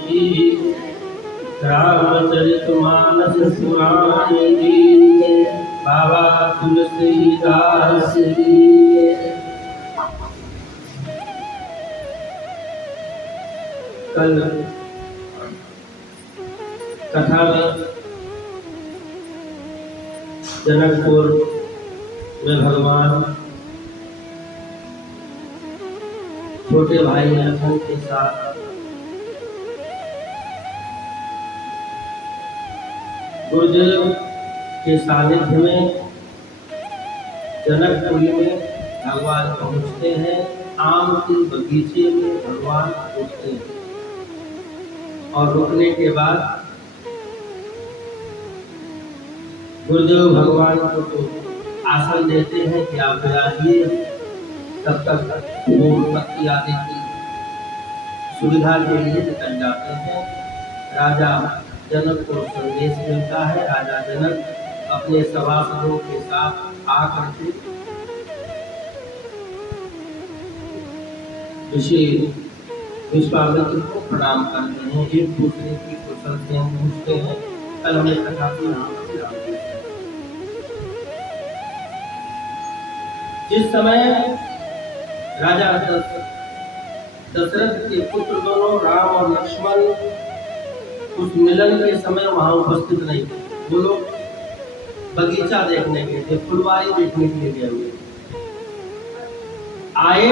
की, रामचरितमानस पुराण की, बाबा तुलसीदास की। कल कथा में जनकपुर में भगवान छोटे भाई लखन के साथ गुरुदेव के सानिध्य में जनकपुरी में भगवान पहुँचते हैं। आम के बगीचे में भगवान रुकते हैं और रुकने के बाद गुरुदेव भगवान को तो आसन देते हैं कि आप विराजिए, तब तक फूल पत्ती आदि की सुविधा के लिए निकल जाते हैं। राजा जनक को संदेश मिलता है। राजा जनक अपने सभासदों के साथ आकर के ऋषि विश्वामित्र को प्रणाम करते हैं। एक दूसरे की कुशल से हम पूछते हैं। कल हमने कथा की जिस समय राजा दशरथ के पुत्र दोनों राम और लक्ष्मण उस मिलन के समय वहां उपस्थित नहीं थे। वो लोग बगीचा देखने गए थे, फुलवारी देखने के लिए गए हुए आए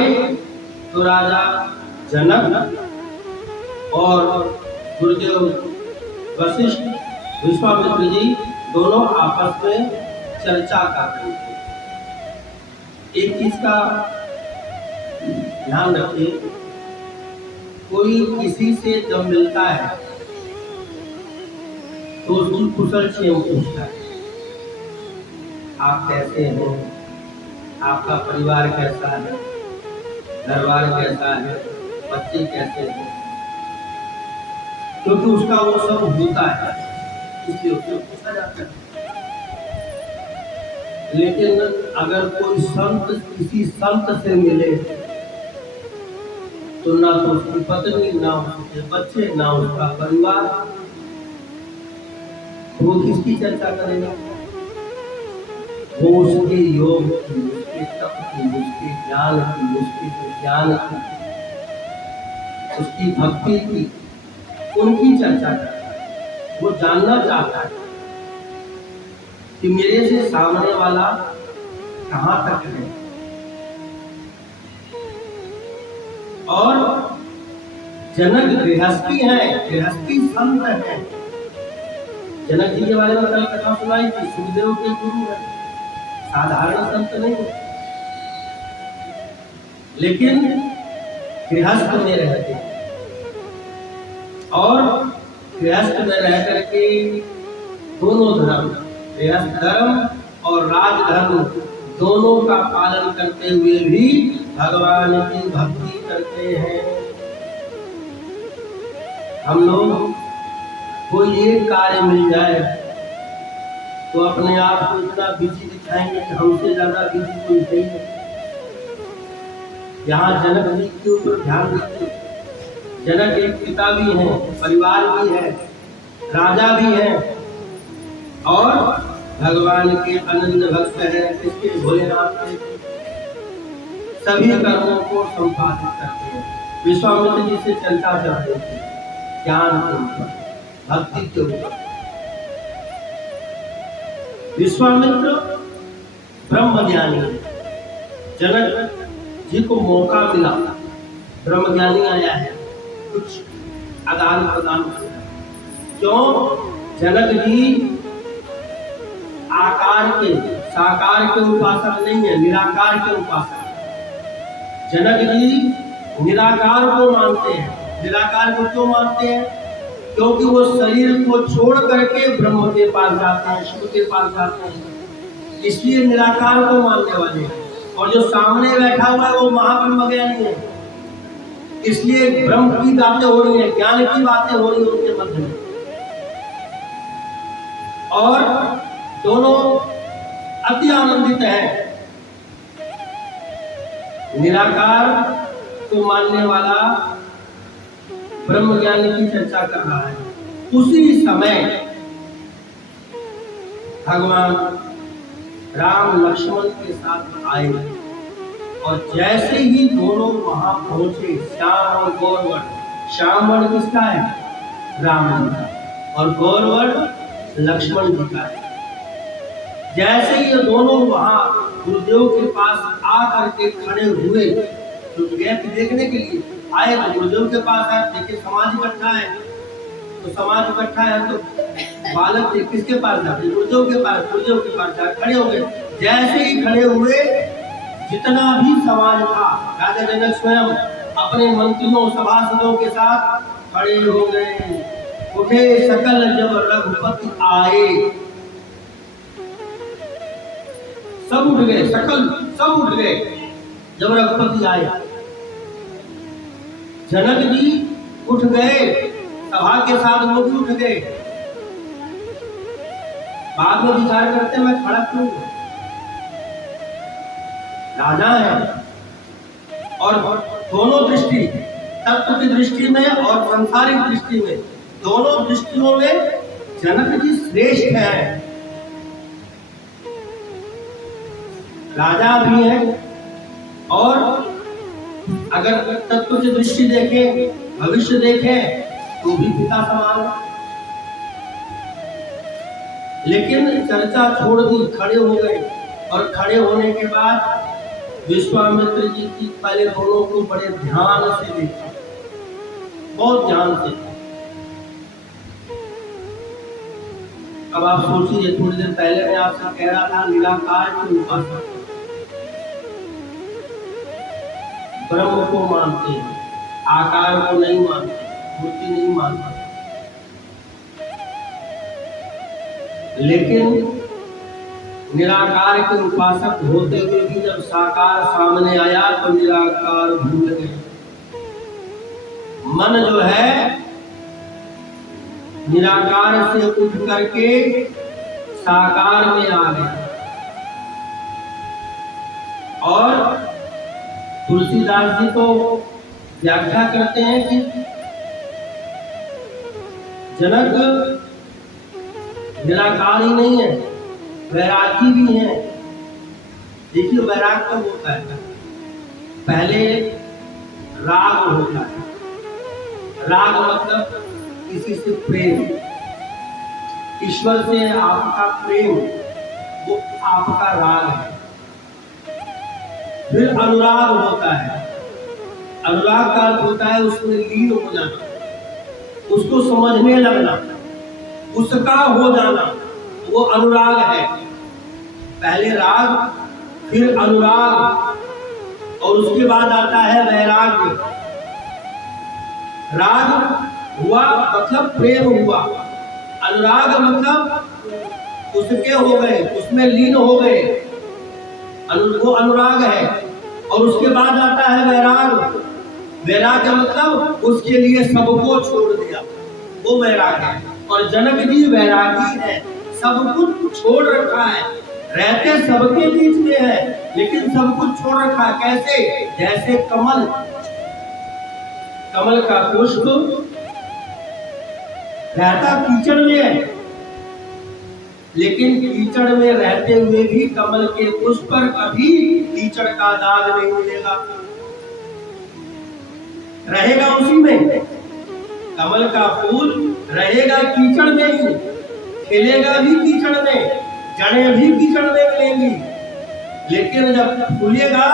तो राजा जनक और गुरुदेव वशिष्ठ विश्वामित्र जी दोनों आपस में चर्चा कर रहे थे। एक चीज का ध्यान रखिए, कोई किसी से जब मिलता है तो उसकी कुशल क्षेम पूछता है। आप कैसे हैं, आपका परिवार कैसा है, घरबार कैसा है, बच्चे कैसे हैं, क्योंकि उसका वो सब होता है, इसलिए उससे पूछा जाता है। लेकिन अगर कोई संत किसी संत से मिले तो ना तो उसकी पत्नी, ना उसके बच्चे, ना उसका परिवार, वो किसकी चर्चा करेगा? वो उसके योग की, उसके तप की, उसके ज्ञान की, उसके विज्ञान की, उसकी भक्ति की, उनकी चर्चा करता है। वो जानना चाहता है कि मेरे से सामने वाला कहाँ तक है। और जनक गृहस्थी है, गृहस्थी संत है। जनक जी के बारे में कल कथा सुनाई थी, सुखदेव के गुरु है, साधारण संत नहीं है, लेकिन गृहस्थ में रहते हैं। और गृहस्थ में रह करके दोनों धर्म, गृहस्थ धर्म और राजधर्म दोनों का पालन करते हुए भी भगवान की भक्ति करते हैं। हम लोग कोई एक कार्य मिल जाए तो अपने आप को इतना बिजी दिखाएंगे कि हमसे ज्यादा बिजी कोई नहीं है। यहाँ जनक जी के ऊपर ध्यान दीजिए। जनक एक पिता भी है, परिवार भी है, राजा भी है और भगवान के अनंत भक्त है। इसके भोलेनाथ के सभी कर्मों को संपादित करते हैं। विश्वामित्र जी से चर्चा करते थे ज्ञान के ऊपर, भक्ति के ऊपर। विश्वामित्र ब्रह्मज्ञानी, जनक जी को मौका मिला, ब्रह्मज्ञानी आया है, कुछ आदान प्रदान किया। क्यों? जनक जी आकार के, साकार के उपासक नहीं है, निराकार के उपासक। जनक जी निराकार को मानते हैं। निराकार को क्यों मानते हैं? क्योंकि वो शरीर को छोड़ करके ब्रह्म के पास जाते हैं, शिव के पास जाते हैं, इसलिए निराकार को मानने वाले हैं। और जो सामने बैठा हुआ है वो महाब्रह्म ज्ञानी है, इसलिए ब्रह्म की बातें हो रही है, ज्ञान की बातें हो रही है उनके मध्य में। और दोनों अति आनंदित है। निराकार को मानने वाला ब्रह्म ज्ञान की चर्चा कर रहा है। उसी समय भगवान राम लक्ष्मण के साथ आए और जैसे ही दोनों वहां पहुंचे, श्याम और गौरवर्ण, श्याम वर्ण किसका है? राम जी का, और गौरवर्ण लक्ष्मण जी का है। जैसे ही ये दोनों वहां गुरुदेव के पास आकर के खड़े हुए, तो देखने के लिए आए, तो गुरुदेव के पास आए, देखिए समाज इकट्ठा है, तो समाज इकट्ठा है तो बालक किसके पास जाते? गुरुदेव के पास। गुरुदेव के पास जाकर खड़े हो गए। जैसे ही खड़े हुए, जितना भी समाज था, राजा जनक स्वयं अपने मंत्रियों सभासदों के साथ खड़े हो गए। उठे सकल जब रघुपति आए, सब उठ गए, सकल सब उठ गए जब रघुपति आए। जनक जी उठ गए, सभा के साथ वो भी उठ गए। बाद में विचार करते मैं खड़ा क्यों? राजा है, और दोनों दृष्टि, तत्व की दृष्टि में और सांसारिक दृष्टि में, दोनों दृष्टियों में जनक जी श्रेष्ठ हैं। राजा भी है, और अगर तत्व की दृष्टि देखें, भविष्य देखें, तो भी पिता समान। लेकिन चर्चा छोड़ दी, खड़े हो गए, और खड़े होने के बाद विश्वामित्र जी की पहले दोनों को बड़े ध्यान से देखा, बहुत ध्यान से। अब आप सोचिए, थोड़ी देर पहले मैं आपसे कह रहा था निराकार की उपासना, ब्रह्म को मानते हैं, आकार को नहीं मानते, मूर्ति नहीं मानते। लेकिन निराकार के उपासक होते हुए भी जब साकार सामने आया तो निराकार भूल गए। मन जो है निराकार से उठ करके साकार में आ गया। और तुलसीदास जी तो व्याख्या करते हैं कि जनक निराकार ही नहीं है, वैरागी भी है। देखिए वैराग कब होता है? पहले राग होता है। राग मतलब किसी से प्रेम, ईश्वर से आपका प्रेम, वो आपका राग है। फिर अनुराग होता है। अनुराग का अर्थ होता है उसमें लीन हो जाना, उसको समझने लगना, उसका हो जाना, वो अनुराग है। पहले राग, फिर अनुराग, और उसके बाद आता है वैराग्य। राग हुआ मतलब प्रेम हुआ, अनुराग मतलब उसके हो गए, उसमें लीन हो गए, वो अनुराग है। और उसके बाद आता है वैराग। वैराग्य मतलब उसके लिए सबको छोड़ दिया, वो वैराग है। और जनक जी वैरागी है, सब कुछ छोड़ रखा है, रहते सबके बीच में है, लेकिन सब कुछ छोड़ रखा है। कैसे? जैसे कमल, कमल का पुष्प रहता कीचड़ में है, लेकिन कीचड़ में रहते हुए भी कमल के पुष्प पर कभी कीचड़ का दाग नहीं मिलेगा, रहेगा उसी में। कमल का फूल रहेगा कीचड़ में ही, खिलेगा भी कीचड़ में, जड़ें भी कीचड़ में मिलेंगी, लेकिन जब फूलेगा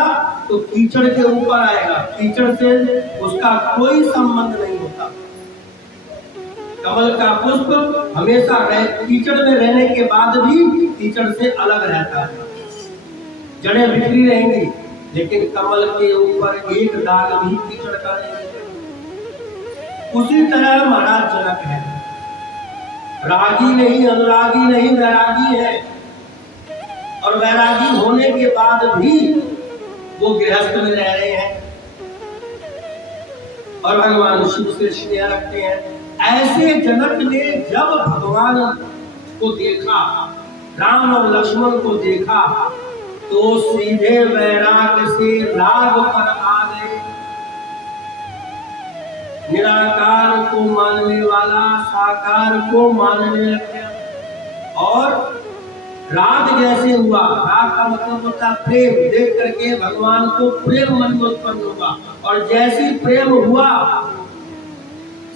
तो कीचड़ के ऊपर आएगा, कीचड़ से उसका कोई संबंध नहीं होता। कमल का पुष्प हमेशा कीचड़ में रहने के बाद भी कीचड़ से अलग रहता है, जड़ें बिखरी रहेंगी, लेकिन कमल के ऊपर एक दाग भी कीचड़ का नहीं। उसी तरह महाराज जनक है, रागी नहीं, अनुरागी नहीं, वैरागी है। और वैरागी होने के बाद भी वो गृहस्थ में रह रहे हैं और भगवान शिव से स्नेह रखते हैं। ऐसे जनक ने जब भगवान को देखा, राम और लक्ष्मण को देखा, तो सीधे वैराग से राग पर आ गए। निराकार को मानने वाला साकार को मानने लग गया। और राग जैसे हुआ, राग का मतलब होता है प्रेम, देख करके भगवान को प्रेम मन में उत्पन्न होगा। और जैसी प्रेम हुआ,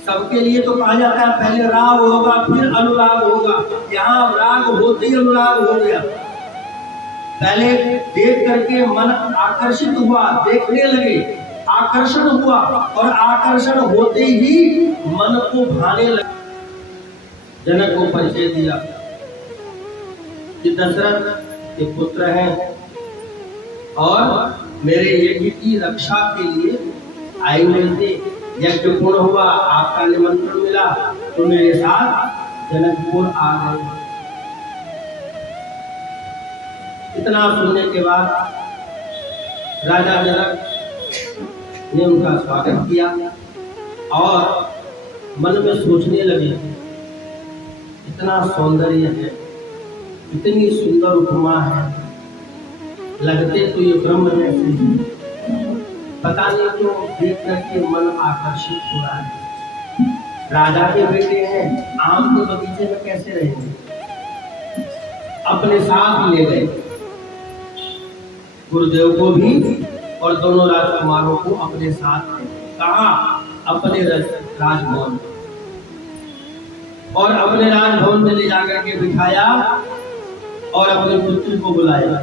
सबके लिए तो कहा जाता है पहले राग होगा फिर अनुराग होगा, यहाँ राग होते ही अनुराग हो गया। पहले देख करके मन आकर्षित हुआ, देखने लगे, आकर्षण हुआ, और आकर्षण होते ही मन को भाने लगे। जनक को परिचय दिया कि दशरथ के पुत्र हैं और मेरे यज्ञ की रक्षा के लिए आए हुए थे। यज्ञ पूर्ण हुआ, आपका निमंत्रण मिला तो मेरे साथ जनकपुर आ गए। इतना सुनने के बाद राजा जनक ने उनका स्वागत किया और मन में सोचने लगे, इतना सौंदर्य है, इतनी सुंदर उपमा है, लगते तो ये ब्रह्म जैसे ही, पता नहीं क्यों देख करके मन आकर्षित हो रहा है। राजा के बेटे हैं, आम के बगीचे में कैसे रहेंगे? अपने साथ ले गए गुरुदेव को भी और दोनों राजकुमारों को अपने साथ ले। कहा? अपने राजभवन। और अपने राजभवन में ले जाकर के बिठाया और अपने पुत्र को बुलाया।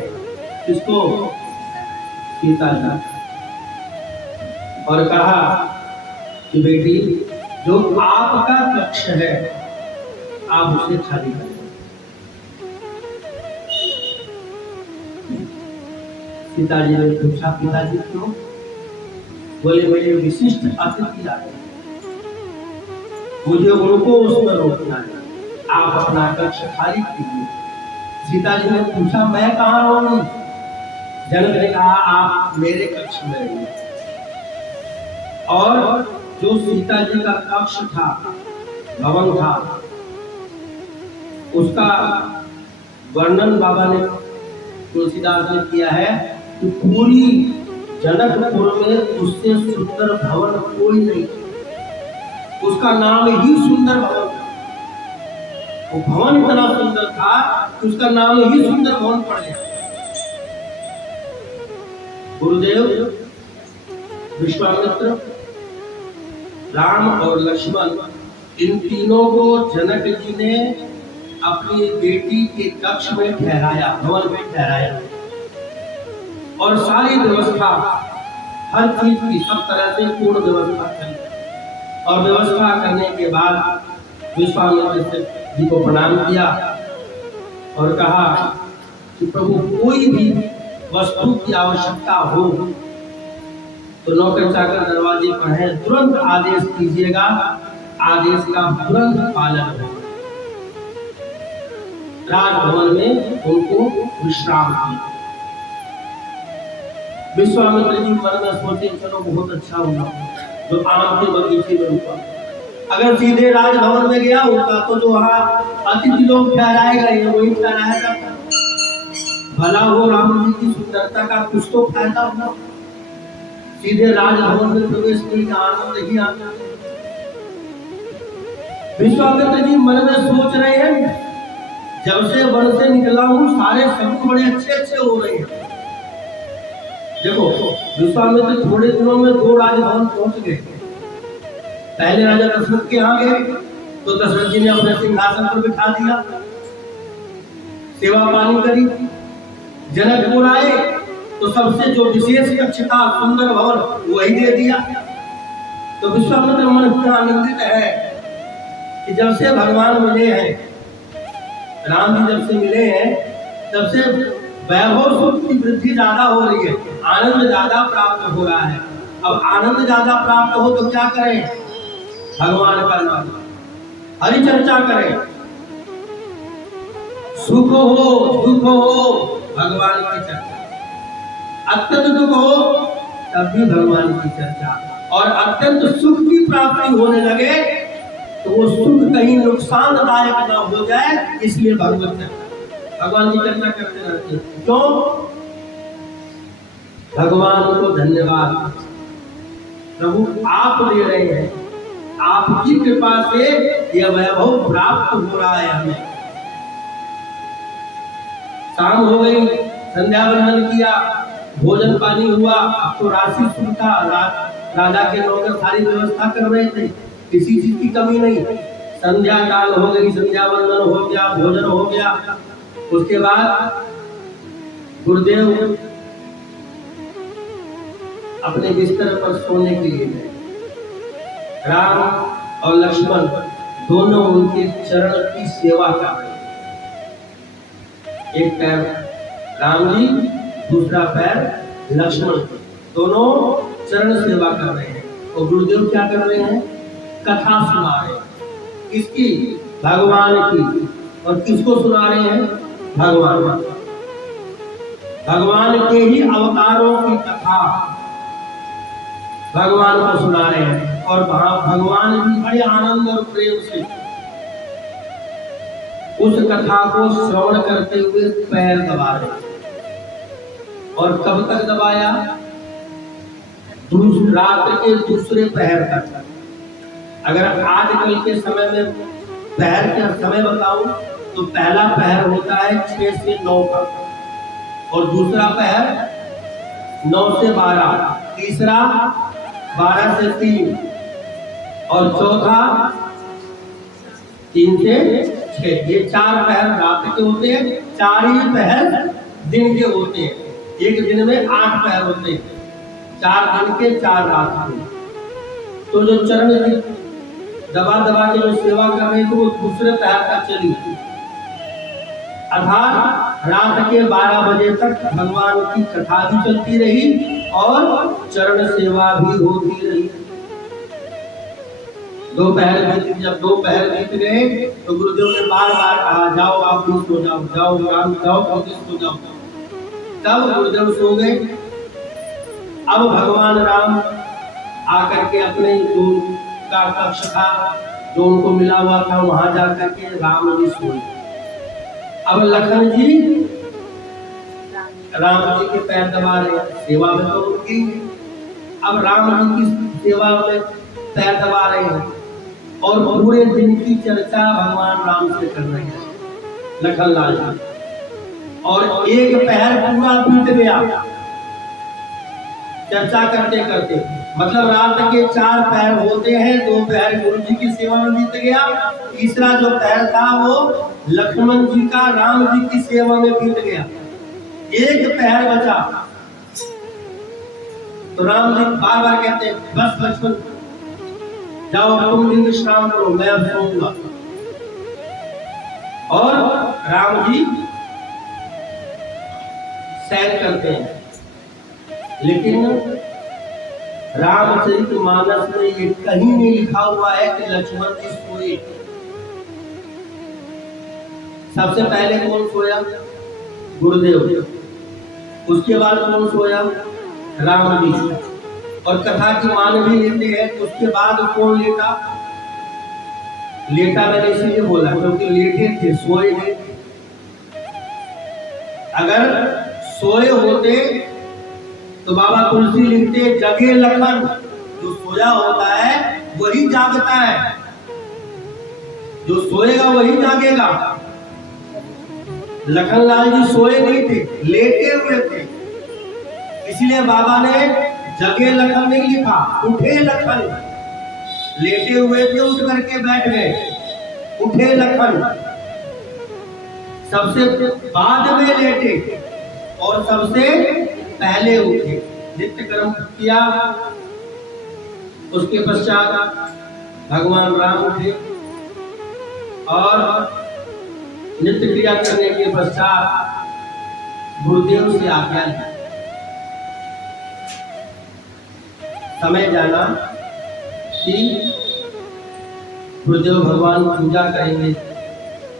किसको? सीता जी। और कहा कि बेटी, जो आपका कक्ष है आप उसे खाली करें। सीता जी ने पूछा, पिताजी क्यों? बोले मेरे विशिष्ट अतिथि आए, मुझे उनको उसमें रोकना है, आप अपना कक्ष खाली कीजिए। सीता जी ने पूछा, मैं कहाँ रहूंगी? जनक ने कहा, आप मेरे कक्ष में रहिए। और जो सीता जी का कक्ष था, भवन था, उसका वर्णन बाबा ने, तुलसीदास ने किया है कि पूरी जनकपुर में उससे सुंदर भवन कोई नहीं, उसका नाम ही सुंदर भवन था। वो भवन इतना सुंदर था कि उसका नाम ही सुंदर भवन पड़ गया। गुरुदेव, विश्वामित्र, राम और लक्ष्मण, इन तीनों को जनक जी ने अपनी बेटी के कक्ष में ठहराया, भवन में ठहराया, और सारी व्यवस्था, हर चीज की सब तरह से पूर्ण व्यवस्था करी। और व्यवस्था करने के बाद विश्वामित्र जी को प्रणाम किया और कहा कि प्रभु, कोई भी वस्तु की आवश्यकता हो तो नौकर चाकर दरवाजे पर है, तुरंत आदेश कीजिएगा, आदेश का तुरंत पालन हो। राजभवन में उनको विश्राम किया। विश्वामित्र जी मन में सोचे, चलो बहुत अच्छा हुआ जो आम के बगीचे में रुका। अगर सीधे राजभवन में गया होता तो जो वहाँ अतिथि लोग ठहराएगा ये वही ठहराएगा। भला हो राम जी की सुंदरता का कुछ तो फायदा होगा। सीधे राजभवन में प्रवेश करने का आनंद ही आता। विश्वामित्र जी मन में सोच रहे हैं, जब से वन से निकला हूँ सारे सब बड़े अच्छे अच्छे हो रहे हैं। देखो, विश्वामित्र थोड़े दिनों में 2 राजभवन पहुंच गए। पहले राजा दशरथ के यहाँ गए तो दशरथ जी ने अपने सिंहासन पर बिठा दिया, सेवा पानी करी। जनकपुर आए तो सबसे जो विशेष कक्ष था, सुंदर भवन, वही दे दिया। तो विश्वामित्र मन इतना आनंदित है कि जब से भगवान मिले हैं, राम जी जब से मिले हैं, तब से वैभव सुख की वृद्धि ज्यादा हो रही है, आनंद ज्यादा प्राप्त हो रहा है। अब आनंद ज्यादा प्राप्त हो तो क्या करें? भगवान का नाम, हरि चर्चा करें। सुख हो दुख हो भगवान की चर्चा, अत्यंत दुख हो तब भी भगवान की चर्चा, और अत्यंत सुख की प्राप्ति होने लगे तो वो सुख कहीं नुकसानदायक ना हो जाए, इसलिए भगवत चर्चा, भगवान की चर्चा करते रहते हैं। क्यों? भगवान को धन्यवाद, प्रभु आप दे रहे हैं, आपकी कृपा से यह वैभव प्राप्त हो रहा है हमें। शाम हो गई, संध्या वंदन किया, भोजन पानी हुआ, अब तो राशि शुभ था, राजा के नौकर सारी व्यवस्था कर रहे थे, किसी चीज की कमी नहीं। संध्या काल हो गई, संध्या वंदन हो गया, भोजन हो गया। उसके बाद गुरुदेव अपने बिस्तर पर सोने के लिए गए। राम और लक्ष्मण दोनों उनके चरण की सेवा कर रहे। एक पैर राम जी, दूसरा पैर लक्ष्मण, दोनों चरण सेवा कर रहे हैं। और गुरुदेव क्या कर रहे हैं? कथा सुना रहे हैं। किसकी? भगवान की। और किसको सुना रहे हैं? भगवान। भगवान के ही अवतारों की कथा भगवान को सुना रहे हैं। और भगवान भी बड़े आनंद और प्रेम से उस कथा को श्रवण करते हुए पैर दबा रहे। और कब तक दबाया? रात्र के दूसरे पहर तक। अगर आजकल के समय में पहर का समय बताऊं तो पहला पहर होता है 6 से 9 का, और दूसरा पहर 9 से 12, तीसरा 12 से 3, और चौथा 3 से 6। ये 4 पहर रात के होते हैं, 4 ही पहर दिन के होते हैं। एक दिन में 8 पहर होते हैं, 4 दिन के 4 रात के। तो जो चरण दबा दबा के जो सेवा कर रहे थे वो दूसरे पहर तक चली, अर्थात रात के 12 बजे तक भगवान की कथा भी चलती रही और चरण सेवा भी होती रही। जब 2 पहर बीत गए तो गुरुदेव ने बार बार कहा, जाओ आप भी सो जाओ, जाओ राम, जाओ आप भी सो जाओ। तब गुरुदेव सो गए। अब भगवान राम आकर के अपने जो का कक्ष था, जो उनको मिला हुआ था, वहां जाकर के राम जी सोए। अब लखन जी राम जी के पैर दबा रहे, सेवा में तो उनकी। अब राम जी की सेवा में पैर दबा रहे हैं और पूरे दिन की चर्चा भगवान राम से कर रहे हैं लखन लाल जी। और एक पहर पूरा बीत गया चर्चा करते करते। मतलब रात के 4 पहर होते हैं, 2 पहर गुरु जी की सेवा में बीत गया, तीसरा जो पहर था वो लक्ष्मण जी का राम जी की सेवा में बीत गया। एक पहर बचा तो राम जी बार बार कहते हैं, बस लक्ष्मण जाओ तुम भी विश्राम करो, मैं अब सोऊंगा। और राम जी सैर करते हैं। लेकिन रामचरितमानस में ये कहीं नहीं लिखा हुआ है कि लक्ष्मण जी सोए। सबसे पहले कौन सोया? गुरुदेव। उसके बाद कौन सोया? राम जी। और कथा की मान भी लेते हैं, उसके बाद कौन लेटा? लेटा मैंने इसीलिए बोला क्योंकि लेटे थे, सोए थे। अगर सोए होते तो बाबा तुलसी लिखते, जगे लखन। जो सोया होता है वही जागता है, जो सोएगा वही जागेगा। लखनलाल जी सोए नहीं थे, लेटे हुए थे। इसलिए बाबा ने जगे लखन नहीं लिखा, उठे लखन। लेटे हुए थे, उठ करके बैठ गए, उठे लखन। सबसे बाद में लेटे और सबसे पहले उठे, नित्य कर्म किया। उसके पश्चात भगवान राम उठे और नित्य क्रिया करने के पश्चात गुरुदेव से आज्ञा ली। समय जाना कि गुरुदेव भगवान पूजा करेंगे।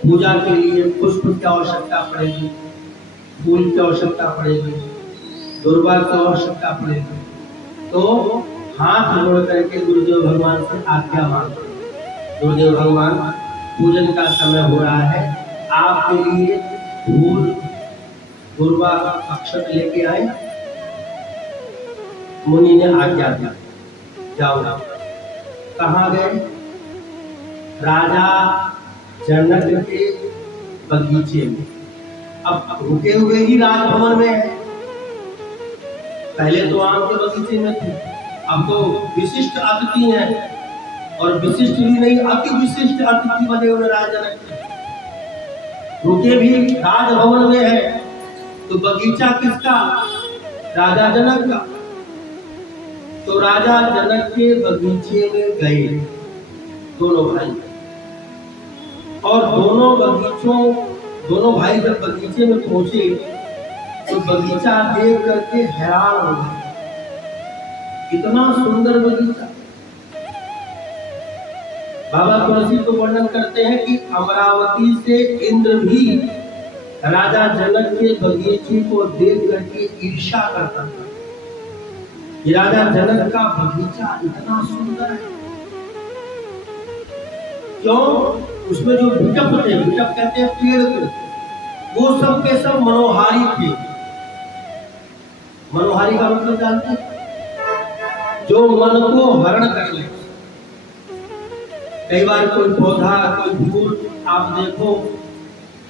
पूजा के लिए पुष्प की आवश्यकता पड़ेगी, फूल की आवश्यकता पड़ेगी, दुर्वा की आवश्यकता पड़ेगी। तो हाथ जोड़ करके गुरुदेव भगवान से आज्ञा मांगते, गुरुदेव भगवान पूजन का समय हो रहा है, आपके लिए फूल दुर्वा अक्षत लेके आए। मुनि ने आज्ञा दी, जाओ। कहाँ गए? राजा जनक के बगीचे में। अब रुके हुए ही राजभवन में है, पहले तो आम के बगीचे में थे, अब तो विशिष्ट अतिथि हैं, और विशिष्ट भी नहीं अति विशिष्ट अतिथि बने हुए राजा जनक के। रुके भी राजभवन में है, तो बगीचा किसका? राजा जनक का। तो राजा जनक के बगीचे में गए दोनों भाई, और दोनों भाई जब बगीचे में पहुंचे तो बगीचा देख करके हैरान हो गए। इतना सुंदर बगीचा। बाबा तुलसी तो वर्णन करते हैं कि अमरावती से इंद्र भी राजा जनक के बगीचे को देख करके ईर्ष्या करता था। ये राजा जनक का बगीचा इतना सुंदर है। क्यों? उसमें जो विटप थे, विटप कहते हैं पेड़ को, वो सब के सब मनोहारी थे। मनोहारी का मतलब जानते हैं? जो मन को हरण कर ले। कई बार कोई पौधा, कोई फूल आप देखो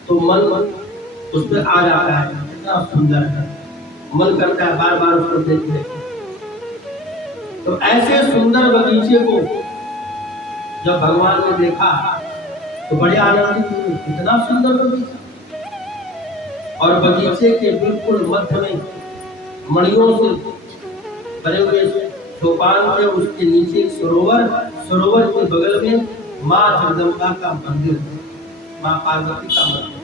तो मन उस पर आ जाता है, इतना सुंदर है, मन करता है बार बार उसको देखने। तो ऐसे सुंदर बगीचे को जब भगवान ने देखा तो बड़े आनंदित हुए, इतना सुंदर बगीचा। और बगीचे के बिल्कुल मध्य में मणियों से बने हुए सोपान थे, उसके नीचे एक सरोवर के बगल में माँ जगदम्बा का मंदिर, माँ पार्वती का मंदिर।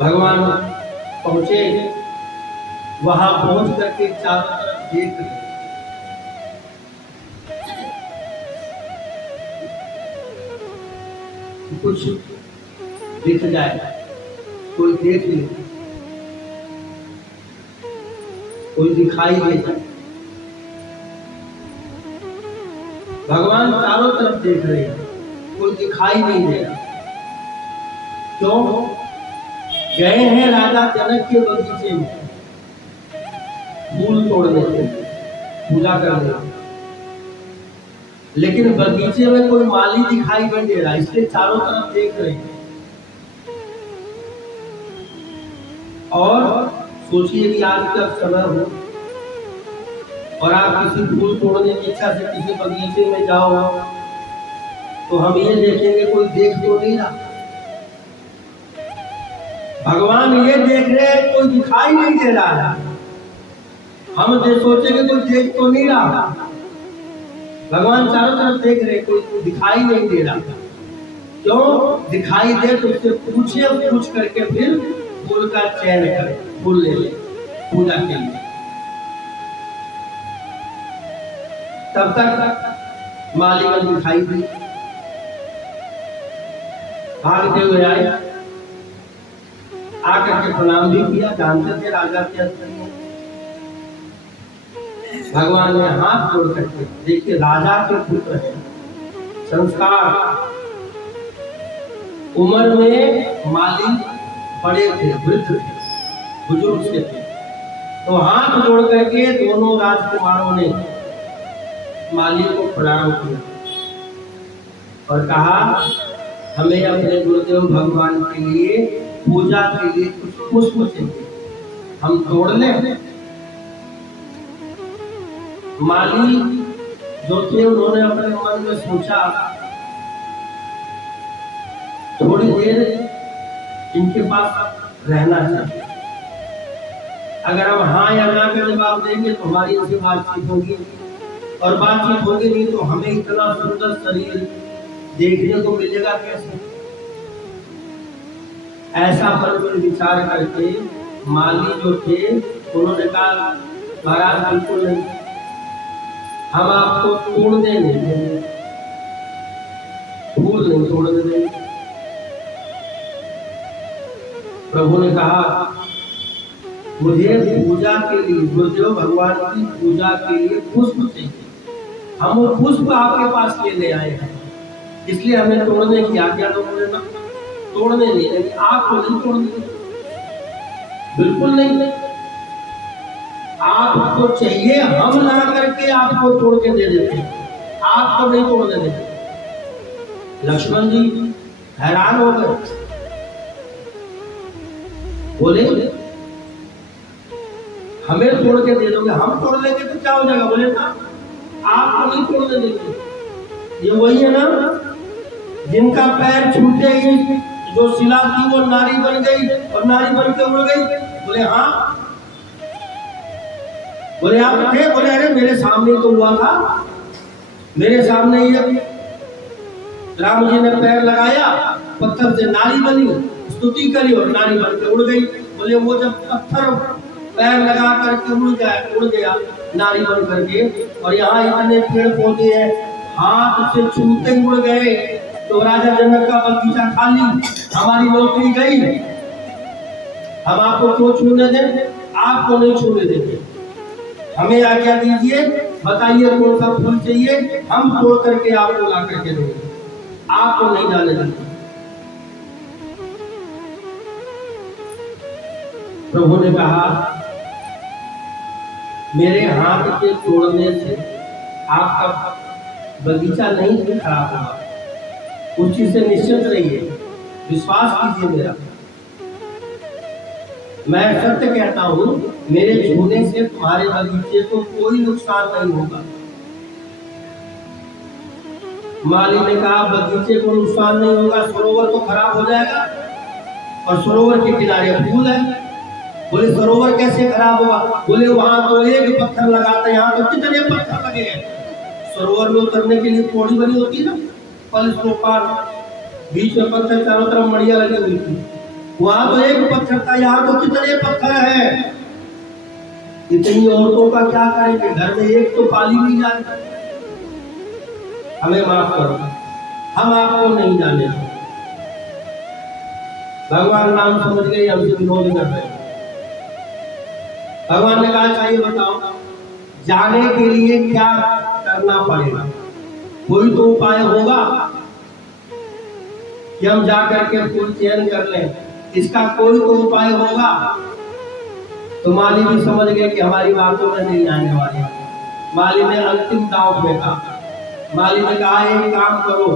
भगवान पहुंचे, वहां पहुंच करके चारों तरफ देख रहे, कुछ दिख जाए, कोई देख ले, कोई दिखाई दे जाए। भगवान चारों तरफ देख रहे हैं, कोई दिखाई नहीं दे रहा। क्यों? गए हैं राजा जनक के बगीचे में फूल तोड़ने के लिए, पूजा करने, लेकिन बगीचे में कोई माली दिखाई नहीं दे रहा, इसलिए चारों तरफ देख रहे हैं। और सोचिए कि आज का समय हो और आप किसी फूल तोड़ने की इच्छा से किसी बगीचे में जाओ, तो हम ये देखेंगे कोई देख तो नहीं रहा। भगवान ये देख रहे हैं, कोई दिखाई नहीं दे रहा है। हम सोचेंगे कोई देख तो नहीं रहा। भगवान चारों तरफ देख रहे, कोई दिखाई नहीं दे रहा। क्यों? दिखाई दे तो उससे पूछे, पूछ करके फिर फूल का चयन करें, फूल ले ले पूजा के लिए। तब तक मालीगण दिखाई दी, भागते हुए आए, आकर के प्रणाम भी किया, जानते थे राजा के अंदर में। भगवान ने हाथ जोड़ करके, देखिए राजा के पुत्र हैं, संस्कार, उम्र में माली बड़े थे, वृद्ध थे, बुजुर्ग से थे, तो हाथ जोड़ करके दोनों राजकुमारों ने माली को प्रणाम किया और कहा, हमें अपने गुरुदेव भगवान के लिए पूजा के लिए कुछ पुष्प चाहिए, हम तोड़ लें। माली जो थे उन्होंने अपने मन में सोचा, थोड़ी देर इनके पास रहना चाहिए, अगर हम हाँ या ना का जवाब देंगे तो हमारी इनसे बातचीत होगी, और बातचीत होगी नहीं तो हमें इतना सुंदर शरीर देखने को मिलेगा कैसे। ऐसा मन में विचार करके माली जो थे उन्होंने कहा, महाराज बिल्कुल नहीं, हम आपको तोड़ने नहीं देंगे, फूल नहीं तोड़ने देंगे। प्रभु ने कहा, मुझे पूजा के लिए, गुरुदेव भगवान की पूजा के लिए पुष्प चाहिए, हम वो पुष्प आपके पास लेने आए हैं, इसलिए हमें तोड़ने की आज्ञा दो। तोड़ने नहीं देंगे, आपको नहीं तोड़ने, बिल्कुल नहीं, आपको चाहिए हम ला करके आपको तोड़ के दे देते हैं, आपको नहीं तोड़ने देंगे। लक्ष्मण जी हैरान हो गए, बोले हमें तोड़ के दे दोगे, हम तोड़ लेंगे तो क्या हो जाएगा? बोले ना, आपको नहीं तोड़ने देंगे। ये वही है ना जिनका पैर छूटे ही जो शिला थी वो नारी बन गई और नारी बन के उड़ गई। बोले हाँ। बोले आप थे? बोले अरे मेरे सामने तो हुआ था, मेरे सामने ये राम जी ने पैर लगाया, पत्थर से नारी बनी, स्तुति करी और नारी बन के उड़ गई। बोले वो जब पत्थर पैर लगा करके उड़ गया नारी बन करके, और यहाँ इतने पेड़ पौधे हैं, हाथ से छूते उड़ गए, तो राजा जनक का बगीचा खाली, हमारी नौकरी गई, हम आपको क्यों छूने दें? आपको नहीं छूने देंगे, हमें आज्ञा दीजिए, बताइए कौन सा फूल चाहिए, हम तोड़ करके आपको ला करके देंगे, आपको नहीं जाने देंगे। प्रभु ने कहा मेरे हाथ के तोड़ने से आपका बगीचा नहीं खराब होगा, उस चीज से निश्चित रहिए, विश्वास कीजिए मेरा। मैं सत्य कहता हूँ, मेरे छूने से तुम्हारे बगीचे को कोई नुकसान नहीं होगा। माली ने कहा बगीचे को नुकसान नहीं होगा, सरोवर तो खराब हो जाएगा, और सरोवर के किनारे फूल है। बोले सरोवर कैसे खराब होगा? बोले वहां तो एक पत्थर लगाते, यहाँ तो कितने पत्थर लगे हैं। सरोवर में उतरने के लिए पौड़ी बनी होती है ना, पल पार, बीच में पत्थर, चारों तरफ मड़िया लगी हुई थी, वहां तो एक पत्थर था, यहाँ तो कितने पत्थर है। इतनी औरतों का क्या करेंगे, घर में एक तो पाली नहीं जाती। हमें माफ करो, हम आपको नहीं जाने, भगवान नाम समझ गए, हमसे विरोध कर रहे हैं। भगवान ने कहा चाहिए बताओ जाने के लिए क्या करना पड़ेगा? कोई तो उपाय होगा कि हम जाकर के फूल चयन कर लें, इसका कोई तो उपाय होगा। तो माली भी समझ गए कि हमारी बातों में नहीं आने वाली। माली ने अंतिम दांव फेंका। माली ने कहा एक काम करो,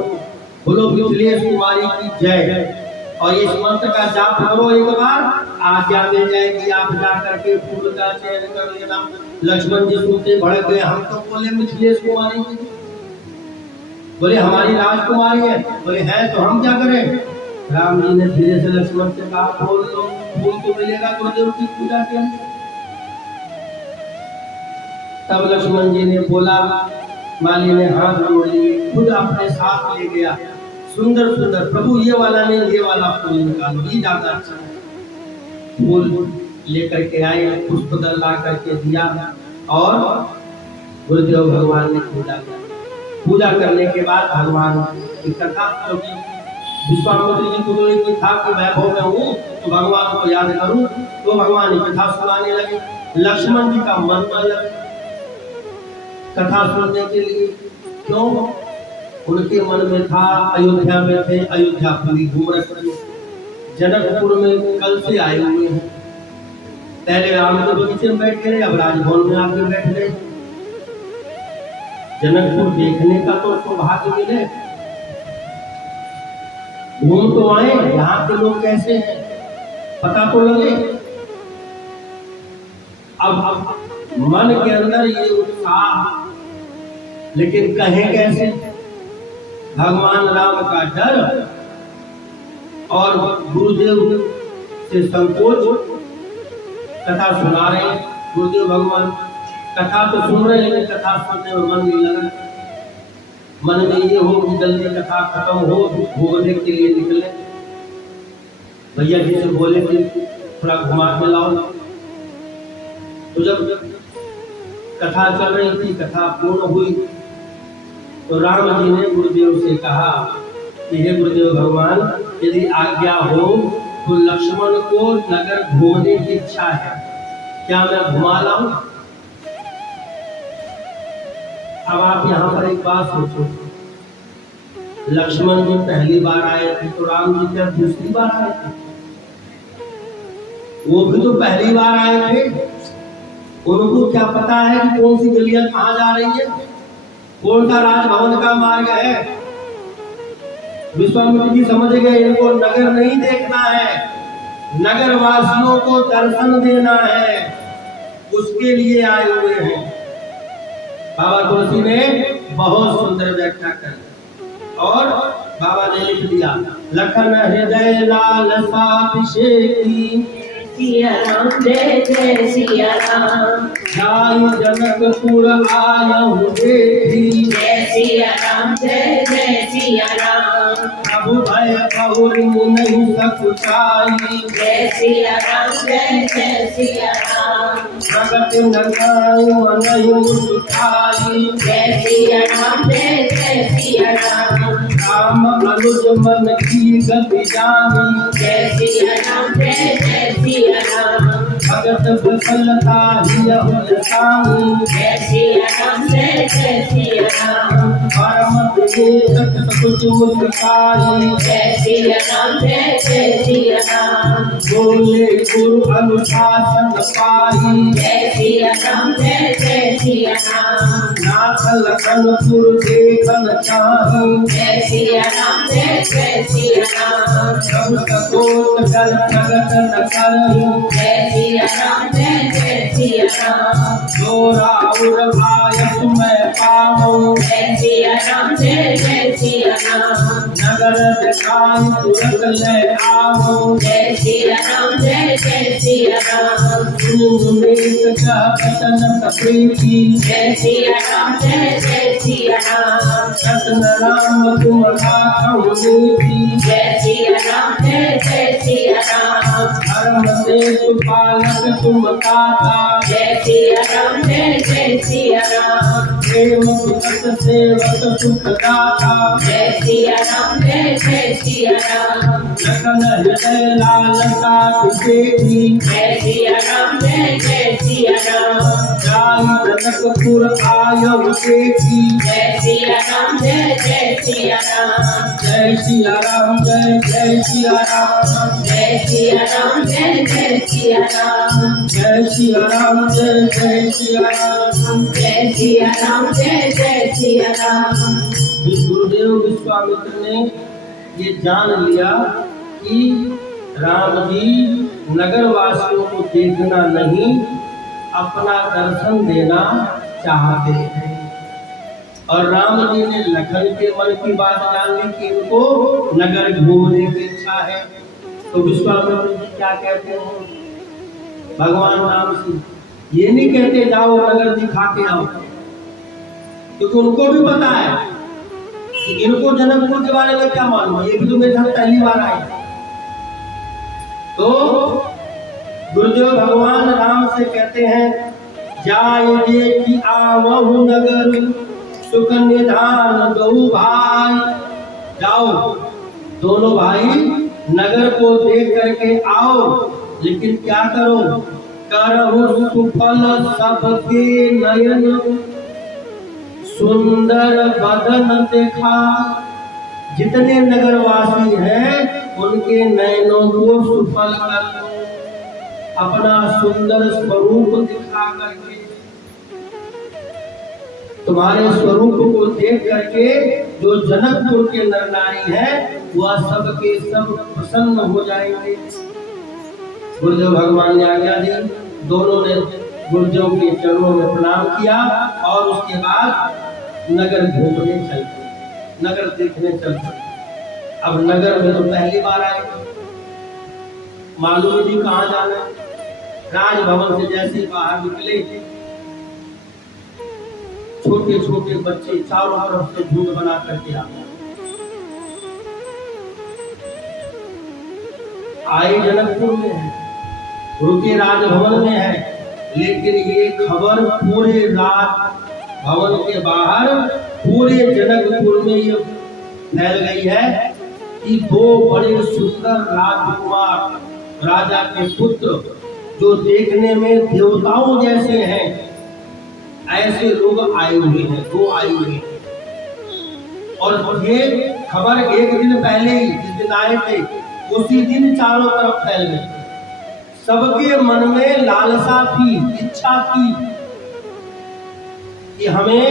बोलो मिथिलेश कुमारी की जय, और इस मंत्र का जाप करो एक बार, आज्ञा मिल जाएगी, आप जाकर के फूल का चयन कर लेना। लक्ष्मण जी सुनते भड़क गए, हम तो बोले मिथिलेश कुमारी की, बोले हमारी राजकुमारी है, बोले है तो हम क्या करें? राम जी ने धीरे से लक्ष्मण से कहा बोल दो, फूल तो मिलेगा, गुरुदेव की पूजा के। तब लक्ष्मण जी ने बोला, माली ने हाथ जोड़ लिए, खुद अपने साथ ले गया, सुंदर सुंदर, प्रभु ये वाला नहीं ये वाला फूल निकालो, ये ज्यादा अच्छा है। फूल लेकर के आए, पुष्पदल ला करके दिया, और गुरुदेव भगवान ने पूजा किया। पूजा करने के बाद भगवान की कथा, क्योंकि विश्वामित्र जी को तो एक था कि वैभव में हूँ तो भगवान को याद करूं, तो भगवान की कथा सुनाने लगे। लक्ष्मण जी का मन न लगे कथा सुनने के लिए, क्यों? उनके मन में था अयोध्या में थे, अयोध्या पूरी घूम रखी, जनकपुर में कल से आए हुए हैं, पहले राम के बगीचे में बैठ गए, अब राजभवन में आके बैठ गए। जनकपुर देखने का तो सौभाग्य मिले, घूम तो आए, यहाँ के लोग कैसे हैं पता तो लगे। अब मन के अंदर ये उत्साह, लेकिन कहें कैसे? भगवान राम का डर और गुरुदेव से संकोच। कथा सुना रहे हैं गुरुदेव भगवान, कथा तो सुन रहे हैं, लेकिन कथा सुनने में मन नहीं लगा। मन में ये हो कि जल्दी कथा खत्म हो, भोगने के लिए निकले। भैया जी से बोले कि थोड़ा घुमा के लाओ। तो जब कथा चल रही थी, कथा पूर्ण हुई, तो राम जी ने गुरुदेव से कहा कि हे गुरुदेव भगवान, यदि आज्ञा हो तो लक्ष्मण को नगर घूमने की इच्छा है, क्या मैं घुमा लाऊं? अब आप यहाँ पर एक बात सोचो, लक्ष्मण जी पहली बार आए थे तो राम जी क्या दूसरी बार आए थे? वो भी तो पहली बार आए थे, उनको क्या पता है कि कौन सी गलियां कहाँ जा रही है? कौन सा राजभवन का मार्ग है? विश्वामित्र जी समझ गए इनको नगर नहीं देखना है, नगर वासियों को दर्शन देना है, उसके लिए आए हुए हैं। बाबा तुलसी ने बहुत सुंदर व्याख्या कर और बाबा ने लिख दिया, लखन हृदय लालसा अभिषेकी, सिया राम जय जय सिया राम, जाई जनकपुर आयहु देखी, जय सिया राम जय जय सिया राम, प्रभु भय बहुरी नहीं सकुचाई, जय सिया राम जय जय सिया राम, जगत नगाऊ नहीं मुस्काई, जय सिया राम जय जय सिया राम, राम अनुज मन की गति जानी, जय सिया राम जय जय सिया राम, भगत विफलता ही अहुलसानी, जय सिया राम जय जय सिया राम, परम विवेक कुछ मुस्काई, जय सिया राम जय जय सिया राम, बोले गुरु अनुशासन पाई, जय सिया राम जय जय सिया राम, नाथ लखनपुर देखन चाही, जय सिया राम जय जय सिया राम, सब सकोत जल जगत न करहु, जय सिया राम जय जय सिया राम, जोरा उर भायस मैं पाऊं, जय सिया राम जय जय सिया राम, नगर दिखाई तुरंत ले आऊं, जय सिया राम जय जय सिया राम, सुनेत कहतन प्रीति, जय सिया राम जय जय सिया राम, सतन राम तुम राखौ नीति, जय सिया राम जय जय सिया राम, धर्म से पालक तुम ताता, जय सिया राम जय जय सिया राम, प्रेम भक्त सेवक सुख दाता, जय सिया राम जय जय सिया राम, लखन हृदय लालसा देखी, जय सिया राम जय जय सिया राम, जाई जनकपुर आयहु देखी, जय सिया राम जय जय सिया राम, जय सिया राम जय जय सिया राम, जय सिया राम जय जय सिया राम, जय सिया राम जय जय सिया राम। जय सिया राम जय जय सिया राम। गुरुदेव विश्वामित्र ने ये जान लिया कि राम जी नगर वासियों को देखना नहीं, अपना दर्शन देना चाहते हैं। और राम जी ने लखन के मन की बात जान ली कि इनको नगर घूमने की इच्छा है। तो विश्वामित्र जी क्या कहते हैं भगवान राम से, ये नहीं कहते जाओ नगर दिखा के आओ, क्योंकि उनको भी पता है कि इनको जनकपुर के बारे में क्या मालूम है, ये भी तो मेरे साथ पहली बार आए। तो गुरुदेव भगवान राम से कहते हैं, जाए देखी आवहु नगर सुख निधान दो भाई, जाओ दोनों भाई नगर को देख करके आओ, लेकिन क्या करो, करहु सुफल सबके नयन सुंदर बदन देखा। जितने नगरवासी हैं उनके नयनों को सुफल कर लो, अपना सुंदर स्वरूप दिखा करके, तुम्हारे स्वरूप को देख करके जो जनकपुर के नर नारी हैं वह सबके सब प्रसन्न हो जाएंगे। गुरुदेव भगवान ने आज्ञा दी, दोनों ने गुरुदेव के चरणों में प्रणाम किया और उसके बाद नगर घूमने चल पड़े, नगर देखने चल पड़े। अब नगर में तो पहली बार आए, मालूम नहीं कहाँ जाना है। राजभवन से जैसे ही बाहर निकले, छोटे छोटे बच्चे चारों तरफ से झुंड बना करके आए जनकपुर में है, रुके राजभवन में है, लेकिन ये खबर पूरे राजभवन के बाहर पूरे जनकपुर में ये फैल गई है कि दो बड़े सुंदर राजकुमार, राजा के पुत्र, जो देखने में देवताओं जैसे हैं, ऐसे लोग आए हुए हैं, दो आए हुए हैं। और ये खबर एक दिन पहले ही, जिस दिन आए थे उसी दिन चारों तरफ फैल गई। सबके मन में लालसा थी, इच्छा थी कि हमें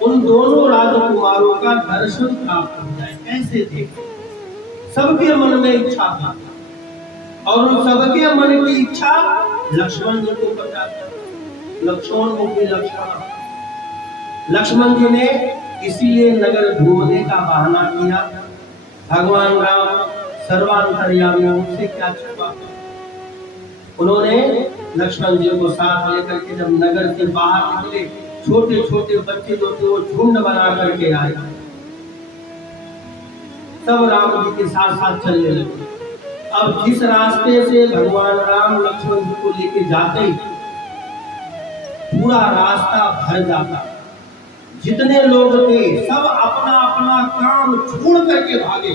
उन दोनों राजकुमारों का दर्शन प्राप्त हो जाए। कैसे देखे? सबके मन में इच्छा था और उन सबके मन की इच्छा लक्ष्मण जी को पता था। लक्ष्मण मुखी लक्ष्मण जी ने इसीलिए नगर घूमने का बहाना किया। भगवान राम सर्वांतर्यामी, उनसे क्या छुपा। उन्होंने लक्ष्मण जी को साथ लेकर के जब नगर से बाहर निकले, छोटे छोटे बच्चे जो थे वो झुंड बना करके आए, सब राम जी के साथ साथ चलने लगे। अब जिस रास्ते से भगवान राम लक्ष्मण जी को लेके जाते, पूरा रास्ता भर जाता। जितने लोग थे सब अपना अपना काम छोड़ करके भागे।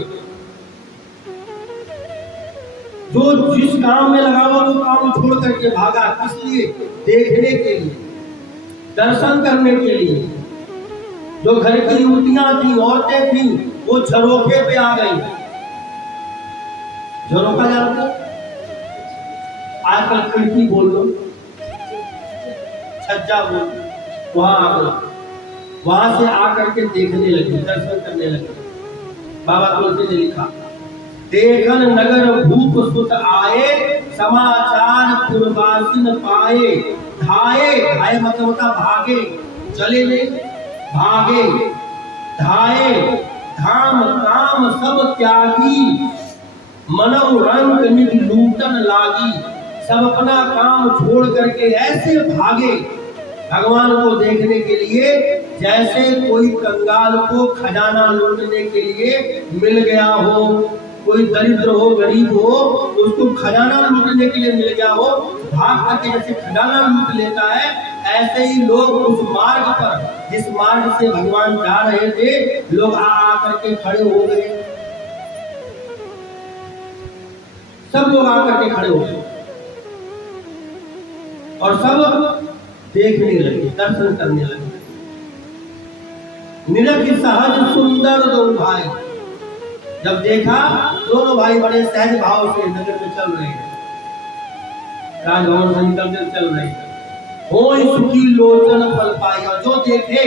जो जिस काम में लगा हुआ वो काम छोड़ करके भागा। किस लिए? देखने के लिए, दर्शन करने के लिए। जो घर की युवतियां थी, औरतें थी, वो झरोखे पे आ गई। झरोखा जानते? आजकल खिड़की बोल दो, छज्जा बोल, वहां आ गई। वहां से आकर के देखने लगी, दर्शन करने लगी। बाबा तुलसी ने लिखा, देखन नगर भूप सुत आए, समाचार पुरवासिन पाए। धाये, धाये मतलब होता भागे, चले नहीं, भागे। धाये, धाम काम सब त्यागी, मनौ रंग निज लूटन लागी। सब अपना काम छोड़ करके ऐसे भागे भगवान को देखने के लिए, जैसे कोई कंगाल को खजाना लूटने के लिए मिल गया हो। कोई दरिद्र हो, गरीब हो, उसको खजाना लूटने के लिए मिल गया हो, भाग करके जैसे खजाना लूट लेता है, ऐसे ही लोग उस मार्ग पर, जिस मार्ग से भगवान जा रहे थे, लोग आ करके खड़े हो गए। सब लोग आकर के खड़े हो गए और सब देखने लगे, दर्शन करने लगे। निरख सहज सुंदर दो भाई, जब देखा दोनों भाई बड़े सहज भाव से नगर में चल रहे हैं, राजभवन से निकलकर चल रहे हैं। होय सुखी लोचन फल पाई, और जो देखे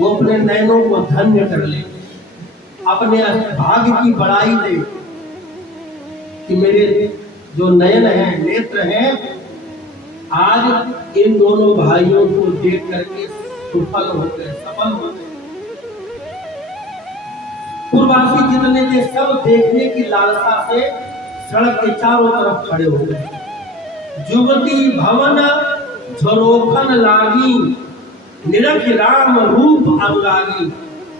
वो अपने नयनों को धन्य कर ले, अपने भाग्य की बड़ाई दे कि मेरे जो नयन है, नेत्र हैं, आज इन दोनों भाइयों को देख करके सफल हो गए, सफल हो गए। पूर्ववासी जितने थे सब देखने की लालसा से सड़क के चारों तरफ खड़े हो गए। जुगती भवन झरोखन लागी, निरख राम रूप अनुरागी।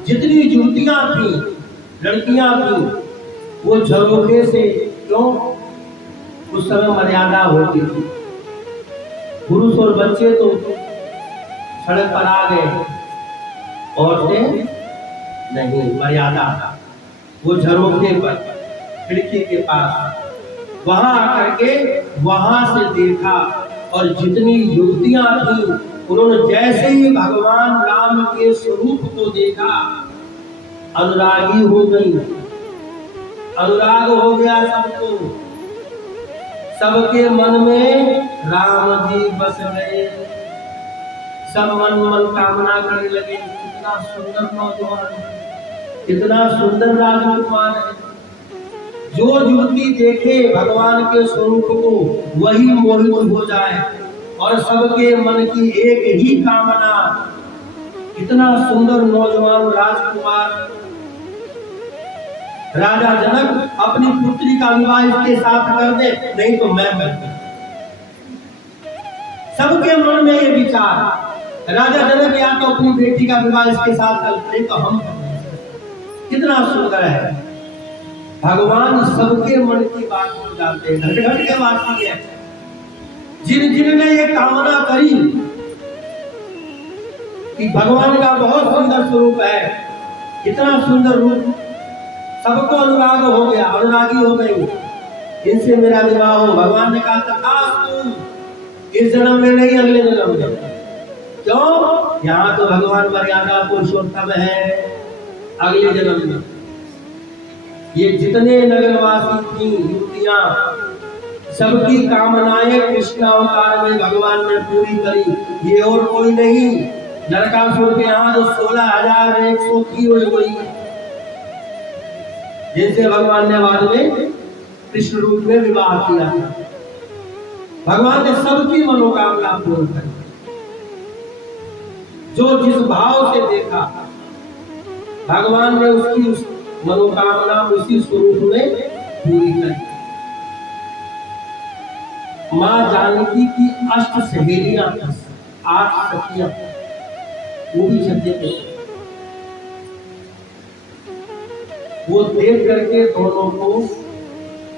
जितनी युवतियां थी, लड़कियां थी, वो झरोखे से, क्यों? उस समय मर्यादा होती थी, पुरुष और बच्चे तो सड़क पर आ गए, औरतें नहीं, मर्यादा था। वो झरोखे पर, खिड़की के पास, वहां आकर के वहां से देखा, और जितनी युवतियां थी उन्होंने जैसे ही भगवान राम के स्वरूप को देखा, अनुरागी हो गई, अनुराग हो गया सबको। सबके मन में राम जी बस गए। सब मन मन कामना करने लगे, कितना सुंदर नौजवान, कितना सुंदर राजकुमार है। जो युवती देखे भगवान के स्वरूप को वही मोहित हो जाए, और सबके मन की एक ही कामना, कितना सुंदर नौजवान राजकुमार। राजा जनक अपनी पुत्री का विवाह इसके साथ कर दे, नहीं तो मैं कर दूं। सबके मन में ये विचार, राजा जनक या तो अपनी बेटी का विवाह इसके साथ कर, नहीं तो हम। कितना सुंदर है भगवान, सबके मन की बात को जानते हैं, घट घट के बात की है। जिन जिनने ये कामना करी कि भगवान का बहुत सुंदर स्वरूप है, इतना सुंदर रूप, सबको अनुराग हो गया, अनुरागी हो गई, इनसे मेरा विवाह हो। भगवान ने कहा तथास्तु, इस जन्म में नहीं, अगले जन्म में। क्यों? यहाँ तो भगवान मर्यादा पुरुषोत्तम है, अगले जन्म में। ये जितने नगरवासी थी, युवतियां, सबकी कामनाएं कृष्ण अवतार में भगवान ने पूरी करी। ये और कोई नहीं, नरकासुर के यहाँ जो 16,100 हुई हुई जिनसे भगवान ने बाद में कृष्ण रूप में विवाह किया था। भगवान ने सबकी मनोकामना पूर्ण कर जो जिस भाव से देखा भगवान ने उसकी उस मनोकामना उसी स्वरूप में पूरी करी। मां जानकी की 8 सहेलियां 8 सखियां वो भी सत्य थे। वो देख करके दोनों को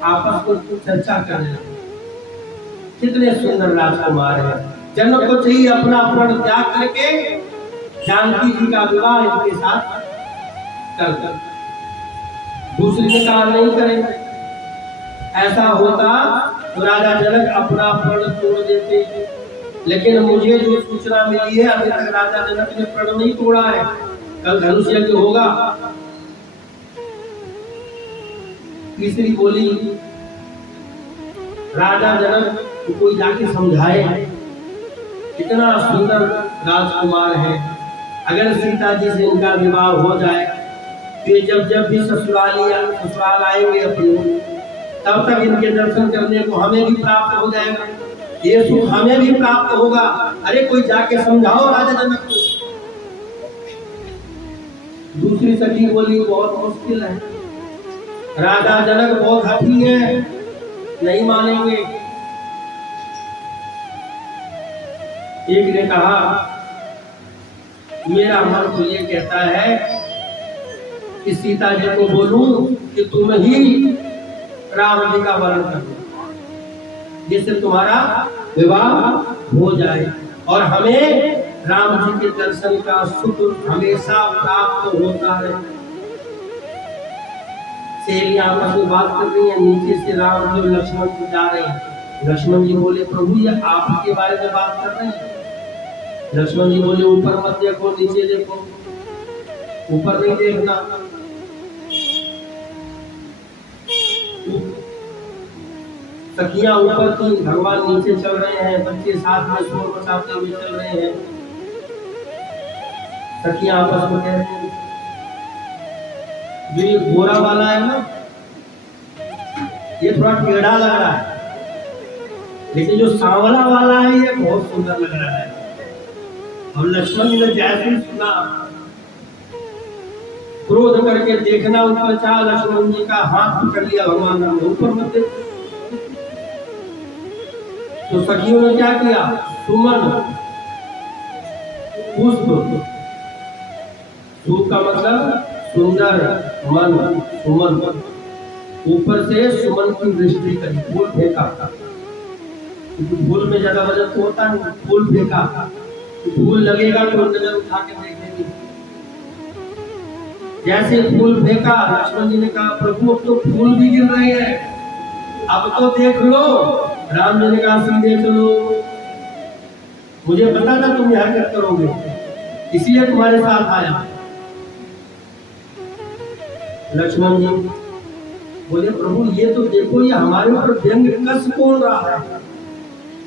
आपस में चर्चा कर रहे हैं कितने सुंदर राजकुमार हैं। जनक को चाहिए अपना प्रण त्याग करके जानकी जी का विवाह इनके साथ कर दे। दूसरी ने कहा नहीं करेंगे। ऐसा होता तो राजा जनक अपना प्रण तोड़ देते, लेकिन मुझे जो सूचना मिली है अभी तक राजा जनक ने प्रण नहीं तोड़ा है। कल धनुष यज्ञ होगा। तीसरी बोली राजा जनक को कोई जाके समझाए कितना सुंदर राजकुमार है। अगर सीता जी से इनका विवाह हो जाए तो जब जब भी ससुराल आएंगे अपने तब तक इनके दर्शन करने को हमें भी प्राप्त हो जाएगा, ये सुख हमें भी प्राप्त होगा। अरे कोई जाके समझाओ राजा जनक को। दूसरी सखी बोली बहुत मुश्किल है, राजा जनक बहुत हठी है, नहीं मानेंगे। एक ने कहा मेरा मन तो ये कहता है कि सीता जी को बोलूं कि तुम ही राम जी का वर्ण कर दो जिससे तुम्हारा विवाह हो जाए और हमें राम जी के दर्शन का सुख हमेशा प्राप्त होता है। सहेलियां आपस में बात कर रही हैं, नीचे से राम जी लक्ष्मण को जा रहे हैं। लक्ष्मण जी बोले प्रभु ये आपके बारे में बात कर रहे हैं। लक्ष्मण जी बोले ऊपर मत देखो नीचे देखो, ऊपर नहीं देखना। सखियां ऊपर थी, भगवान नीचे चल रहे हैं, बच्चे साथ में शोर मचाते हुए चल रहे हैं। सखियां आपस में कह रही हैं जो ये गोरा वाला है ना ये थोड़ा टेढ़ा लग रहा है, लेकिन जो सांवला वाला है ये बहुत सुंदर लग रहा है। और लक्ष्मण जी ने जैसे ही सुना क्रोध करके देखना ऊपर चाह, लक्ष्मण जी का हाथ पकड़ लिया भगवान राम ने, ऊपर मत देख। तो सखियों ने क्या किया, सुमन पुष्प, सुख का मतलब सुंदर, मन सुमन, ऊपर से सुमन की दृष्टि करी, फूल फेंका। फूल में ज्यादा वजन तो होता है, फूल फेंका, फूल लगेगा तो नजर उठा के देखेंगे। जैसे फूल फेंका लक्ष्मण जी ने कहा प्रभु अब तो फूल भी गिर रहे हैं, अब तो देख लो। राम जी ने कहा सीधे चलो, मुझे पता था तुम यह हरकत करोगे इसलिए तुम्हारे साथ आया। लक्ष्मण जी बोले प्रभु ये तो देखो ये हमारे ऊपर व्यंग कस कौन रहा है।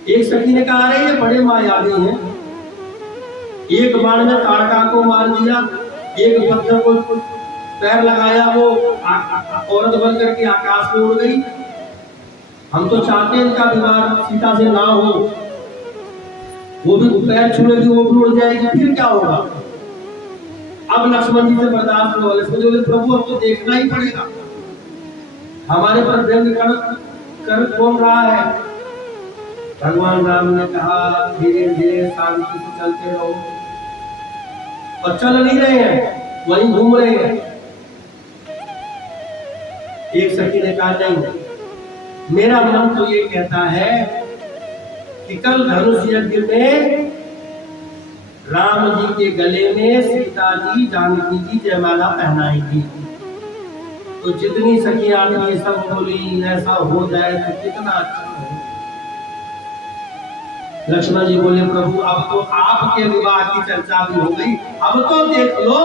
एक सखी ने कहा अरे ये बड़े मायावी हैं, एक बाण में ताड़का को मार दिया, एक पत्थर को पैर लगाया, वो औरत बन करके आकाश में उड़ गई। हम तो चाहते हैं इनका विवाह सीता से ना हो, वो भी पैर छुड़ेगी वो भी उड़ जाएगी, फिर क्या होगा। अब लक्ष्मण जी से बर्दाश्त हुआ। लक्ष्मण जी बोले प्रभु अब तो देखना ही पड़ेगा, हमारे पर व्यंग कर कौन रहा है। भगवान राम ने कहा धीरे धीरे शांति से चलते रहो, और चल नहीं रहे हैं वहीं घूम रहे हैं। एक सखी ने कहा नहीं मेरा मन तो ये कहता है कि कल धनुष यज्ञ में राम जी के गले में सीता जी जानकी जी जयमाला पहनाएगी। तो जितनी सखियां थी सब बोली ऐसा हो जाए तो कितना अच्छा है। लक्ष्मण जी बोले प्रभु अब तो आपके विवाह की चर्चा भी हो गई, अब तो देख लो।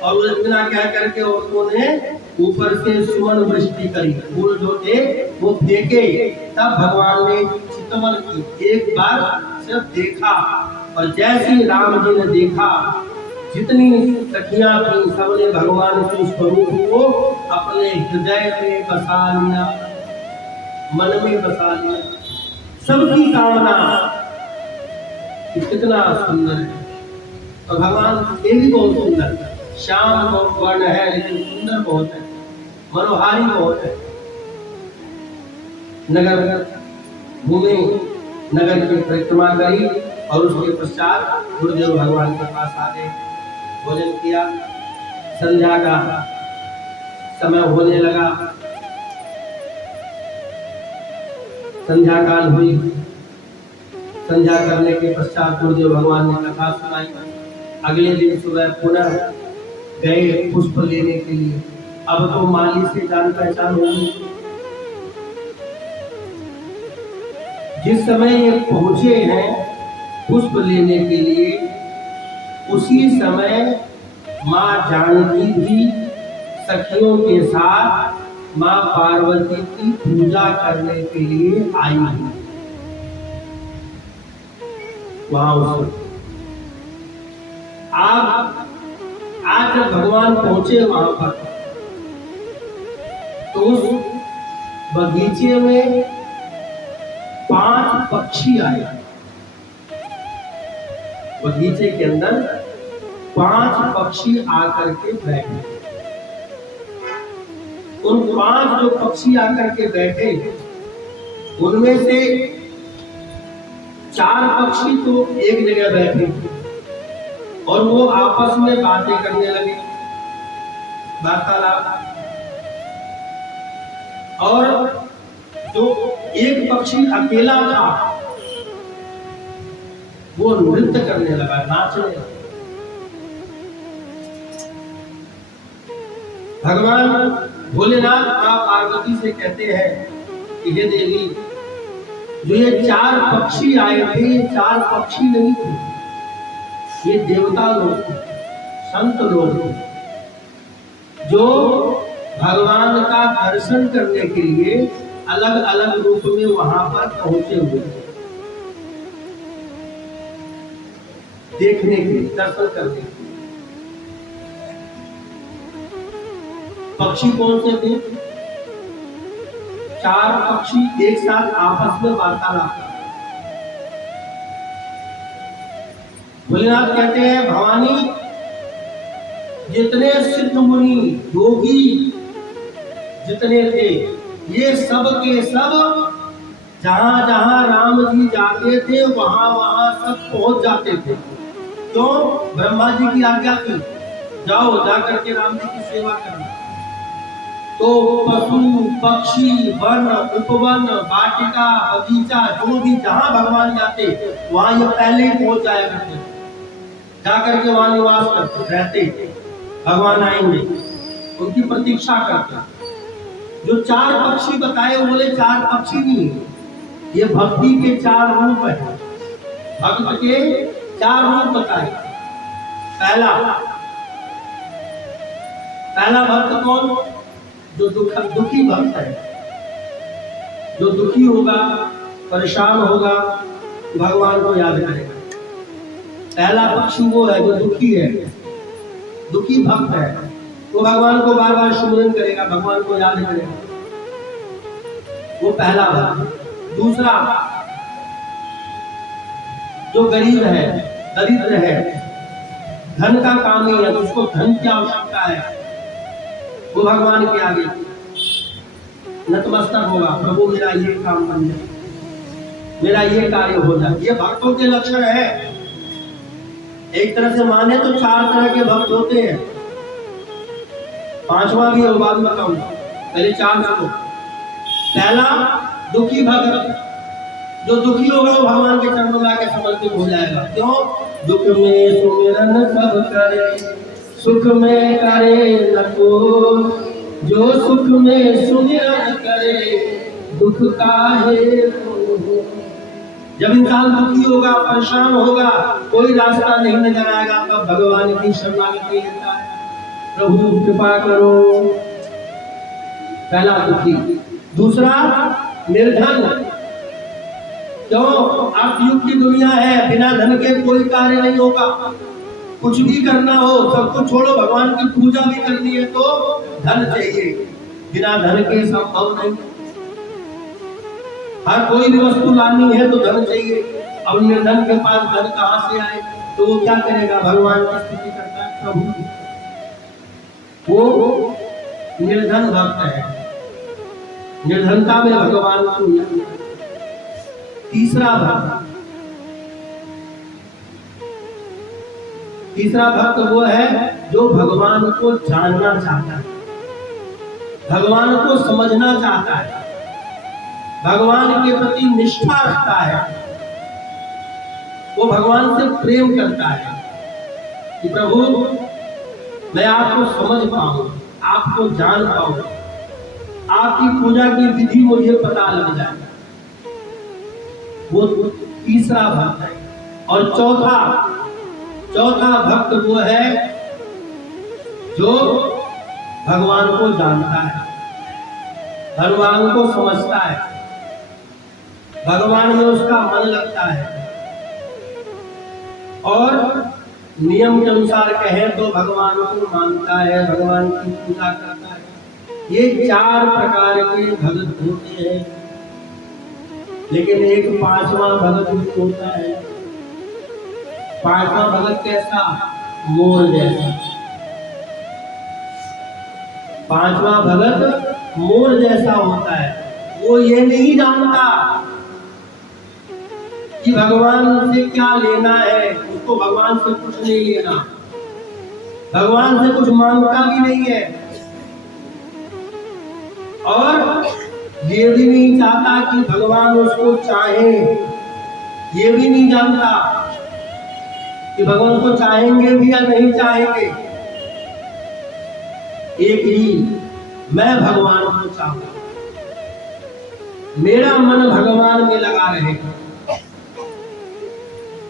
और इतना कह करके औरतों ने ऊपर से सुमन वृष्टि करी, फूल जो थे वो फेंके। तब भगवान ने चितवन की, एक बार सिर्फ देखा और जैसे ही राम जी ने देखा, जितनी सखियां थी सबने भगवान के स्वरूप को अपने हृदय में बसा लिया, मन में बसा लिया। सबकी कामना कि कितना सुंदर है। और भगवान ये भी बहुत सुंदर है, श्याम वर्ण है लेकिन सुंदर बहुत है, मनोहारी बहुत है। नगर घूमे, नगर की परिक्रमा करी और उसके पश्चात गुरुदेव भगवान के पास आ गए, भोजन किया। संध्या का समय होने लगा, संध्या काल हुई। संध्या करने के पश्चात गुरुदेव भगवान ने कथा सुनाई। अगले दिन सुबह पुनः गए पुष्प लेने के लिए। अब तो माली से जान पहचान हो गई। जिस समय ये पहुंचे हैं पुष्प लेने के लिए, उसी समय माँ जानकी भी सखियों के साथ माँ पार्वती की पूजा करने के लिए आई है वहां उस आज जब भगवान पहुंचे वहां पर, तो उस बगीचे में 5 पक्षी आए। बगीचे के अंदर 5 पक्षी आकर के बैठे। उन 5 जो पक्षी आकर के बैठे, उनमें से 4 पक्षी तो एक जगह बैठे और वो आपस में बातें करने लगे, वार्तालाप। और जो एक पक्षी अकेला था वो नृत्य करने लगा, नाचने लगा। भगवान भोलेनाथ मां पार्वती से कहते हैं कि हे देवी, जो ये 4 पक्षी आए थे, ये 4 पक्षी नहीं थे, ये देवता लोग थे, संत लोग थे, जो भगवान का दर्शन करने के लिए अलग अलग रूप में वहां पर पहुंचे हुए थे, देखने के लिए, दर्शन करने के लिए। पक्षी कौन से थे? 4 पक्षी एक साथ आपस में वार्तालाप करते। भोलेनाथ कहते हैं, भवानी, जितने सिद्ध मुनि योगी जितने थे, ये सब के सब जहां जहां राम जी जाते थे वहां वहां सब पहुंच जाते थे। क्यों? ब्रह्मा जी की आज्ञा थी, जाओ जाकर के राम जी की सेवा करना। तो पशु पक्षी वन उपवन वाटिका बगीचा जो भी जहां भगवान जाते वहां ये पहले ही पहुंच जाया करते, जाकर के वहां निवास करते रहते, भगवान आएंगे उनकी प्रतीक्षा करते। जो 4 पक्षी बताए, बोले 4 पक्षी नहीं, ये भक्ति के 4 रूप है। भक्त के 4 रूप बताए। पहला भक्त कौन? जो दुखी भक्त है, जो दुखी होगा, परेशान होगा, भगवान को याद करेगा। पहला पक्षी वो है जो दुखी है, दुखी भक्त है, वो भगवान को बार बार सुमिरन करेगा, भगवान को याद करेगा, वो पहला भक्त। दूसरा, जो गरीब है, दरिद्र है, धन का कामी है, उसको धन की आवश्यकता है, वो भगवान के आगे नतमस्तक होगा, प्रभु मेरा ये काम बन जाए, मेरा ये कार्य हो जाए। ये भक्तों के लक्षण है। एक तरह से माने तो 4 तरह के भक्त होते हैं, 5वां भी बाद में बताऊंगा, पहले 4 सुनो। पहला दुखी भक्त, जो दुखी होगा वो भगवान के चरणों में आके समर्पित हो जाएगा। क्यों? दुख में सुमिरन सब करे, सुख में करे न को, जो सुख में सुमिरन करे दुख काहे को। जब इंसान दुखी होगा, परेशान होगा, कोई रास्ता नहीं नजर आएगा, तब भगवान की शरणागति लेता है, प्रभु कृपा करो। पहला दुखी। दूसरा निर्धन, क्यों? अब युग की दुनिया है, बिना धन के कोई कार्य नहीं होगा। कुछ भी करना हो, सब कुछ छोड़ो, भगवान की पूजा भी करनी है तो धन चाहिए, बिना धन के संभव नहीं। हर कोई भी वस्तु लानी है तो धन चाहिए। अब निर्धन के पास धन कहाँ से आए? तो वो क्या करेगा? भगवान की स्तुति करता है, प्रभु वो निर्धन भक्त है, निर्धनता में भगवान को याद करता है। तीसरा भक्त वो है जो भगवान को जानना चाहता है, भगवान को समझना चाहता है, भगवान के प्रति निष्ठा रखता है, वो भगवान से प्रेम करता है कि प्रभु मैं आपको समझ पाऊं, आपको जान पाऊं, आपकी पूजा की विधि मुझे पता लग जाए। वो तीसरा भक्त है। और चौथा भक्त वो है जो भगवान को जानता है, भगवान को समझता है, भगवान में उसका मन लगता है और नियम के अनुसार कहें तो भगवान को मानता है, भगवान की पूजा करता है। ये 4 प्रकार के भक्त होते हैं। लेकिन एक 5वां भक्त भी होता है। 5वां भक्त कैसा? मोर जैसा। 5वां भक्त मोर जैसा होता है। वो ये नहीं जानता कि भगवान से क्या लेना है, उसको भगवान से कुछ नहीं लेना, भगवान से कुछ मांगता भी नहीं है और ये भी नहीं चाहता कि भगवान उसको चाहे। ये भी नहीं जानता कि भगवान को चाहेंगे भी या नहीं चाहेंगे। एक ही, मैं भगवान को चाहूंगा, मेरा मन भगवान में लगा रहेगा,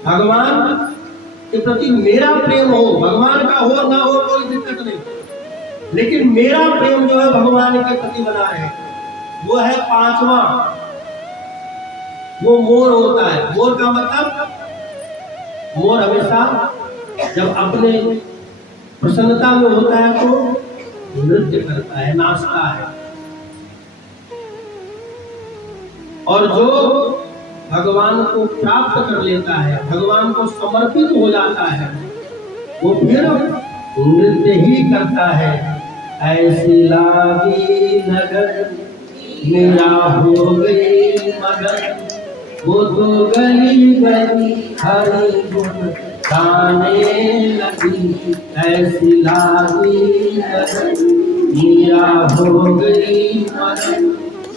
भगवान के प्रति मेरा प्रेम हो, भगवान का हो ना हो कोई दिक्कत नहीं, लेकिन मेरा प्रेम जो है भगवान के प्रति बना रहे, वो है 5वां। वो मोर होता है। मोर का मतलब, मोर हमेशा जब अपने प्रसन्नता में होता है तो नृत्य करता है, नाचता है। और जो भगवान को प्राप्त कर लेता है, भगवान को समर्पित हो जाता है, वो फिर नृत्य ही करता है। ऐसी लागी नगर मेरा हो गई मगन, वो तो गली गली हरि गुण गाने लगी। ऐसी लागी नगर मेरा हो गई मगन,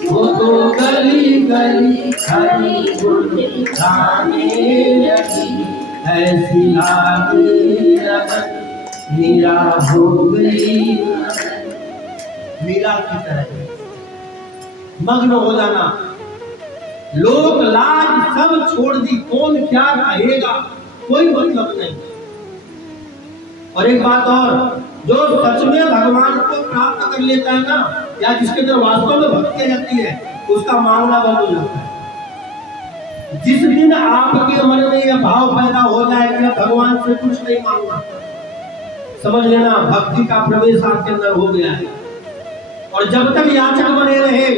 वो तो गली गली हरि गुण गाने लगी। ऐसी लागी नगर मेरा हो गई। मीरा की तरह मग्न हो जाना, लोक लाज सब छोड़ दी, कौन क्या कहेगा कोई मतलब नहीं। और एक बात और, जो सच में भगवान को प्राप्त कर लेता है ना, या जिसके अंदर वास्तव में भक्ति रहती है, उसका मांगना बंद हो जाता है। जिस दिन आपके मन में यह भाव पैदा हो जाए कि भगवान से कुछ नहीं मांगना, समझ लेना भक्ति का प्रवेश आपके अंदर हो गया है। और जब तक याचक बने रहे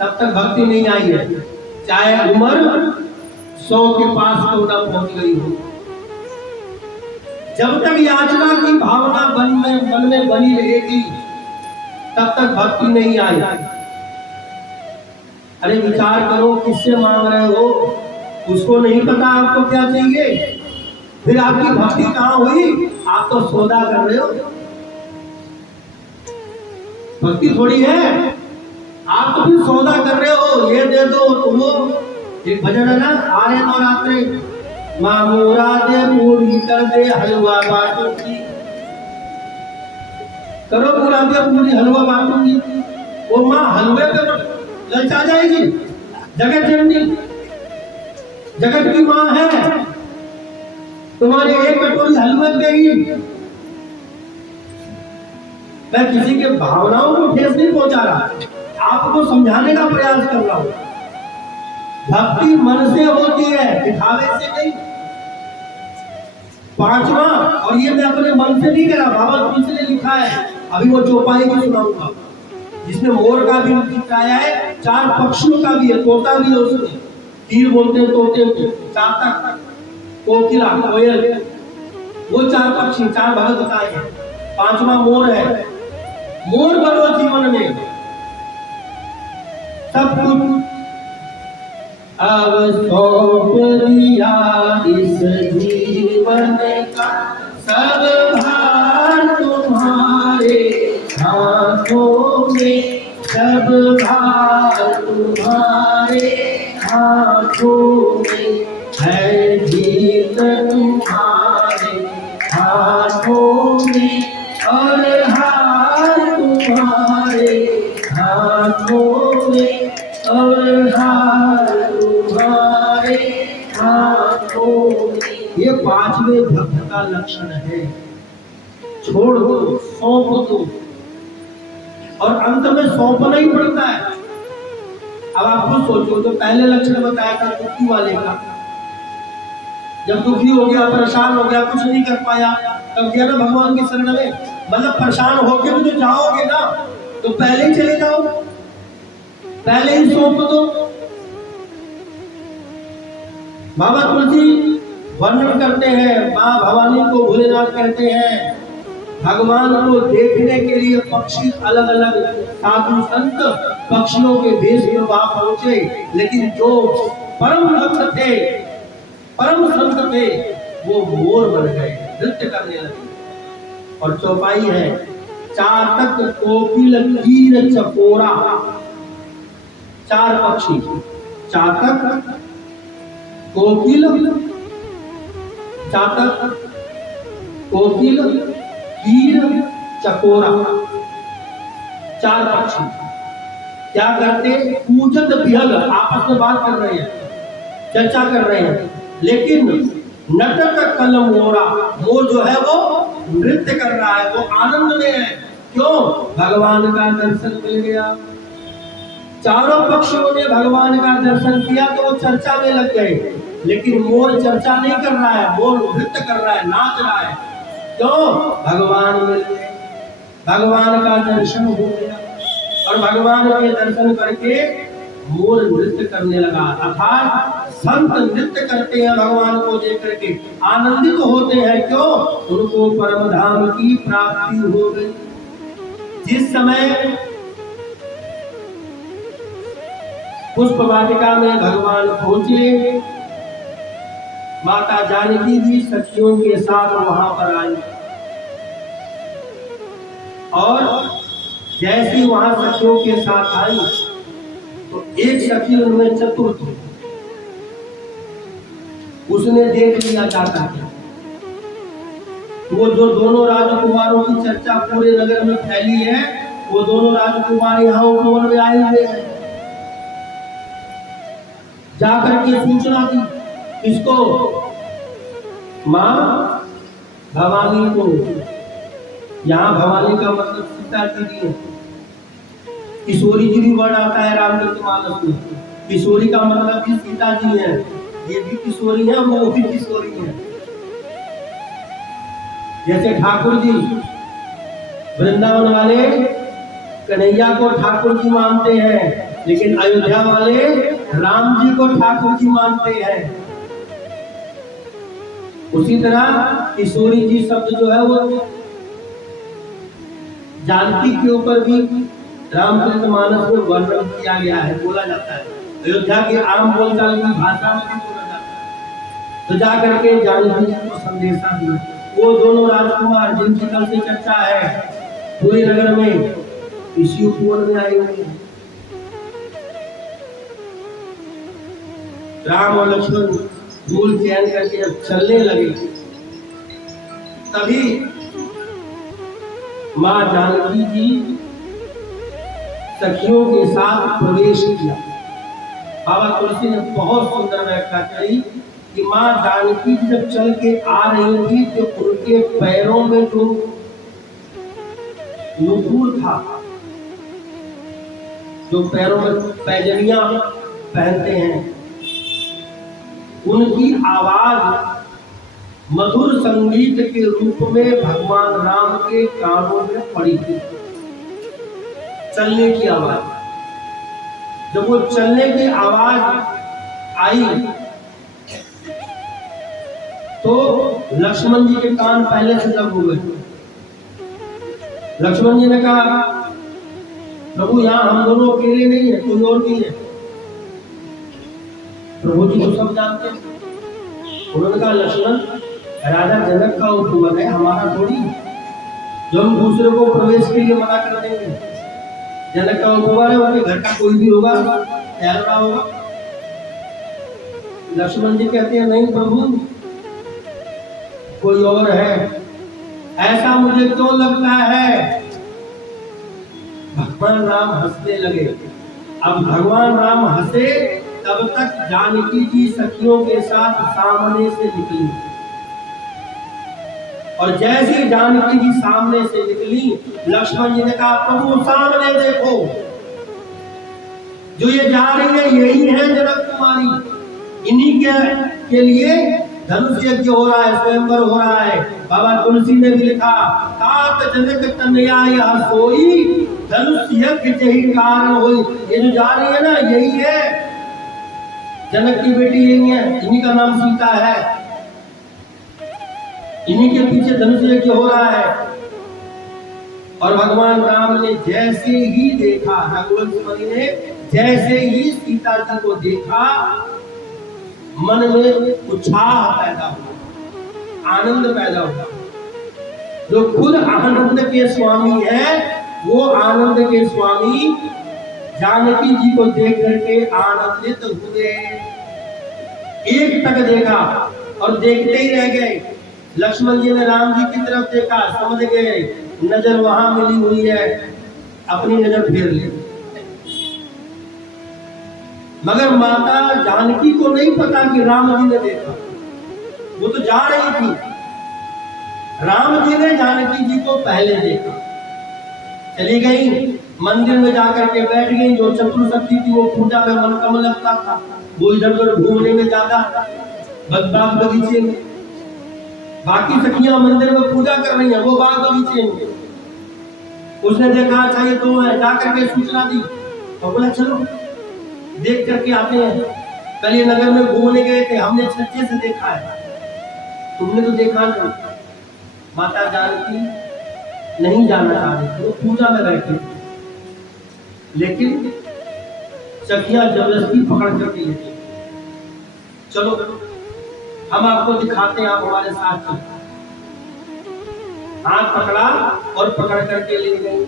तब तक भक्ति नहीं आई है, चाहे उम्र 100 के पास क्यों ना पहुंच गई हो। जब तक याचना की भावना मन में बनी रहेगी तब तक भक्ति नहीं आई। अरे विचार करो, किससे मांग रहे हो, उसको नहीं पता आपको क्या चाहिए, फिर आपकी भक्ति कहाँ हुई? आप तो सौदा कर रहे हो, भक्ति थोड़ी है। आप तो फिर सौदा कर रहे हो, ये दे दो तो वो। एक भजन है ना, आ रहे नवरात्रे, माँ मोरा दे पूरी कर दे हलवा बाटूंगी, करो पूरा दे पूरी हलवा बाटूंगी। वो माँ हलवे पे ललचा जाएगी। जगत जननी, जगत की माँ है, तुम्हारे एक कटोरी हलवे देगी। मैं किसी के भावनाओं को ठेस नहीं पहुंचा रहा, आपको समझाने का प्रयास कर रहा हूं। भक्ति मन से होती है, दिखावे से नहीं। पांचवा, और ये मैं अपने मन से नहीं करा, बाबा तुलसी ने लिखा है, अभी वो चौपाई भी सुनाऊंगा, जिसमें मोर का भी दिखाया है, 4 पक्षियों का भी है, तोता भी है उसमें, तीर बोलते हैं तोते को, चातक, कोकिला, कोयल, वो 4 पक्षी, 4 भगत बताए हैं। 5वां मोर है। मोर बनो जीवन में सब कुछ अब सौंप दिया, इस जीवन का सब भार तुम्हारे हाथों में, सब भार तुम्हारे हाथों में है, जीत तुम्हारे हाथों में और हार तुम्हारे हाथों में और हार तुम्हारे हाथों में। ये 5वें भक्त का लक्षण है। छोड़ दो, सौंप दो, और अंत में सौंपना ही पड़ता है। अब आप खुद सोचो, जो पहले लक्षण बताया था दुखी वाले का, जब दुखी हो गया, परेशान हो गया, कुछ नहीं कर पाया, तब गया ना भगवान की शरण में। मतलब परेशान होके भी तो जाओगे ना, तो पहले ही चले जाओ, पहले ही सौंप दो। बाबा तुलसी वर्णन करते हैं, माँ भवानी को भोलेनाथ कहते हैं, भगवान को देखने के लिए पक्षी अलग अलग साधु संत पक्षियों के भेष में वहां पहुंचे, लेकिन जो परम भक्त थे, परम संत थे, वो मोर बन गए, नृत्य करने लगे। और चौपाई है, चातक, कोकिल, कीर, चकोरा, 4 पक्षी, चातक, कोकिल, चातक, कोकिल, कीर, चकोरा, 4 पक्षी क्या करते? पूजत विहग, आपस में बात कर रहे हैं, चर्चा कर रहे हैं, लेकिन नटक कलम मोरा, मोर जो है वो नृत्य कर रहा है, वो आनंद में है। क्यों? भगवान का दर्शन मिल गया। चारों पक्षियों ने भगवान का दर्शन किया तो वो चर्चा में लग गए, लेकिन मोर चर्चा नहीं कर रहा है, मोर नृत्य कर रहा है, नाच रहा है। क्यों? भगवान मिल गए, भगवान का दर्शन हो गया, और भगवान के दर्शन करके मोर नृत्य करने लगा। अर्थात संत नृत्य करते हैं, भगवान को देख करके आनंदित होते हैं। क्यों? उनको परम धाम की प्राप्ति हो गई। जिस समय पुष्प वाटिका में भगवान पहुंचे, माता जानकी भी सखियों के साथ वहां पर आई, और जैसी वहां सखियों के साथ आई तो एक सखी उनमें चतुर थी, उसने देख लिया जाता है। वो जो दोनों राजकुमारों की चर्चा पूरे नगर में फैली है, वो दोनों राजकुमार यहाँ उपवन में आए हुए हैं। जाकर के सूचना दी, किसको? माँ भवानी को। यहाँ भवानी का मतलब सीता जी भी है, किशोरी जी भी वर्ड आता है रामचरितमानस में। किशोरी का मतलब भी सीता जी है, ये भी किशोरी है, वो भी किशोरी है। जैसे ठाकुर जी, वृंदावन वाले कन्हैया को ठाकुर जी मानते हैं, लेकिन अयोध्या वाले राम जी को ठाकुर जी मानते हैं। उसी तरह किशोरी जी शब्द जो है वो जानकी के ऊपर भी रामचरितमानस में वर्णन किया गया है, बोला जाता है। अयोध्या के आम बोलचाल की भाषा में भी बोला जाता है। तो जाकर के जानकी को संदेशा दिया। वो दोनों राजकुमार जिनकी कल से चर्चा है पूरे नगर में, इसी उपवन में आए हुए हैं। राम और लक्ष्मण धूल चैन करके जब चलने लगे, तभी मां जानकी जी सखियों के साथ प्रवेश किया। बाबा तुलसी ने बहुत सुंदर व्याख्या करी कि मां जानकी जी जब चल के आ रही थी तो उनके पैरों में जो नुपुर था, जो पैरों में पैजनियां पहनते हैं, उनकी आवाज मधुर संगीत के रूप में भगवान राम के कानों में पड़ी थी। चलने की आवाज, जब वो चलने की आवाज आई तो लक्ष्मण जी के कान पहले से दब हो गए। लक्ष्मण जी ने कहा, प्रभु यहाँ हम दोनों अकेले नहीं है, कोई और भी है। प्रभु जी तो सब जानते हैं। उन्होंने कहा, लक्ष्मण, राजा जनक का उपवन है, हमारा थोड़ी, जो हम दूसरे को प्रवेश के लिए मना कर देंगे। जनक का उपवन है, उनके घर का कोई भी होगा, टहल रहा होगा। लक्ष्मण जी कहते हैं, नहीं प्रभु, कोई और है। ऐसा मुझे क्यों लगता है? भगवान राम हंसने लगे। अब भगवान राम हंसे तब तक जानकी जी सखियों के साथ सामने से निकली, और जैसे जानकी जी सामने से निकली, लक्ष्मण जी ने कहा, प्रभु सामने देखो, जो ये जा रही है यही है जनक कुमारी। इन्हीं के लिए धनुष यज्ञ हो रहा है, स्वयंवर हो रहा है। बाबा तुलसी ने भी लिखा, तात जनक तनया यह सोई, धनुष यज्ञ यही कारण होई। ये जो जा रही है ना, यही है जनक की बेटी, यही है, इन्हीं का नाम सीता है, इन्हीं के पीछे धनुष यज्ञ हो रहा है। और भगवान राम ने जैसे ही देखा, रघुवंश ने जैसे ही सीता जी को देखा, मन में उत्साह पैदा हुआ, आनंद पैदा हुआ। जो खुद आनंद के स्वामी है, वो आनंद के स्वामी जानकी जी को देख करके आनंदित हुए। एक तक देखा और देखते ही रह गए। लक्ष्मण जी ने राम जी की तरफ देखा, समझ गए नजर वहां मिली हुई है, अपनी नजर फेर ली। मगर माता जानकी को नहीं पता कि राम जी ने देखा, वो तो जा रही थी। राम जी ने जानकी जी को पहले देखा, चली गई मंदिर में जाकर के बैठ गई। जो चतुर्शक्ति थी वो पूजा में मन कम लगता था, वो इधर उधर घूमने में ज्यादा, बाग बगीचे में। बाकी सखियां मंदिर में पूजा कर रही हैं, वो बाग बगीचे में। उसने देखा, अच्छा ये तो है, जाकर के सूचना दी और बोला चलो देख करके आते हैं। कल ये नगर में घूमने गए थे, हमने सच्चे से देखा है, तुमने तो देखा नहीं। माता जानकी नहीं जाना चाह रही थी, वो पूजा में बैठे, लेकिन सखियां जबरदस्ती पकड़ करके ले गई। चलो हम आपको दिखाते हैं, आप हमारे साथ चलो। हाथ पकड़ा और पकड़ करके ले गई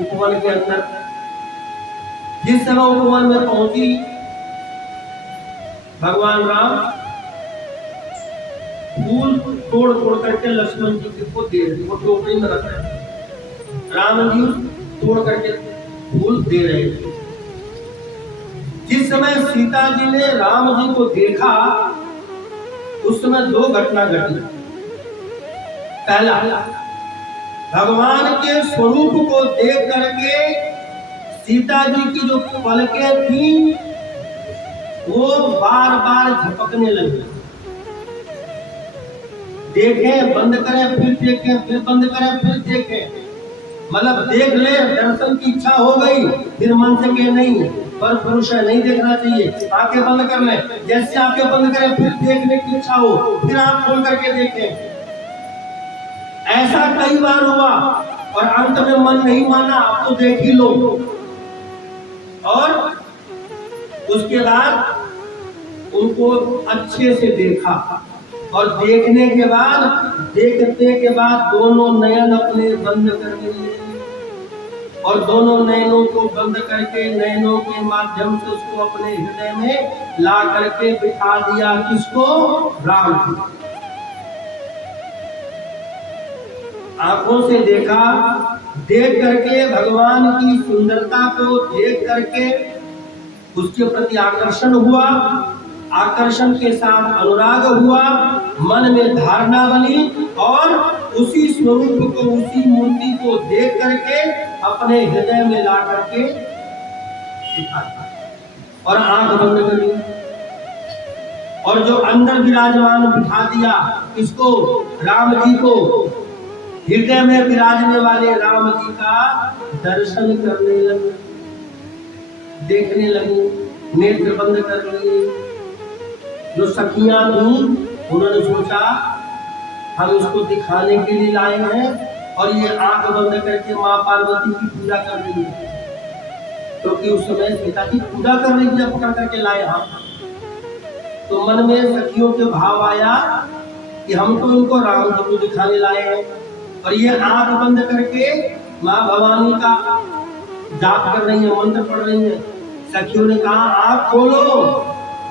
उपवन के अंदर। जिस समय उपवन में पहुंची, भगवान राम फूल तोड़ तोड़ करके लक्ष्मण जी को दे रहे, वो टोकरी में रख रहे। राम जी तोड़ करके फूल दे रहे थे। जिस समय सीता जी ने राम जी को देखा, उस समय दो घटना घटी। पहला, भगवान के स्वरूप को देख करके सीता जी की जो पलकें थी वो बार बार झपकने लगी। देखें, बंद करें, फिर देखें, फिर बंद करें, फिर देखें, मतलब देख ले, दर्शन की इच्छा हो गई, फिर मन से कहे नहीं, पर पुरुष है, नहीं देखना चाहिए, आंखें बंद कर ले। जैसे आंखें बंद करें, फिर देखने की इच्छा हो, फिर आंख खोल करके देखें। ऐसा कई बार हुआ और अंत में मन नहीं माना, आप तो देख ही लो। और उसके बाद उनको अच्छे से देखा, और देखने के बाद, देखते के बाद दोनों नयन अपने बंद कर लिए, और दोनों नयनों को बंद करके नयनों के माध्यम से उसको अपने हृदय में ला करके बिठा दिया। किसको? राम को। आंखों से देखा, देख करके भगवान की सुंदरता को देख करके उसके प्रति आकर्षण हुआ, आकर्षण के साथ अनुराग हुआ, मन में धारणा बनी, और उसी स्वरूप को, उसी मूर्ति को देख करके अपने हृदय में ला करके दिखाता और आंख बंद कर ली। और जो अंदर विराजमान बिठा दिया इसको, राम जी को, हृदय में विराजने वाले राम जी का दर्शन करने लगे, देखने लगी, नेत्र बंद कर लिए। जो सखियां थी उन्होंने सोचा हम इसको दिखाने के लिए लाए हैं और ये आंख बंद करके माँ पार्वती की पूजा कर रही है, क्योंकि उस समय सीता की पूजा कर रही थी, पकड़ करके लाए हम। तो मन में सखियों के भाव आया कि हम तो इनको राम जी को दिखाने लाए हैं और ये आंख बंद करके माँ भवानी का जाप कर रही है, मंत्र पढ़ रही है। सखियों ने कहा आंख खोलो,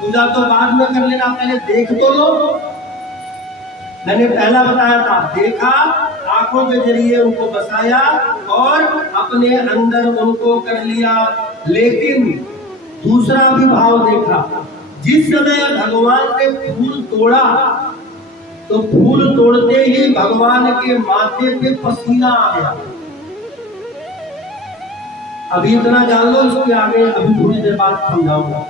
पूजा तो बाद में कर लेना, पहले देख तो लो। मैंने पहला बताया था, देखा, आंखों के जरिए उनको बसाया और अपने अंदर उनको कर लिया। लेकिन दूसरा भी भाव देखा, जिस समय भगवान ने फूल तोड़ा तो फूल तोड़ते ही भगवान के माथे पे पसीना आ गया। अभी इतना जान लो, इसके आगे अभी थोड़ी देर बाद समझाऊंगा।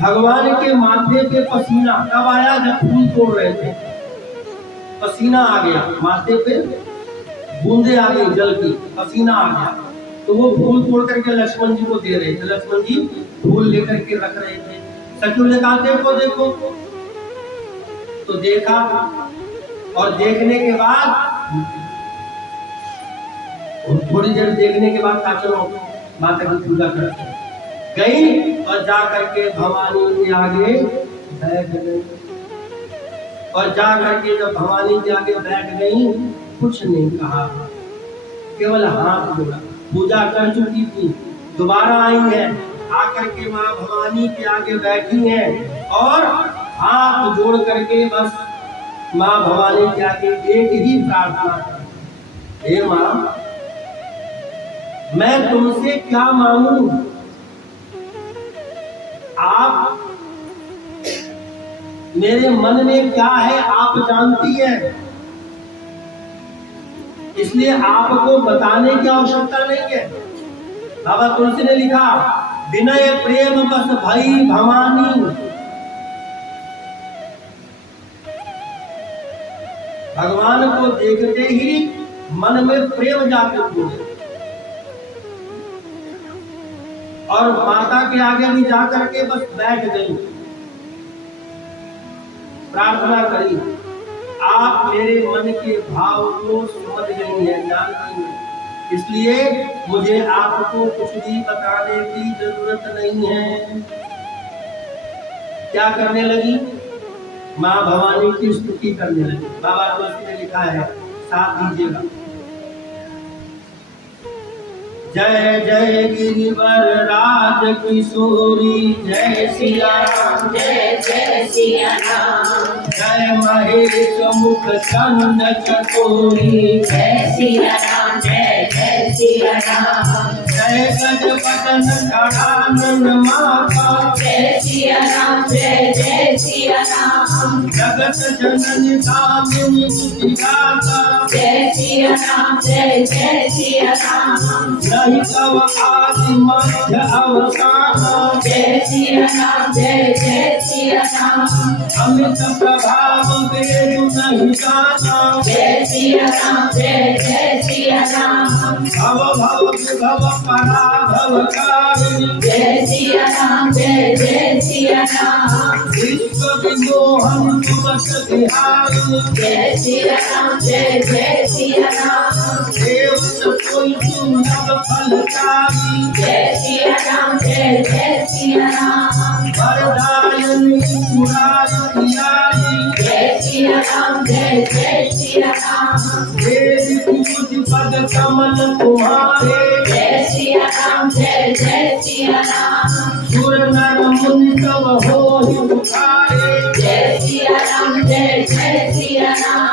भगवान के माथे पे पसीना कब आया? जब फूल तोड़ रहे थे, पसीना आ गया माथे पे, बूंदे आ गई जल की, पसीना आ गया। तो वो फूल तोड़ करके लक्ष्मण जी को दे रहे थे, लक्ष्मण जी फूल लेकर के रख रहे थे। सखियों ने कहा देखो देखो, तो देखा और देखने के बाद थोड़ी देर देखने के बाद कहा चलो माता की पूजा करते हैं। गई और जा करके भवानी के आगे बैठ गई, और जा करके जब भवानी के आगे बैठ गई कुछ नहीं कहा, केवल हाथ जोड़ा। पूजा कर चुकी थी, दोबारा आई है, आकर के माँ भवानी के आगे बैठी हैं और हाथ जोड़ करके बस माँ भवानी के आगे एक ही प्रार्थना, हे माँ मैं तुमसे क्या मांगू, आप मेरे मन में क्या है आप जानती हैं, इसलिए आपको बताने की आवश्यकता नहीं है। बाबा तुलसी ने लिखा, विनय प्रेम बस भई भवानी। भगवान को देखते ही मन में प्रेम जागृत हो गया और माता के आगे भी जा करके बस बैठ गई, प्रार्थना करी। आप मेरे मन के भाव को समझ गई हैं, जान गई हैं, इसलिए मुझे आपको कुछ भी बताने की जरूरत नहीं है। क्या करने लगी? माँ भवानी की स्तुति करने लगी। बाबा तुलसी ने लिखा है, साथ दीजिएगा। जय जय गिरिवर राज किशोरी, जय सिया राम, जय जय सिया राम, जय महेश मुख चंद चकोरी, जय सिया राम, जय जय सिया राम, जय गजपतन गणानन माता, जय सिया राम, जय जय सिया राम, जगत जननी कामिनी विधाता, जय सिया राम, जय जय सिया राम, नहीं तव आदि मध्य अवसान, जय सिया राम, जय जय सिया राम, अमित प्रभाव वेद नहीं जाना, जय सिया राम, जय जय सिया राम, भव भव विभव पराभव कारिणी, जय सिया राम, जय जय सिया राम, विश्व विमोहन तुमस बिहारी, जय सिया राम, जय जय सिया राम, देव कोई सुनब फलकारी, जय सिया राम, जय जय सिया राम, वरदायनी पुरारी प्यारी, जय सिया राम, जय जय सिया राम, देवी पूज पद कमल तुम्हारे, जय सिया राम, जय जय सिया राम, सुर नर मुनि सब होहि पुकारे, जय सिया राम, जय जय सिया राम,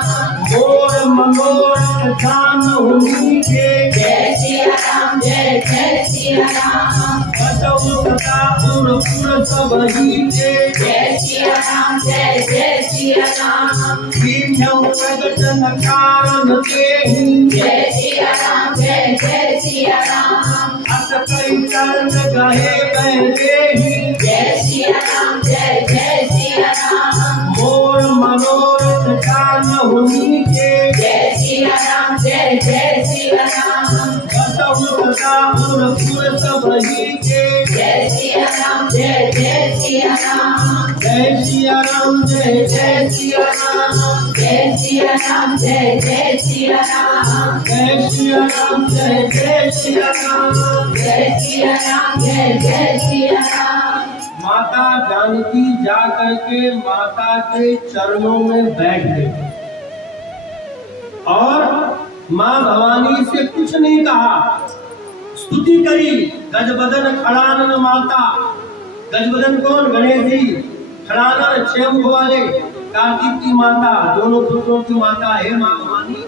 मोर मनोरथ जानहु नीके, जय सिया राम, जय जय सिया राम, बजौ सदा पुर पुर सब हीके, जय सिया राम, जय जय सिया राम, दीनौ प्रगट न कारण देहि, जय सिया राम, जय जय सिया राम, अस कई चरण गहे बह देहि, जय सिया राम, जय जय सिया राम, मैया और फूल सब ही के। जय सिया राम जय जय सिया राम। जय सिया राम जय जय सिया राम। जय सिया राम जय जय सिया राम। जय सिया राम जय जय सिया राम। जय सिया राम जय जय सिया राम। माता जानकी जा करके माता के चरणों में बैठ गई और मां भवानी से कुछ नहीं कहा, स्तुति करी। गजबदन खड़ानन माता, गजबदन कौन? गणेश जी। खड़ानन 6 मुख वाले, कार्तिक की माता, दोनों पुत्रों की माता है मां भवानी,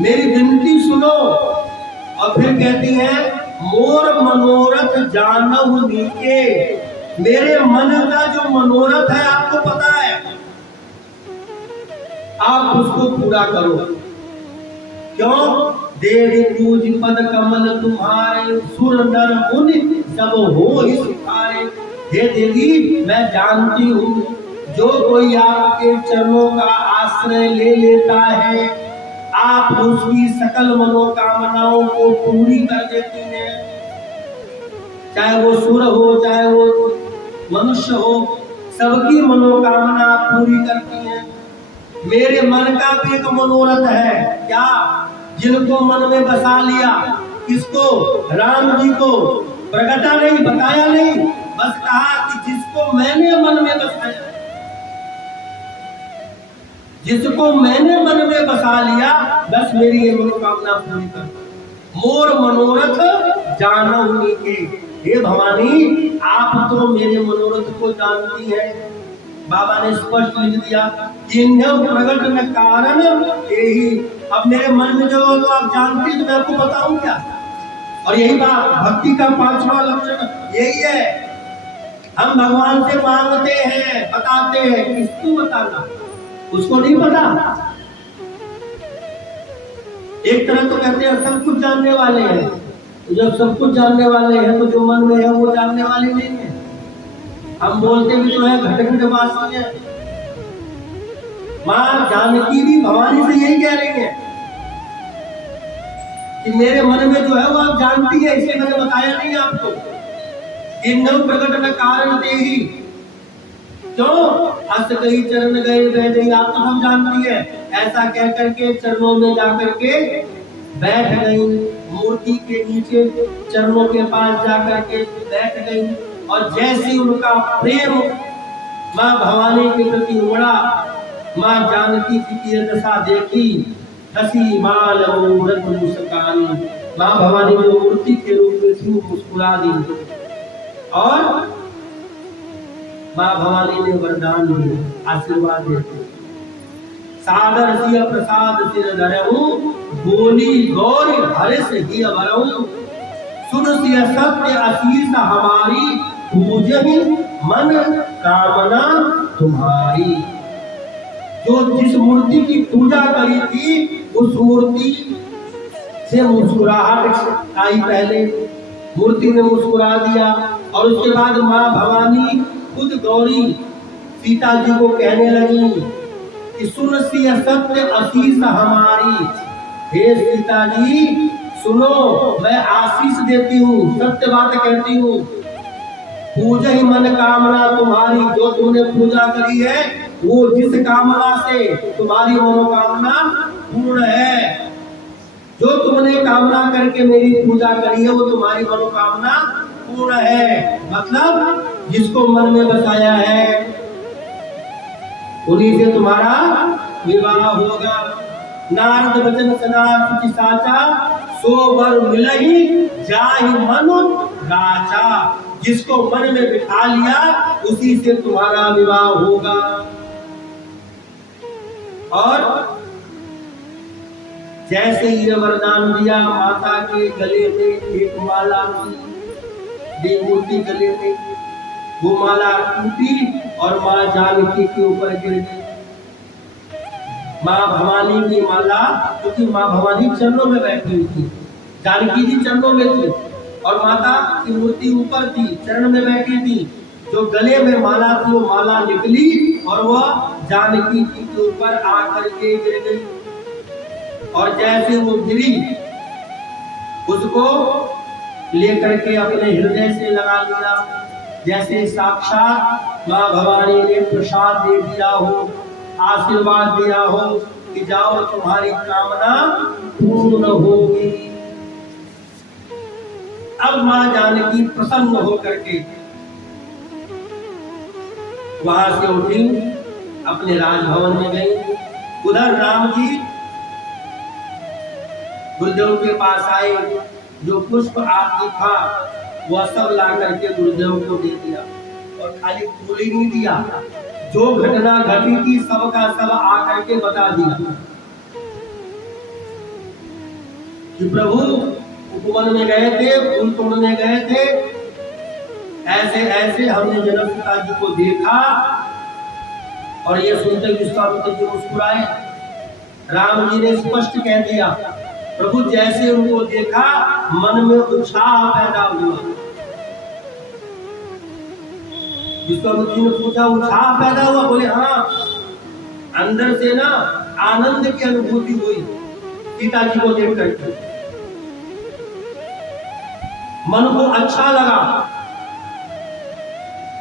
मेरी विनती सुनो। और फिर कहती है मोर मनोरथ जानहु नीके। मेरे मन का जो मनोरथ है आपको पता है, आप उसको पूरा करो। क्यों? देवी पूज पद कमल तुम्हारे, सुर नर मुनि सब हो ही सुखारे। हे देवी, मैं जानती हूँ जो कोई आपके चरणों का आश्रय ले लेता है, आप उसकी सकल मनोकामनाओं को पूरी कर देती हैं। चाहे वो सुर हो, चाहे वो मनुष्य हो, सबकी मनोकामना पूरी करती हैं। मेरे मन का भी एक मनोरथ है। क्या? जिनको मन में बसा लिया, किसको? राम जी को। प्रगटा नहीं, बताया नहीं, बस कहा कि जिसको मैंने मन में बसाया, जिसको मैंने मन में बसा लिया, बस मेरी ये मनोकामना पूरी कर। मोर मनोरथ जानहु नीके। हे भवानी, आप तो मेरे मनोरथ को जानती है। बाबा ने स्पष्ट लिख दिया, प्रगट न कारण यही। अब मेरे मन में जो हो तो आप जानती हैं, तो मैं आपको बताऊं क्या? और यही बात भक्ति का 5वां लक्षण यही है। हम भगवान से मांगते हैं, बताते हैं, किसको बताना? उसको नहीं पता। एक तरह तो कहते हैं सब कुछ जानने वाले हैं, जब सब कुछ जानने वाले हैं तो जो मन में है वो जानने वाले नहीं है। हम बोलते भी तो है घट घट वासी है। मां जानकी भी भवानी से यही कह रही है कि मेरे मन में जो है वो आप जानती है, इसलिए मैंने बताया नहीं आपको। इंद्र प्रकट न कारण दे ही। क्यों? अस गई चरण गए वह नहीं, आप तो हम जानती है। ऐसा कह करके चरणों में जाकर के बैठ गई, मूर्ति के नीचे चरणों के पास जाकर के बैठ गई। और जैसे उनका प्रेम मां भवानी के प्रति उमड़ा, मां जानकी जी की दशा देखी, हसी माल मुस्कानी। मां भवानी जो मूर्ति के रूप में थी मुस्कुरा दी और मां भवानी ने वरदान दिए, आशीर्वाद देते। सादर सिय प्रसाद सिर धरहु, बोली गौर हर्ष ही अवरहु। सुन सिय सत्य आशीष हमारी, पूजहि मन कामना तुम्हारी। जो जिस मूर्ति की पूजा करी थी, उस मूर्ति से मुस्कुराहट आई। पहले मूर्ति ने मुस्कुरा दिया और उसके बाद मां भवानी खुद गौरी सीता जी को कहने लगी कि सुन सिय सत्य आशीष हमारी। हे सीता जी सुनो, मैं आशीष देती हूँ, सत्य बात कहती हूँ। पूजा ही मन कामना तुम्हारी, जो तुमने पूजा करी है वो जिस कामना से तुम्हारी मनोकामना पूर्ण है। जो तुमने कामना करके मेरी पूजा करी है वो तुम्हारी मनोकामना पूर्ण है। मतलब जिसको मन में बसाया है उन्हीं से तुम्हारा विवाह होगा। नारद वचन सदा सुचि साचा, सो वर मिलहि जाहि मनु राजा। जिसको मन में बिठा लिया उसी से तुम्हारा विवाह होगा। और जैसे ही वरदान दिया, माता के गले में एक माला थी, देवमूर्ति गले में, वो माला टूटी और मां जानकी के ऊपर गिर गई। मां भवानी की माला, क्योंकि मां भवानी चरणों में बैठी हुई थी, जानकी जी चरणों में थी और माता की मूर्ति ऊपर थी, चरण में बैठी थी। जो गले में माला थी वो माला निकली और वह जानकी जी के ऊपर आकर के गिर गई। और जैसे वो गिरी उसको लेकर के अपने हृदय से लगा लिया, जैसे साक्षात माँ भवानी ने प्रसाद दे दिया हो, आशीर्वाद दिया हो कि जाओ तुम्हारी कामना पूर्ण होगी। अब माँ जानकी प्रसन्न होकर के वहां से उठी, अपने राजभवन में गई। उधर राम जी गुरुदेव के पास आए, जो पुष्प आदि था वह सब ला करके गुरुदेव को दे दिया, और खाली फूल ही नहीं दिया, जो घटना घटी थी सबका सब आकर के बता दिया कि प्रभु उपवन में गए थे, फूल तोड़ने गए थे, ऐसे ऐसे हमने जनक पिता जी को देखा। और ये सुनते विश्वामित्र जी मुस्कुराए। राम जी ने स्पष्ट कह दिया, प्रभु जैसे उनको देखा मन में उत्साह पैदा हुआ। विश्वामित्र जी ने पूछा उत्साह पैदा हुआ? बोले हाँ, अंदर से ना आनंद की अनुभूति हुई सीता जी को देख करके, मन को अच्छा लगा।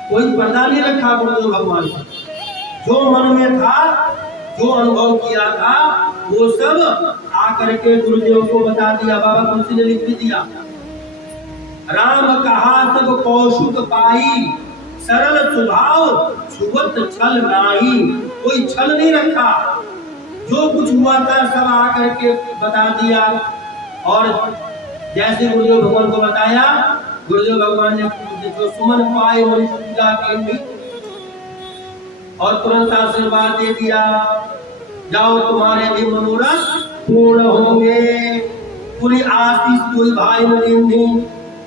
कोई पर्दा नहीं रखा गुरुदेव भगवान का, जो मन में था, जो अनुभव किया था, वो सब आकर के गुरुदेव को बता दिया। बाबा तुलसी ने लिख भी दिया, राम कहा सब कौशुक पाई, सरल स्वभाव छुवत छल नाही। कोई छल नहीं रखा, जो कुछ हुआ था सब आकर के बता दिया। और जैसे गुरुदेव भगवान को बताया, गुरुदेव भगवान ने जो सुमन पाए वो पूजा की और तुरंत आशीर्वाद दे दिया, जाओ तुम्हारे भी मनोरथ पूर्ण होंगे। पूरी आशीष कोई भाई ने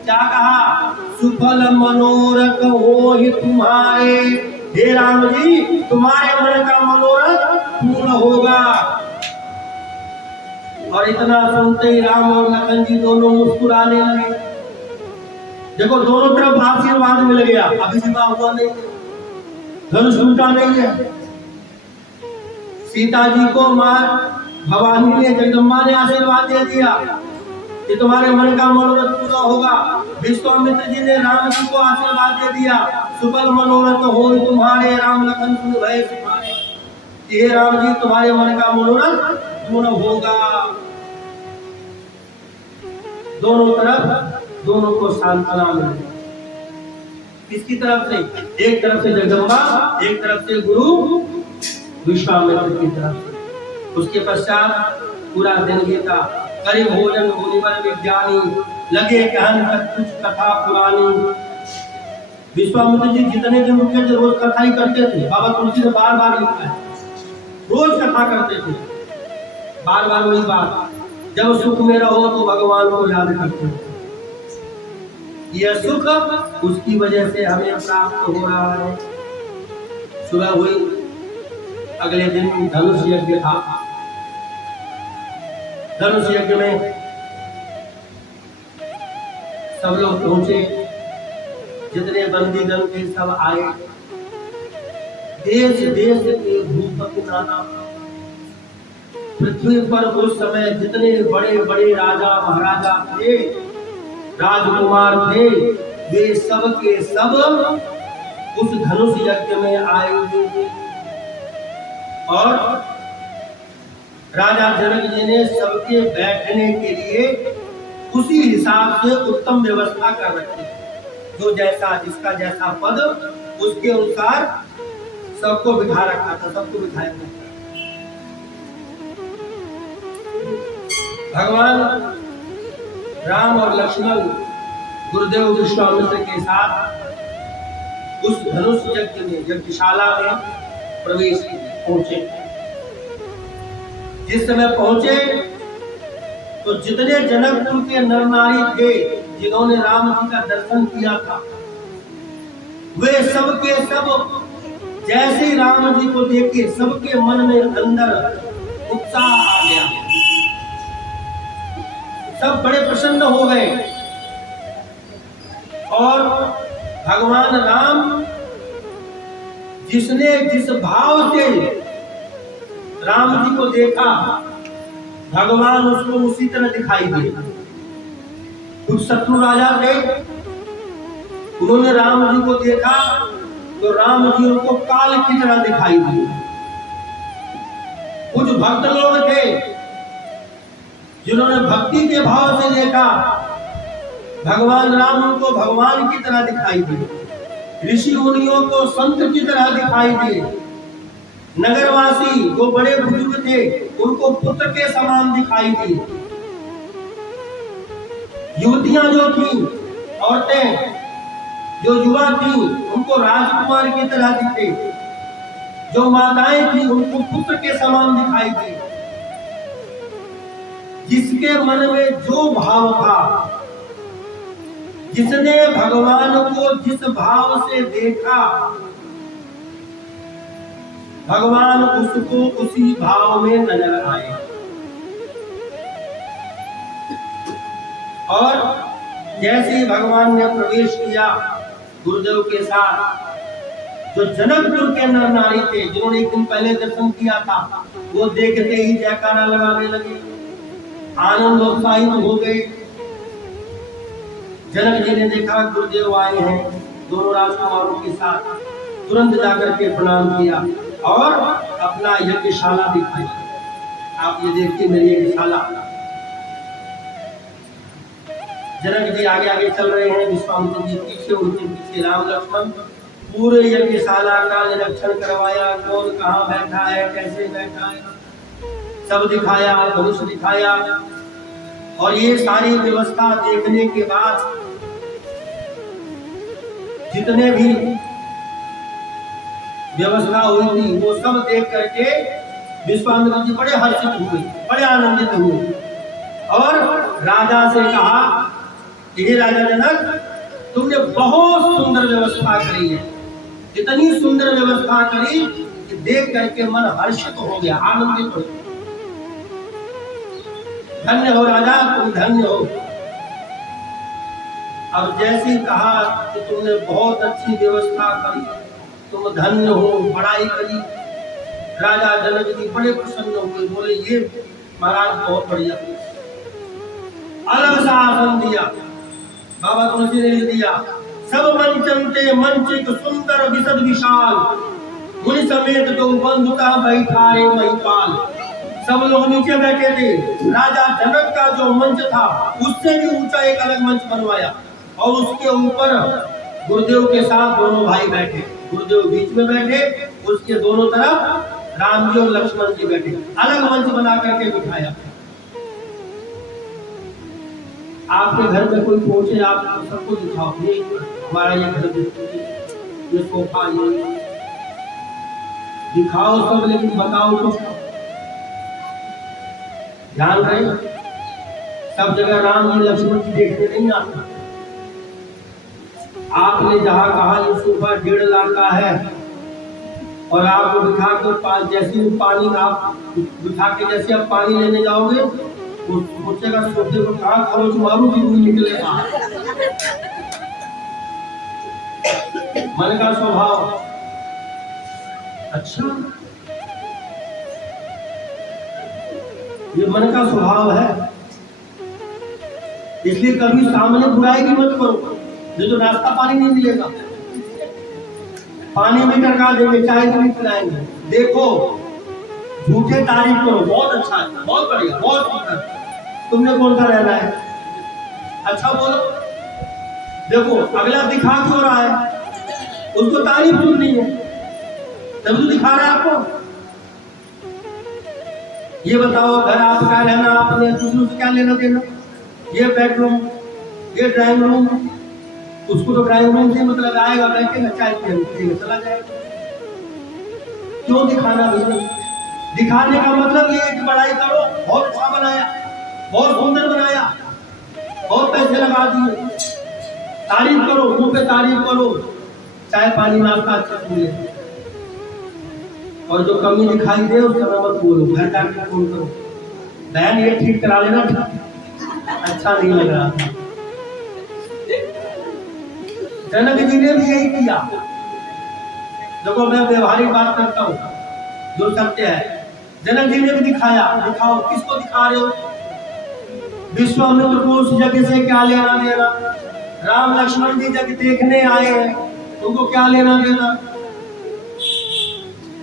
क्या कहा, सुफल मनोरथ हो ही तुम्हारे। हे राम जी, तुम्हारे मन का मनोरथ पूर्ण होगा। और इतना सुनते ही राम और लखन जी दोनों मुस्कुराने लगे। देखो दोनों तरफ आशीर्वाद मिल गया, अभी विवाह हुआ नहीं, धनुष टूटा नहीं है। सीता जी को मां भवानी ने, जगदम्बा ने आशीर्वाद दे दिया कि तुम्हारे मन का मनोरथ पूरा होगा। विश्वामित्र जी ने राम जी को आशीर्वाद दे दिया, सुफल मनोरथ हो तुम्हारे, राम लखन तुम भय तुम्हारे। हे राम जी, तुम्हारे मन का मनोरथ पूर्ण होगा। दोनों तरफ दोनों को सांत्वना मिली। किसकी तरफ से? एक तरफ से जगदम्बा, एक तरफ से गुरु विश्वामित्र की तरफ से। उसके पश्चात पूरा दिन बीता, करे भोजन मुनिवर विज्ञानी, लगे कहन तक कुछ कथा पुरानी। विश्वामित्र जी जितने दिन रुके थे रोज कथा ही करते थे। बाबा तुलसी ने बार बार लिखा है, रोज कथा करते थे, बार बार वही बात, जब सुख में रहो तो भगवान को याद करते हो। यह सुख उसकी वजह से हमें प्राप्त हो रहा है। सुबह हुई, अगले दिन धनुष यज्ञ था। धनुष यज्ञ में सब लोग पहुंचे, जितने बंदीगण थे सब आए। देश देश के भूपति नाना, पृथ्वी पर उस समय जितने बड़े बड़े राजा महाराजा थे, राजकुमार थे, वे सब के सब उस धनुष यज्ञ में आए हुए थे। और राजा जनक जी ने सबके बैठने के लिए उसी हिसाब से उत्तम व्यवस्था कर रखी, जो जैसा जिसका जैसा पद उसके अनुसार सबको बिठा रखा था, सबको बिठाया था। भगवान राम और लक्ष्मण गुरुदेव विश्वामित्र के साथ उस धनुष यज्ञ में, यज्ञशाला में प्रवेश पहुंचे। जिस समय पहुंचे तो जितने जनकपुर के नर नारी थे जिन्होंने राम जी का दर्शन किया था, वे सब के सब जैसे ही राम जी को देखे सबके मन में अंदर उत्साह आ गया। सब बड़े प्रसन्न हो गए और भगवान राम जिसने जिस भाव से राम जी को देखा, भगवान उसको उसी तरह दिखाई दिए। कुछ शत्रु राजा थे, उन्होंने राम जी को देखा तो राम जी उनको काल की तरह दिखाई दिए। कुछ भक्त लोग थे जिन्होंने भक्ति के भाव से देखा, भगवान राम उनको भगवान की तरह दिखाई दिए। ऋषि मुनियों को संत की तरह दिखाई दिए। नगरवासी जो बड़े बुजुर्ग थे उनको पुत्र के समान दिखाई दिए। युवतियां जो थी, औरतें जो युवा थी, उनको राजकुमार की तरह दिखे। जो माताएं थी उनको पुत्र के समान दिखाई दी। जिसके मन में जो भाव था, जिसने भगवान को जिस भाव से देखा, भगवान उसको उसी भाव में नजर आए। और जैसे ही भगवान ने प्रवेश किया गुरुदेव के साथ, जो जनकपुर के नर नारी थे जिन्होंने एक दिन पहले दर्शन किया था, वो देखते ही जयकारा लगाने लगे, आनंद उत्साहित हो गए। जनक जी ने देखा गुरुदेव आए हैं दोनों राजकुमारों के साथ, तुरंत जाकर के प्रणाम किया और अपना यज्ञशाला दिखाई। आप ये देखिए मेरी यज्ञशाला। जनक जी आगे आगे चल रहे हैं, विश्वामित्र जी पीछे, उनके पीछे राम लक्ष्मण। पूरे यज्ञशाला का निरीक्षण करवाया, कौन कहाँ बैठा है, कैसे बैठा है, सब दिखाया, धनुष दिखाया। और ये सारी व्यवस्था देखने के बाद जितने भी व्यवस्था हुई थी वो सब देख करके विश्वामित्र जी बड़े हर्षित हुए, बड़े आनंदित हुए और राजा से कहा कि हे राजा जनक, तुमने बहुत सुंदर व्यवस्था करी है। इतनी सुंदर व्यवस्था करी कि देख करके मन हर्षित हो गया, आनंदित हो गया। धन्य हो राजा, तुम धन्य हो। अब जैसे कहा कि तुमने बहुत अच्छी व्यवस्था करी, तुम धन्य हो, बड़ाई करी, राजा जनक जी बड़े प्रसन्न हुए, बोले ये महाराज बहुत बढ़िया। अलग सा आसन दिया, बाबा तुलसी ने दिया। सब मंचनते मंचिक सुंदर विशद विशाल, मुनि समेत जो बंधुता बैठाए महिपाल। सब लोग नीचे बैठे थे। राजा जनक का जो मंच था उससे भी ऊंचा एक अलग मंच बनवाया और उसके ऊपर गुरुदेव के साथ दोनों भाई बैठे। गुरुदेव बीच में बैठे, उसके दोनों तरफ राम जी और लक्ष्मण जी बैठे। अलग मंच बना करके बिठाया। आपके घर में कोई पहुंचे, आप सबको दिखाओ, ये हमारा ये घर, ये सोफा, ये दिखाओ सब, लेकिन बताओ तो ध्यान रहे, सब जगह राम जी लक्ष्मण जी देखने नहीं आते। आपने जहां कहा ये सोफा 1.5 लाख का है और आपको बिठा के जैसे पानी आप बिठा के जैसे आप पानी लेने जाओगे, वो सोचेगा सोफे को कहाँ खरोच मारू कि कोई निकलेगा। मन का स्वभाव। अच्छा, ये मन का स्वभाव है, इसलिए कभी सामने बुराई भी मत करो, जो नाश्ता पानी नहीं मिलेगा, पानी भी टरका देंगे, चाय भी पिलाएंगे। देखो, झूठे तारीफ करो, बहुत अच्छा है, बहुत बढ़िया, बहुत सुंदर, तुमने कौन सा रहना है, अच्छा बोलो। देखो अगला दिखा क्यों रहा है, उसको तारीफ सुननी है, तब तो दिखा रहा है आपको। ये बताओ, घर आपका रहना, आपने दूसरों से क्या लेना देना। ये बेडरूम, ये ड्राइंग रूम, उसको तो ड्राइंग रूम से मतलब आएगा, बैठेगा, चाय पिएगा, चला जाएगा। क्यों दिखाना भैया? दिखाने का मतलब ये कि बड़ाई करो, बहुत अच्छा बनाया, बहुत सुंदर बनाया, बहुत पैसे लगा दिए, तारीफ करो, मुंह पे तारीफ करो, चाय पानी नाश्ता अच्छा मिले। और जो कमी दिखाई दे उसका मत बोलो, घर जाकर फोन करो, बहन ये ठीक करा लेना, अच्छा नहीं लग रहा। जनक जी ने भी यही किया। देखो मैं व्यवहारिक बात करता हूँ, जो सत्य है। जनक जी ने भी दिखाया, दिखाओ, किसको दिखा रहे हो? विश्वामित्र को उस जगह से क्या लेना देना? राम लक्ष्मण जी जग देखने आए हैं, उनको क्या लेना देना?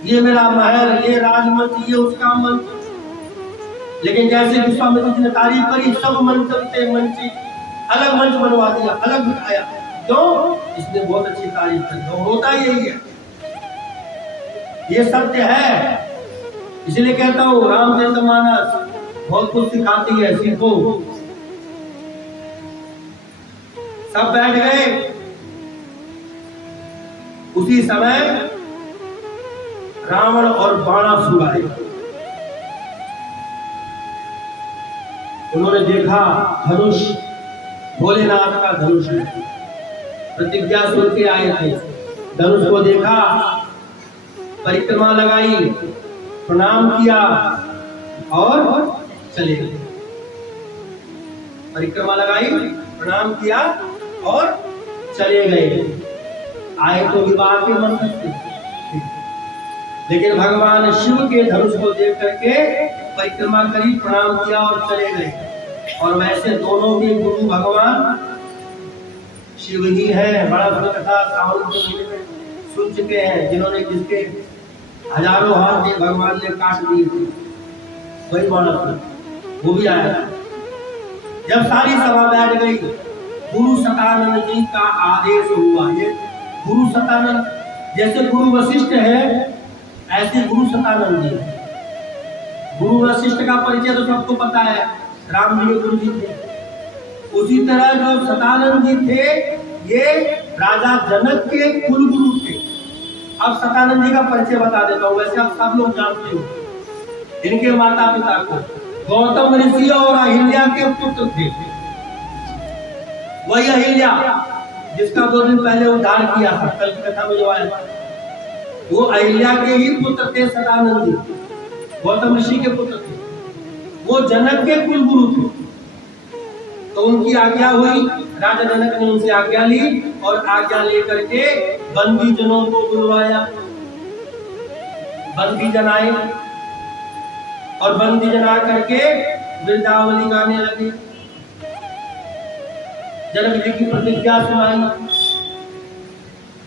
ये मेरा महल, ये राजमंच, ये उसका मंच। लेकिन जैसे विश्वामित्र जी ने तारीफ करी, सब मंच चलते मंच अलग मंच बनवा दिया, अलग बिठाया। क्यों? इसने बहुत अच्छी तारीफ की। तो होता यही है, ये सत्य है। इसलिए कहता हूँ रामचरितमानस बहुत कुछ सिखाती है, सीखो। सब बैठ गए। उसी समय रावण और बाणासुर आए। उन्होंने देखा धनुष, भोलेनाथ का धनुष है, प्रतिज्ञा सुन के आए थे। धनुष को देखा, परिक्रमा लगाई, प्रणाम किया और चले गए। परिक्रमा लगाई, प्रणाम किया और चले गए। आए तो विवाह के मंत्र से, लेकिन भगवान शिव के धनुष को देख करके परिक्रमा करी, प्रणाम किया और चले गए। और वैसे दोनों के गुरु भगवान शिव ही है। बड़ा बड़ा कथा सावन के महीने में सुन चुके हैं, जिन्होंने जिसके हजारों हाथ भगवान ने काट दिए थे, वही बाणासुर, वो भी आया। जब सारी सभा बैठ गई, गुरु सतानंद जी का आदेश हुआ। ये गुरु सतानंद, जैसे गुरु वशिष्ठ है ऐसे गुरु सतानंद जी। गुरु वशिष्ठ का परिचय तो सबको पता है, राम जी के गुरु जी थे। उसी तरह जो सतानंद जी थे, ये राजा जनक के कुल गुरु थे। अब सतानंद जी का परिचय बता देता हूँ। वैसे आप सब लोग जानते हो इनके माता पिता को। गौतम ऋषि और अहिल्या के पुत्र थे। वही अहिल्या जिसका 2 दिन पहले उद्धार किया था, कल की कथा में जो आया, वो अहिल्या के ही पुत्र थे सतानंद जी, गौतम ऋषि के पुत्र थे। वो जनक के कुल गुरु थे। तो उनकी आज्ञा हुई, राजा जनक ने उनसे आज्ञा ली और आज्ञा लेकर के बंदी जनों को बुलवाया। बंदी जन आए और बंदी जन आकर के वृंदावली गाने लगे। जनक जी की प्रतिज्ञा सुनाई।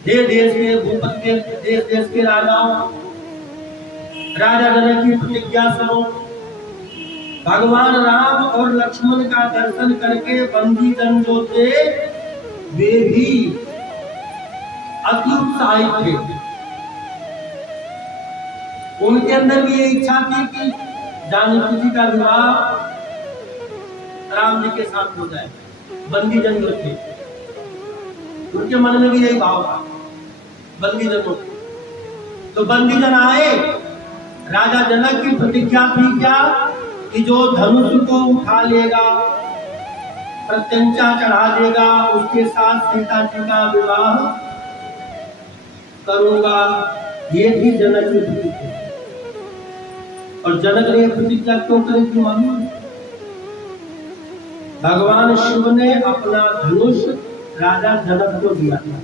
देश देश के भूपति के, देश देश के राजाओं, राजा जनक की प्रतिज्ञा सुनो। भगवान राम और लक्ष्मण का दर्शन करके बंदी जन जो थे वे भी अति उत्साहित थे। उनके अंदर भी ये इच्छा थी कि जानकी जी का विवाह राम जी के साथ हो जाए। बंदी जन जो थे उनके मन में भी यही भाव था, बंदी जनों। तो बंदी जन आए। राजा जनक की प्रतिज्ञा थी क्या कि जो धनुष को उठा लेगा, प्रत्यंचा चढ़ा देगा, उसके साथ सीता जी का विवाह करूंगा। ये भी जनक की प्रतिज्ञा। और जनक ने प्रतिज्ञा क्यों करी थी मालूम? भगवान शिव ने अपना धनुष राजा जनक को दिया था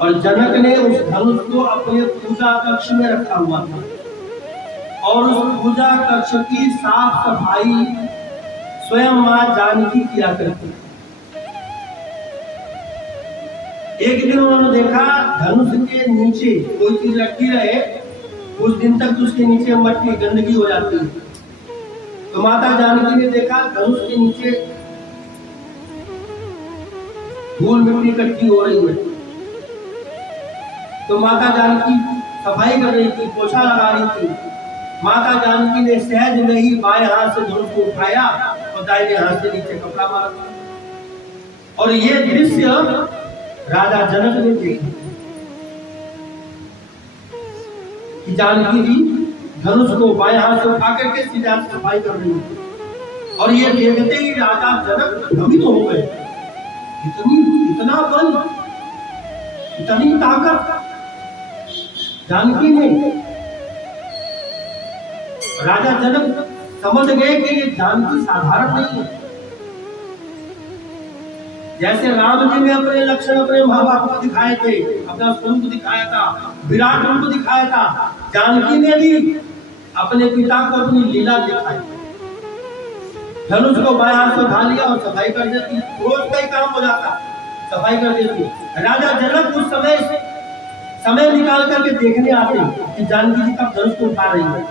और जनक ने उस धनुष को अपने पूजा कक्ष में रखा हुआ था और उस पूजा कक्ष की साफ सफाई स्वयं मां जानकी किया करती। एक दिन उन्होंने देखा धनुष के नीचे कोई चीज लटकी रहे, कुछ दिन तक उसके नीचे मट्टी गंदगी हो जाती है। तो माता जानकी ने देखा धनुष के नीचे धूल मिट्टी इकट्ठी हो रही है। तो माता जानकी सफाई कर रही थी, पोछा लगा रही थी। माता जानकी ने सहज में ही बाएं हाथ से धनुष को उठाया और दाहिने हाथ से नीचे कपड़ा मारा। और ये दृश्य राजा जनक ने देखा कि जानकी जी धनुष को बाएं हाथ से उठा करके सीधे हाथ सफाई कर रही है। और ये देखते ही राजा जनक भ्रमित हो गए। इतना बल, इतनी ताकत जानकी में। राजा जनक समझ गए कि ये जानकी साधारण नहीं है। जैसे राम जी ने अपने लक्षण अपने माँ बाप को दिखाए थे, अपना स्वरूप दिखाया था, विराट रूप दिखाया था, जानकी ने भी अपने पिता को अपनी लीला दिखाई। धनुष को बाएं हाथ से उठा लिया और सफाई कर देती, रोज का ही काम हो जाता, सफाई कर देती। राजा जनक उस समय निकाल करके देखने आते कि जानकी जी कब धनुष को उठा रही है,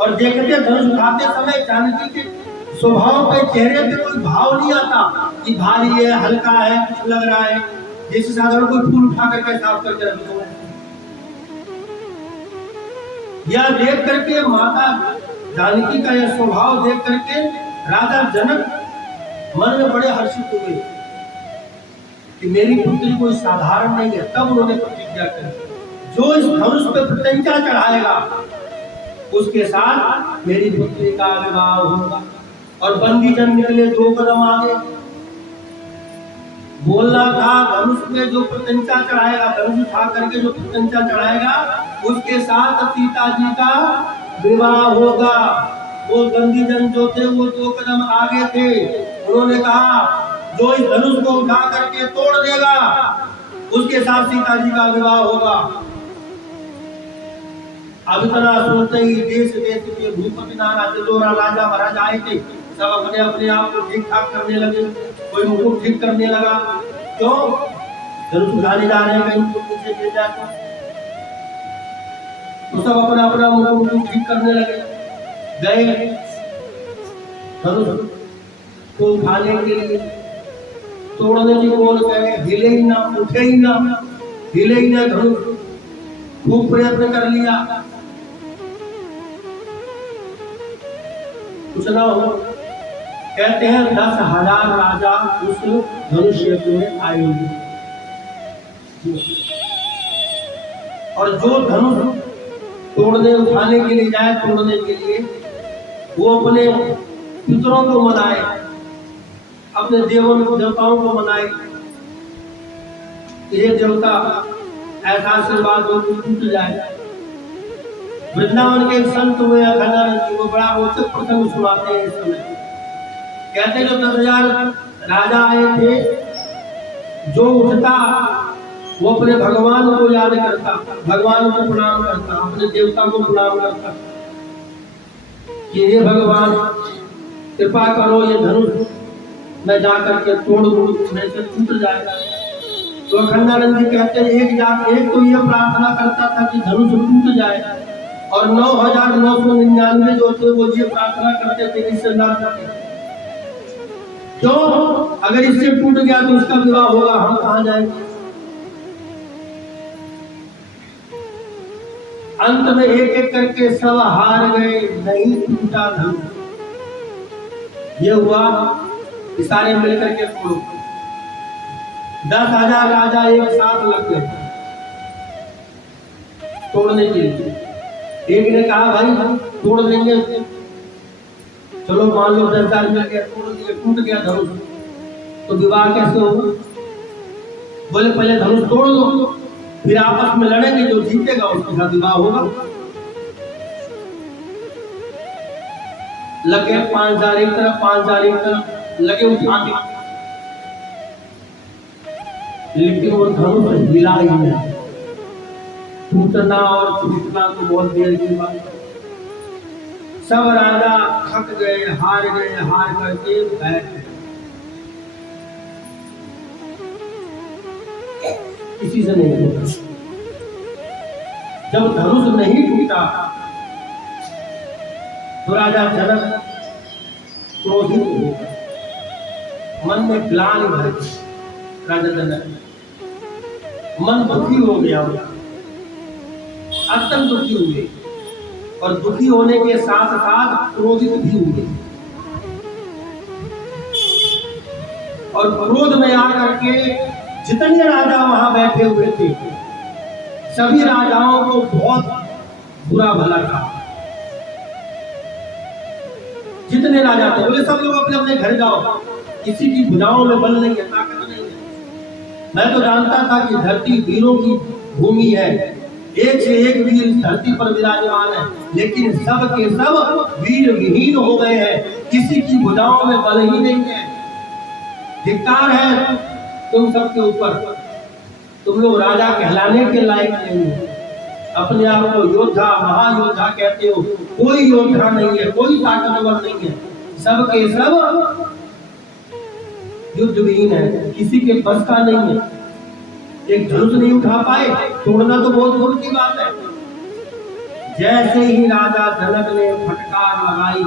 और देखते धनुष उठाते समय जानकी के स्वभाव पे, चेहरे पे कोई भाव नहीं आता कि भारी है, हल्का है, कुछ लग रहा है जैसे साधारण कोई फूल उठा करके साफ करके रख दो। यह देख करके माता जानकी का यह स्वभाव देख करके राजा जनक मन में बड़े हर्षित हुए कि मेरी पुत्री कोई साधारण नहीं है। तब उन्होंने प्रतिज्ञा की, जो इस धनुष पे प्रत्यंचा चढ़ाएगा उसके साथ मेरी पुत्री का विवाह होगा। और बंदी जन निकले 2 कदम आगे, बोलना था धनुष पे जो प्रत्यंचा चढ़ाएगा, धनुष उठा करके जो प्रत्यंचा चढ़ाएगा उसके साथ सीता जी का विवाह होगा। वो बंदी जन जो थे वो 2 कदम आगे थे, उन्होंने कहा जो इस धनुष को उठा करके तोड़ देगा उसके साथ सीता जी का विवाह होगा। अब इतना सुनते ही देश देश के भूपति नाना जो राजा महाराज आए थे सब अपने अपने आप को ठीक ठाक करने लगे, कोई मुकुट ठीक करने लगा, क्यों धनुष उठाने जा रहे हैं कहीं नीचे गिर जाए, तो सब अपना अपना मुकुट ठीक करने लगे। गए धनुष को उठाने के लिए, तोड़ने की कौन कहे, हिले ही ना, उठे ही ना, हिले ही ना धनुष, खूब प्रयत्न कर लिया, कुछ ना हो। कहते हैं 10,000 राजा उस धनुष यज्ञ में आए होंगे, और जो धनुष तोड़ने उठाने के लिए जाए, तोड़ने के लिए वो अपने पितरों को मनाए, अपने देवताओं को मनाए, ये देवता ऐसा आशीर्वाद हो टूट जाए। वृंदावन के एक संत हुए अखंडानंद जी, वो बड़ा रोचक प्रसंग सुनाते हैं इस समय। कहते जो 10,000 राजा आए थे, जो उठता वो अपने भगवान को याद करता, भगवान को प्रणाम करता, अपने देवता को प्रणाम करता कि हे भगवान कृपा करो ये धनुष मैं जा करके तोड़ दूं, मेरे से टूट जाएगा। तो अखंडानंद जी कहते हैं एक तो ये प्रार्थना करता था कि धनुष टूट जाए, और 9,999 जो थे वो ये प्रार्थना करते थे इससे न टूटे। क्यों? अगर इससे टूट गया तो उसका विवाह होगा, हम कहां जाएंगे। अंत में एक एक करके सब हार गए, नहीं टूटा धनुष। ये हुआ कि सारे मिलकर के तोड़ो, 10,000 राजा एक साथ लग गए तोड़ने के लिए। एक ने कहा भाई तोड़ देंगे, चलो मान लो 10,000 मिल गया, तोड़ दिए, टूट गया धनुष, तो विवाह कैसे होगा। बोले पहले धनुष तोड़ दो, फिर आपस में लड़ेंगे, जो जीतेगा उसके साथ विवाह होगा। लगे 5,000 एक तरफ, 5,000 एक तरफ लगे उठाने, लेकिन वो धनुष हिला ही नहीं। टूटना और टूटना तो बहुत देर की बात है। सब राजा थक गए, हार करके बैठ गए, किसी से नहीं टूटा। जब धनुष नहीं टूटा तो राजा जनक क्रोधित हो गए, मन में ग्लानि भर गई। राजा जनक मन दुखी हो गया, अत्यंत दुखी हुए, और दुखी होने के साथ साथ क्रोधित भी हुए, और क्रोध में आकर के जितने राजा वहां बैठे हुए थे सभी राजाओं को बहुत बुरा भला कहा। जितने राजा थे बोले सब लोग अपने अपने घर जाओ, किसी की भुजाओं में बल नहीं है, ताकत नहीं है। मैं तो जानता था कि धरती वीरों की भूमि है, एक से एक वीर धरती पर विराजमान है, लेकिन सब के सब वीर विहीन हो गए हैं, किसी की भुजाओं में बल ही नहीं है। धिक्कार है तुम सबके ऊपर, तुम लोग राजा कहलाने के लायक नहीं हो। अपने आप को योद्धा महायोद्धा कहते हो, कोई योद्धा नहीं है, कोई ताकतवर नहीं है। सब के सब युद्धविहीन है, किसी के बस का नहीं है। एक धनुष नहीं उठा पाए, तोड़ना तो बहुत दूर की बात है। जैसे ही राजा जनक ने फटकार लगाई,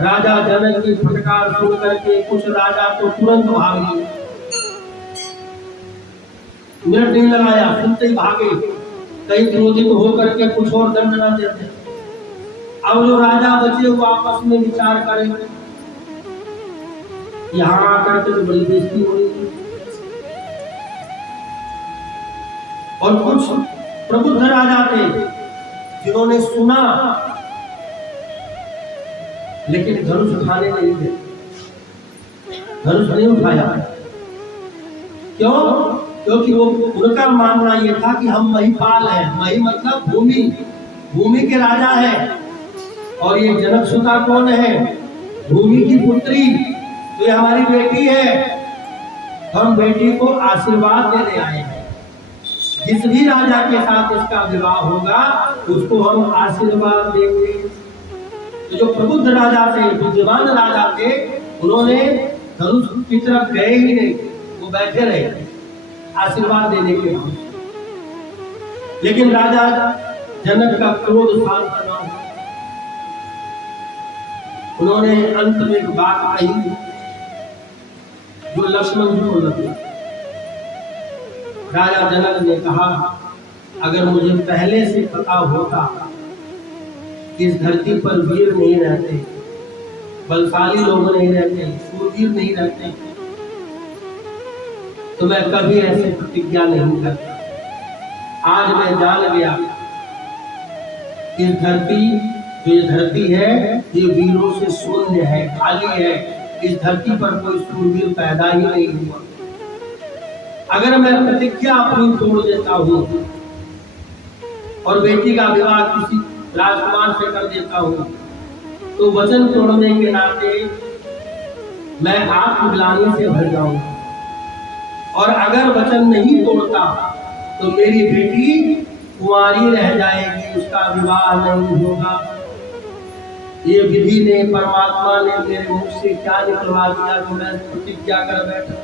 राजा जनक की फटकार सुन करके कुछ राजा तो तुरंत भाग लिए, मिनट नहीं लगाया, सुनते ही भागे, कहीं क्रोधित होकर के कुछ और दंड ना देते। अब जो राजा बचे वो आपस में विचार करें, यहाँ आकर के तो बड़ी बेइज्जती हो रही थी। और कुछ प्रबुद्ध राजा थे जिन्होंने सुना लेकिन धनुष उठाने नहीं थे, धनुष नहीं उठाया। क्यों? क्योंकि वो उनका मानना ये था कि हम महिपाल हैं। मही मतलब भूमि, भूमि के राजा है। और ये जनक सुता कौन है? भूमि की पुत्री, तो ये हमारी बेटी है, हम बेटी को आशीर्वाद देने आए हैं। जिस भी राजा के साथ इसका विवाह होगा उसको हम आशीर्वाद देंगे। तो जो प्रबुद्ध राजा थे, बुद्धिमान राजा थे, उन्होंने धनुष की तरफ गए ही नहीं, वो बैठे रहे आशीर्वाद देने के लिए। लेकिन राजा जनक का क्रोध शांत न हुआ। उन्होंने अंत में एक बात कही जो लक्ष्मण जी को लगी। राजा जनक ने कहा, अगर मुझे पहले से पता होता कि इस धरती पर वीर नहीं रहते, बलशाली लोग नहीं रहते, शूरवीर नहीं रहते, तो मैं कभी ऐसी प्रतिज्ञा नहीं करता। आज मैं जान गया कि धरती, जो ये धरती है, ये वीरों से शून्य है, खाली है। इस धरती पर कोई शूरवीर पैदा ही नहीं हुआ। अगर मैं प्रतिज्ञा अपनी तोड़ देता हूँ और बेटी का विवाह किसी राजकुमार से कर देता हूँ, तो वचन तोड़ने के नाते मैं आत्मग्लानि से भर जाऊंगा। और अगर वचन नहीं तोड़ता तो मेरी बेटी कुंवारी रह जाएगी, उसका विवाह नहीं होगा। ये विधि ने, परमात्मा ने मेरे मुख से क्या निकलवा दिया कि मैं प्रतिज्ञा कर बैठा।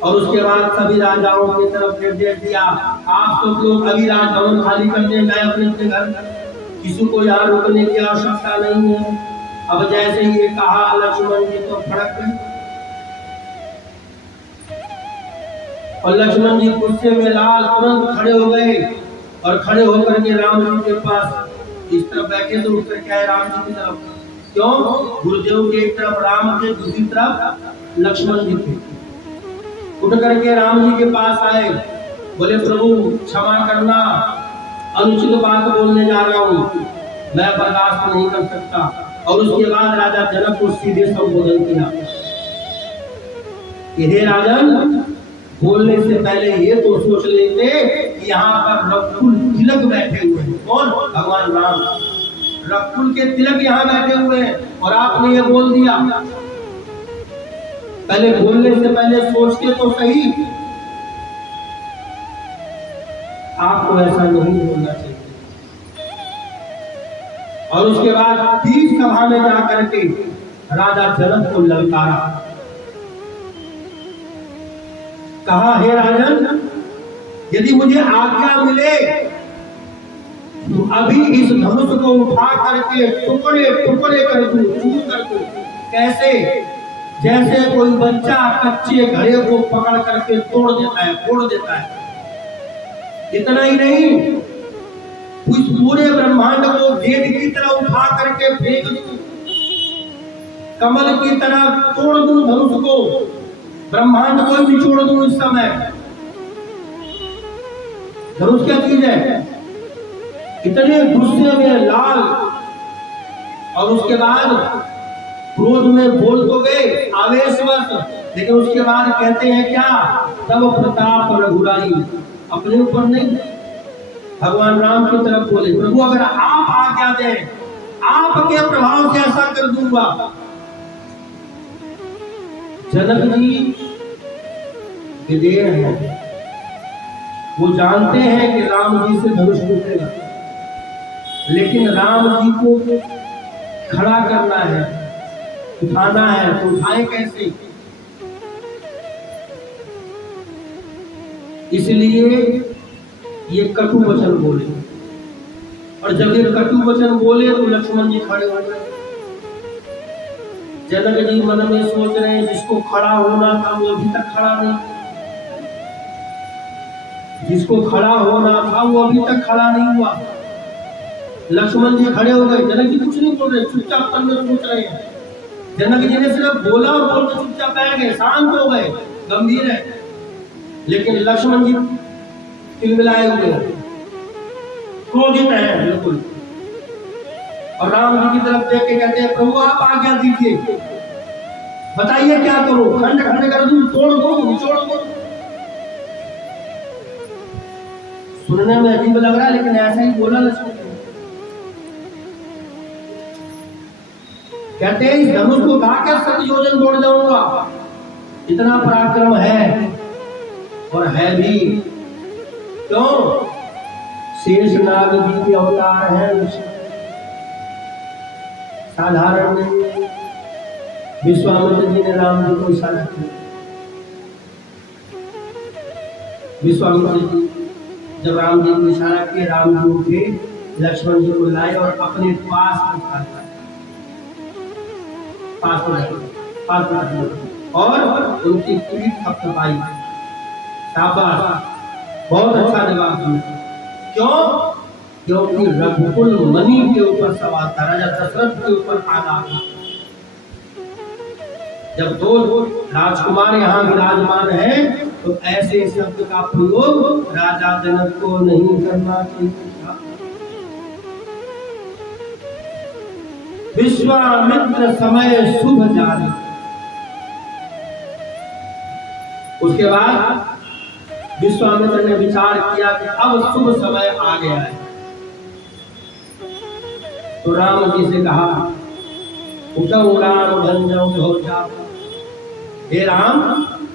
और उसके बाद सभी राजाओं की तरफ निर्देश दिया, आप सब लोग अभी राजभवन खाली करने गए अपने अपने घर, किसी को यहाँ रुकने की आवश्यकता नहीं है। अब जैसे ही ये कहा, लक्ष्मण जी तो फड़क गए और लक्ष्मण जी गुस्से में लाल तुरंत खड़े हो गए और खड़े होकर के राम जी के पास इस तरफ बैठे तो उसका क्या है राम जी की तरफ। क्यों? गुरुदेव के एक तरफ राम थे, दूसरी तरफ लक्ष्मण जी थे। उठ करके राम जी के पास आए, बोले प्रभु क्षमा करना, अनुचित बात बोलने जा रहा हूँ, मैं बर्दाश्त नहीं कर सकता। और उसके बाद राजा जनक को सीधे संबोधन किया, हे राजन, बोलने से पहले ये तो सोच लेते कि यहाँ पर रघुकुल तिलक बैठे हुए हैं। कौन? भगवान राम। रघुकुल के तिलक यहाँ बैठे हुए हैं और आपने ये बोल दिया। पहले बोलने से पहले सोचते तो सही। आपको ऐसा नहीं बोलना चाहिए। और उसके बाद तीस सभा में जाकर के राजा जनक को ललकारा, कहा, हे राजन, यदि मुझे आज्ञा मिले तो अभी इस धनुष को उठा करके टुकड़े टुकड़े कर दूं, चूर कर दूं। कैसे? जैसे कोई बच्चा कच्चे घड़े को पकड़ करके तोड़ देता है, फोड़ देता है। इतना ही नहीं, उस पूरे ब्रह्मांड को गेंद की तरह उठा करके फेंक दूं, कमल की तरह तोड़ दूं धनुष को, ब्रह्मांड को निचोड़ दूं इस समय। धनुष क्या चीज है? इतने गुस्से में लाल, और उसके बाद क्रोध में बोल तो गए आवेशवश, लेकिन उसके बाद कहते हैं क्या? तब प्रताप रघुराई, अपने ऊपर नहीं, भगवान राम की तरफ बोले, प्रभु अगर आप आज्ञा दें, आपके प्रभाव से ऐसा कर दूंगा। जनक जी विदेह है, वो जानते हैं कि राम जी से धनुष टूटेगा, लेकिन राम जी को खड़ा करना है, उठाना है, तो उठाए कैसे? इसलिए ये कटु वचन बोले, और जब ये कटु वचन बोले तो लक्ष्मण जी खड़े हो गए। जनक जी मन में सोच रहे हैं जिसको खड़ा होना था वो अभी तक खड़ा नहीं, जिसको खड़ा होना था वो अभी तक खड़ा नहीं हुआ। लक्ष्मण जी खड़े हो गए, जनक जी कुछ नहीं बोल रहे, चुपचाप मन में सोच रहे हैं। जनक जी ने सिर्फ बोला और बोल के चुपचाप बैठ गए, शांत हो गए, गंभीर है। लेकिन लक्ष्मण जी तिलमिलाए हुए हैं, क्रोधित है बिल्कुल, और राम जी की तरफ देख के कहते हैं प्रभु आप आज्ञा दीजिए, बताइए क्या करो, खंड खंड कर दूं, तोड़ दूं, निचोड़ दूं? सुनने में अजीब लग रहा है लेकिन ऐसा ही बोला लक्ष्मण जी। कहते हैं इस धनुष को गाकर 7 योजन तोड़ जाऊंगा, इतना पराक्रम है, और है भी। क्यों? शेषनाग जी के अवतार है, साधारण नहीं। विश्वामित्र जी ने राम जी को इशारा किया। विश्वामित्र जी जब राम जी को इशारा किए, राम जी उठे, लक्ष्मण जी को लाए और अपने पास रखा, और उनकी पीठ थपथपाई। शाबाश, बहुत अच्छा जवाब दिया। क्यों? क्योंकि रघुकुल मणि के ऊपर सवाल था, राजा दशरथ के ऊपर आना था। जब 2 राजकुमार यहाँ विराजमान हैं, तो ऐसे शब्द का प्रयोग राजा जनक को नहीं करना चाहिए। विश्वामित्र समय शुभ जाने। उसके बाद विश्वामित्र ने विचार किया कि अब शुभ समय आ गया है, तो राम जी से कहा उठो राम भंजो हो जा, हे राम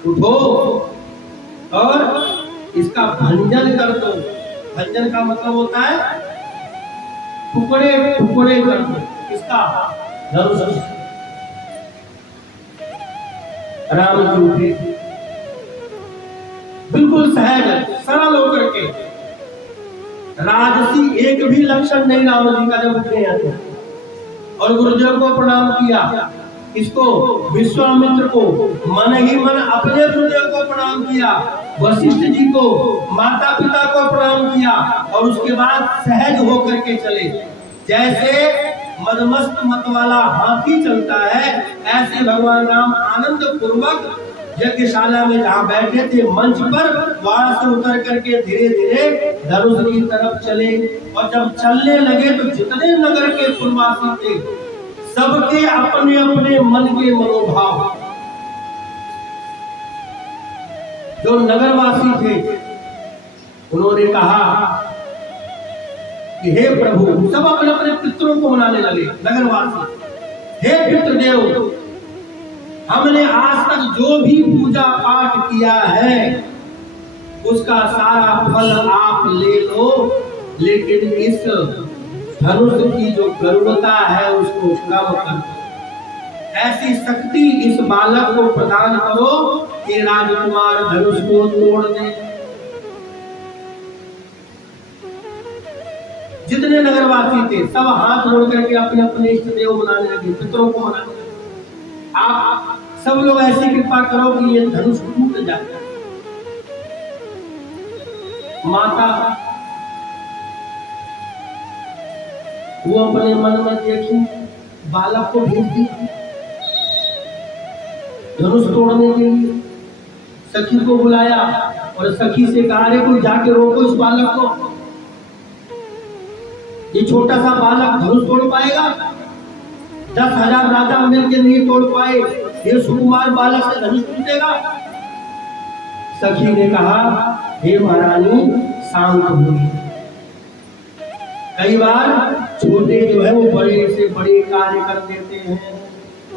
उठो और इसका भंजन कर दो। भंजन का मतलब होता है टुकड़े टुकड़े कर दो। किसका? धनुष। राम जी उठे, बिल्कुल सहज सरल होकर के, राजसी एक भी लक्षण नहीं राम जी का जब उठे हैं तो, और गुरुदेव को प्रणाम किया। इसको विश्वामित्र को मन ही मन अपने गुरुदेव को प्रणाम किया, वशिष्ठ जी को, माता पिता को प्रणाम किया, और उसके बाद सहज होकर के चले। जैसे मदमस्त मत वाला हाथी चलता है, ऐसे भगवान राम आनंद पूर्वक यज्ञशाला में जहाँ बैठे थे मंच पर, वहां से उतर करके धीरे धीरे धनुष की तरफ चले। और जब चलने लगे तो जितने नगर के पुरवासी थे, सबके अपने अपने मन के मनोभाव, जो नगरवासी थे उन्होंने कहा कि हे प्रभु, सब अपने अपने पितरों को मनाने लगे। नगरवासी, हे पितृदेव, हमने आज तक जो भी पूजा पाठ किया है उसका सारा फल आप ले लो, लेकिन इस धनुष की जो गरुड़ता है उसको कम कर दो। ऐसी शक्ति इस बालक को प्रदान करो कि राजकुमार धनुष को तोड़ दे। जितने नगरवासी थे सब हाथ जोड़ करके अपने अपने इष्ट देव मनाने लगे, पितरों को मनाने लगे। आप सब लोग ऐसी कृपा करो कि ये धनुष टूट जाए। माता वो अपने मन में देखी, बालक को भेज दी धनुष तोड़ने के लिए। सखी को बुलाया और सखी से कहा, रे कोई जाके रोको इस बालक को, ये छोटा सा बालक धनुष तोड़ पाएगा? 10,000 राजा मिलकर नहीं तोड़ पाए, ये सुकुमार बालक से धनुष टूटेगा? सखी ने कहा, हे महारानी शांत होइए। कई बार छोटे जो है वो बड़े से बड़े कार्य कर देते हैं,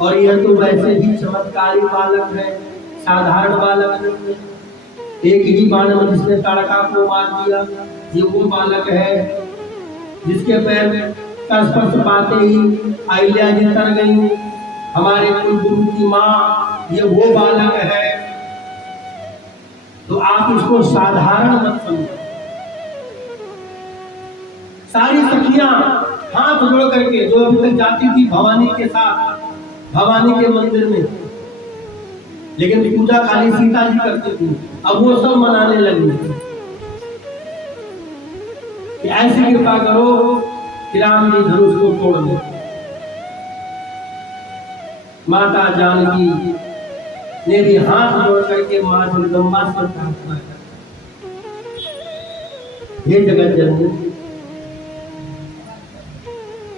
और यह तो वैसे भी चमत्कारी बालक है, साधारण बालक नहीं है। एक ही बाण में जिसने ताड़का को मार दिया, ये वो बालक है जिसके पैर में का स्पर्श पाते ही अहिल्या जी तर गई, हमारे कुलगुरु की माँ ये वो बालक है। तो आप इसको साधारण मत समझो। सारी सखियां हाथ जोड़ करके, जो अभी तक जाती थी भवानी के साथ, भवानी के मंदिर में, लेकिन पूजा खाली सीता जी करती थी, अब वो सब मनाने लगी कि ऐसी कृपा करो कि राम जी धनुष को तोड़ दे। माता जानकी ने भी हाथ जोड़ करके मां जगदम्बा से प्रार्थना कर, हे जगत जननी,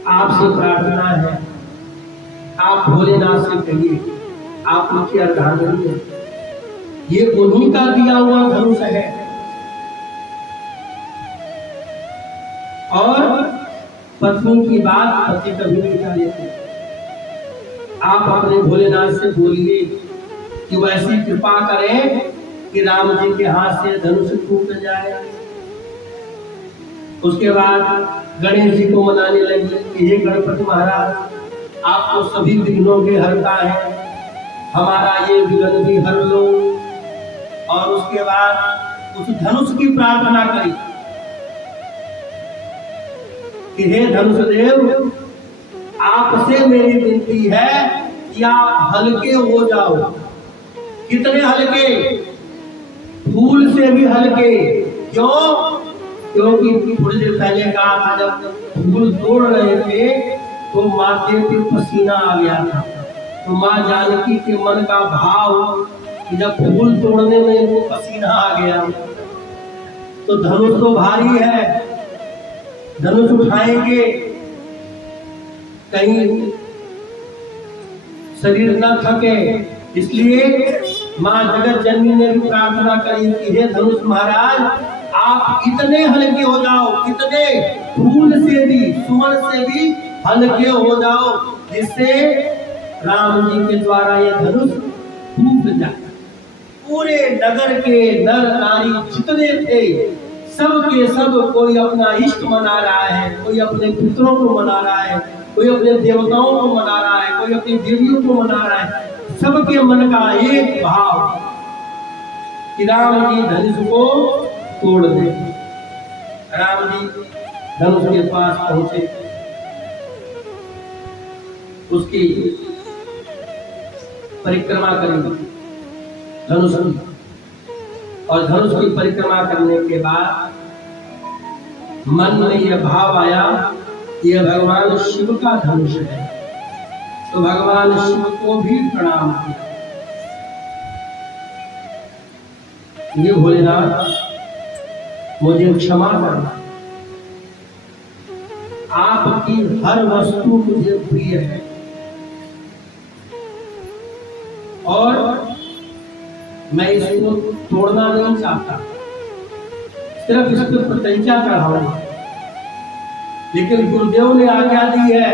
आपसे प्रार्थना है, आप भोलेनाथ से कहिए, आप उनकी अर्धांगिनी है, ये उन्हीं का दिया हुआ धनुष है। और पत्नी की बात पति कभी नहीं टालेते। आप अपने भोलेनाथ से बोलिए कि वैसी कृपा करें कि राम जी के हाथ से धनुष टूट जाए। उसके बाद गणेश जी को मनाने लगी कि हे गणपति महाराज, आप तो सभी विघ्नों के हरता है, हमारा ये विघ्न भी हर लो। और उसके बाद उस धनुष की प्रार्थना करी कि हे धनुष देव, आपसे मेरी विनती है कि आप हल्के हो जाओ। कितने हल्के? फूल से भी हल्के। क्यों? क्योंकि थोड़ी देर पहले कहा था, जब फूल तोड़ रहे थे तो माथे पे पसीना आ गया था। तो माँ जानकी के मन का भाव कि जब फूल तोड़ने में इनको पसीना आ गया, तो धनुष तो भारी है, धनुष उठाएंगे कहीं शरीर न थके, इसलिए माँ जगत जननी ने भी प्रार्थना करी कि हे धनुष महाराज, आप इतने हल्के हो जाओ, इतने फूल से भी, सुमन से भी हल्के हो जाओ, जिससे राम जी के द्वारा यह धनुष टूट जाए। पूरे नगर के नर नारी जितने थे, सब के सब कोई अपना इष्ट मना रहा है, कोई अपने पितरों को मना रहा है, कोई अपने देवताओं को मना रहा है, कोई अपनी देवियों को मना रहा है। सबके मन का एक भाव कि राम जी धनुष को तोड़ दे। राम जी धनुष के पास पहुंचे, उसकी परिक्रमा करी धनुष की, और धनुष की परिक्रमा करने के बाद मन में यह भाव आया कि यह भगवान शिव का धनुष है, तो भगवान शिव को भी प्रणाम किया। ये भोलेनाथ, मुझे क्षमा करना, आपकी हर वस्तु मुझे प्रिय है और मैं इसको तोड़ना नहीं चाहता, सिर्फ इस पर प्रत्यंचा चढ़ाऊंगा। लेकिन गुरुदेव ने आज्ञा दी है,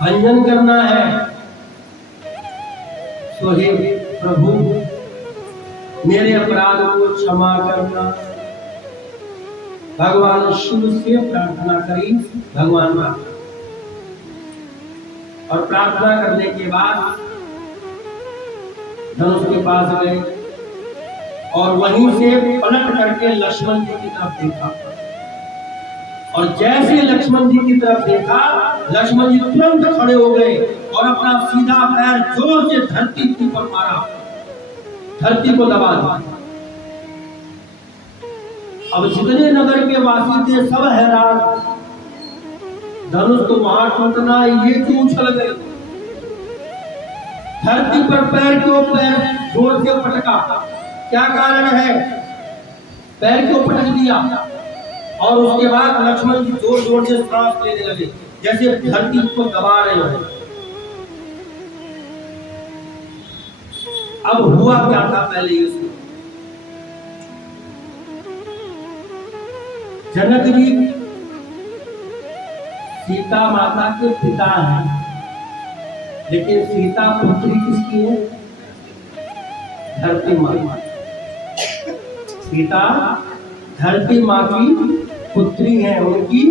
भंजन करना है। तो हे प्रभु, मेरे अपराध को क्षमा करना। भगवान शिव से प्रार्थना करी, भगवान मां, और प्रार्थना करने के बाद धनुष के पास गए और वहीं से पलट करके लक्ष्मण जी की तरफ देखा, और जैसे लक्ष्मण जी की तरफ देखा, लक्ष्मण जी तुरंत खड़े हो गए और अपना सीधा पैर जोर से धरती के ऊपर मारा, धरती को दबा दिया। अब जितने नगर के वासी थे सब हैरान, धनुष तो वहां टूटना, ये क्यों उछल गए? धरती पर पैर क्यों, पैर जोर से पटका, क्या कारण है? पैर क्यों पटक दिया? और उसके बाद लक्ष्मण जी जोर जोर से सांस लेने लगे, जैसे धरती को दबा रहे हो। अब हुआ क्या था पहले ये सुनो। जनक जी सीता माता के पिता हैं, लेकिन सीता पुत्री किसकी है? धरती माँ। सीता धरती माँ की पुत्री है, उनकी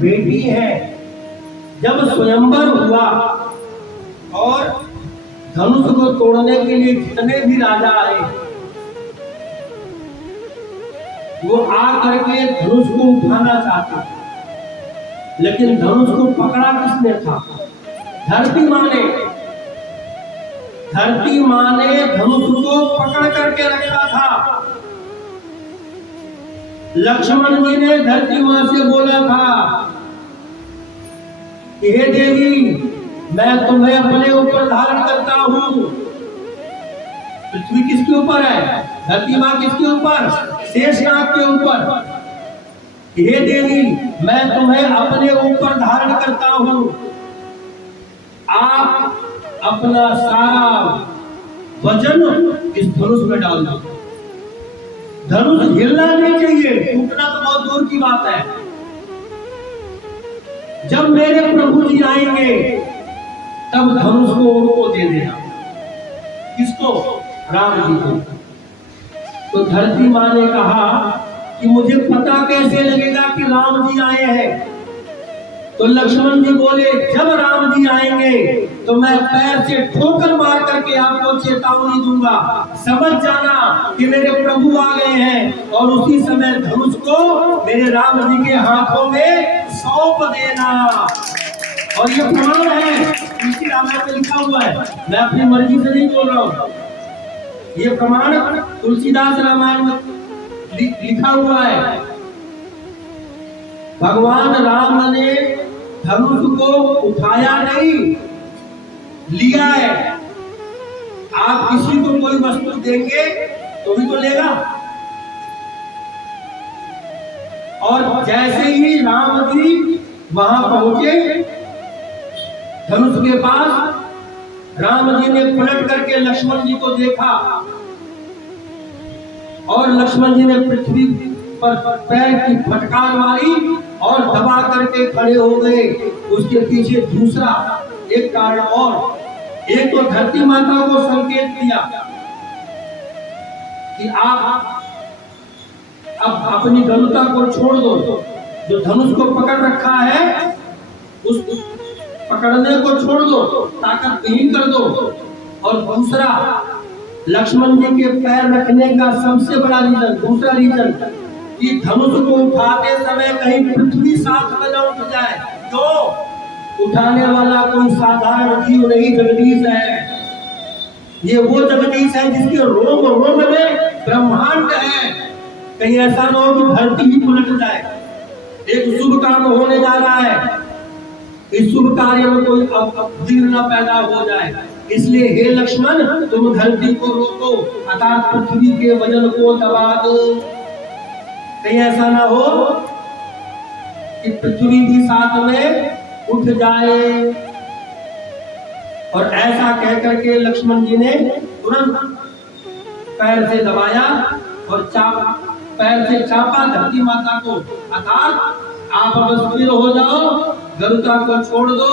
बेटी है। जब स्वयंवर हुआ और धनुष को तोड़ने के लिए जितने भी राजा आए, वो आ करके धनुष को उठाना चाहता, लेकिन धनुष को पकड़ा किसने था? धरती माँ ने। धरती माँ ने धनुष को पकड़ करके रखा था। लक्ष्मण जी ने धरती माँ से बोला था कि हे देवी, मैं तुम्हें अपने ऊपर धारण करता हूं। पृथ्वी किसके ऊपर है? धरती माँ किसके ऊपर? शेषनाग के ऊपर। हे देवी, मैं तुम्हें अपने ऊपर धारण करता हूं, आप अपना सारा वजन इस धनुष में डाल दो। धनुष हिलना नहीं चाहिए, टूटना तो बहुत दूर की बात है। जब मेरे प्रभु जी आएंगे तब धनुष को उनको दे देना। किसको? राम जी को। तो धरती माँ ने कहा कि मुझे पता कैसे लगेगा कि राम जी आए हैं? तो लक्ष्मण जी बोले, जब राम जी आएंगे तो मैं पैर से ठोकर मार करके आपको चेतावनी दूंगा, समझ जाना कि मेरे प्रभु आ गए हैं, और उसी समय धनुष को मेरे राम जी के हाथों में सौंप देना। और ये प्रमाण है, इसी रामायण में लिखा हुआ है, मैं अपनी मर्जी से नहीं बोल रहा हूँ। ये प्रमाण तुलसीदास रामायण में लिखा हुआ है। भगवान राम ने धनुष को उठाया नहीं, लिया है। आप किसी को कोई वस्तु देंगे तो भी तो लेगा। और जैसे ही राम जी वहां पहुंचे धनुष के पास, राम जी ने पलट करके लक्ष्मण जी को देखा और लक्ष्मण जी ने पृथ्वी पर पैर की फटकार मारी और दबा करके खड़े हो गए। उसके पीछे दूसरा एक कारण और, एक तो धरती माता को संकेत दिया कि आप अब अपनी गलुता को छोड़ दो, जो धनुष को पकड़ रखा है उस पकड़ने को छोड़ दो, ताकत विहीन कर दो। और दूसरा, लक्ष्मण जी के पैर रखने का सबसे बड़ा रीजन, दूसरा रीजन, कि धनुष को उठाते समय कहीं पृथ्वी साथ में न उठ जाए। क्यों? उठाने वाला कोई साधारण जीव नहीं, जगदीश है। ये वो जगदीश है जिसके रोम रोम में ब्रह्मांड है। कहीं ऐसा न हो कि धरती ही पलट जाए। एक शुभ काम होने जा रहा है, इस शुभ कार्य में कोई विघ्न न पैदा हो जाए, इसलिए हे लक्ष्मण, तुम धरती को रोको, अर्थात पृथ्वी के वजन को दबा दो। कहीं ऐसा ना हो कि पृथ्वी भी साथ में उठ जाए। और ऐसा कह करके लक्ष्मण जी ने तुरंत पैर से दबाया और पैर से चापा धरती माता को, अर्थात आप अब स्थिर हो जाओ, गरुता को छोड़ दो।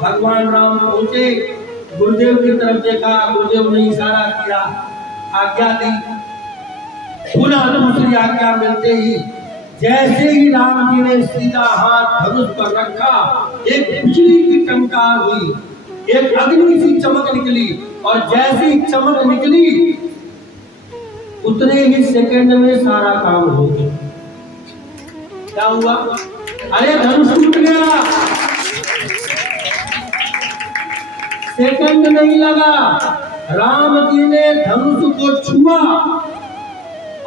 भगवान राम पहुंचे, गुरुदेव की तरफ देखा, गुरुदेव ने इशारा किया, आज्ञा दी। पुनः दूसरी आज्ञा मिलते ही जैसे ही राम जी ने सीधा हाथ धनुष पर रखा, एक बिजली की टंकार हुई, एक अग्नि सी चमक निकली, और जैसे ही चमक निकली उतने ही सेकंड में सारा काम हो गया। क्या हुआ? अरे धनुष टूट गया। सेकंड नहीं लगा, राम जी ने धनुष को छुआ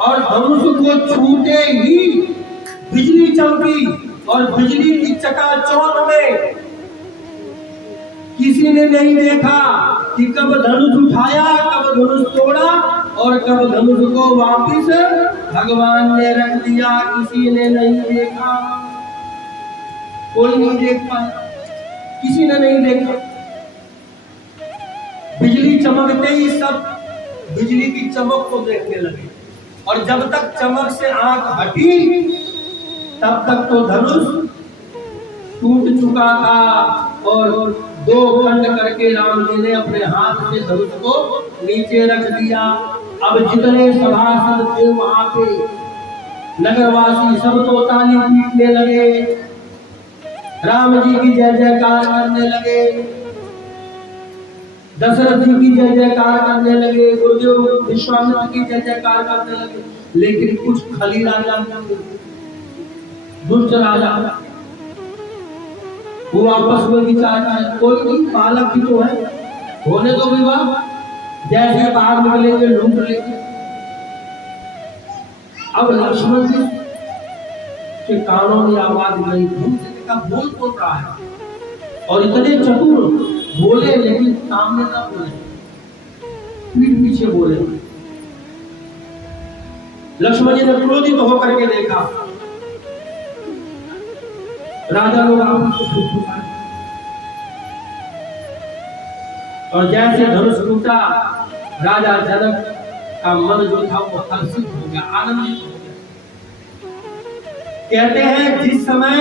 और धनुष को छूते ही बिजली चमकी, और बिजली की चकाचौंध में किसी ने नहीं देखा कि कब धनुष उठाया, कब धनुष तोड़ा और कब धनुष को वापिस भगवान ने रख दिया। किसी ने नहीं देखा, कोई नहीं देख पाया, किसी ने नहीं देखा। बिजली चमकते ही सब बिजली की चमक को देखने लगे, और जब तक चमक से आंख हटी तब तक तो धनुष टूट चुका था, और दो खंड करके राम जी ने अपने हाथ से धनुष को नीचे रख दिया। अब जितने सभासद थे वहां पे, नगरवासी सब तो ताली पीटने लगे। राम जी की जय जयकार करने लगे, दशरथ जी की जय जयकार करने लगे, गुरुदेव विश्वामित्र की जय जयकार करने लगे। लेकिन कुछ खली राजा, दुष्ट राजा, वो आपस में विचार है, कोई नहीं, बालक भी तो है, होने दो विवाह, जैसे बाहर निकलेंगे लूट लेंगे। अब लक्ष्मण जी के कानों में आवाज नहीं, का बोल कौन रहा है, और इतने चतुर बोले, लेकिन सामने ना बोले, पीठ पीछे बोले। लक्ष्मण जी ने क्रोधित होकर के देखा, राजा लोग आपस में फुसफुसाए, और जैसे धनुष टूटा, राजा जनक का मन जो था वो हर्षित हो गया, आनंदित हो गया। कहते हैं जिस समय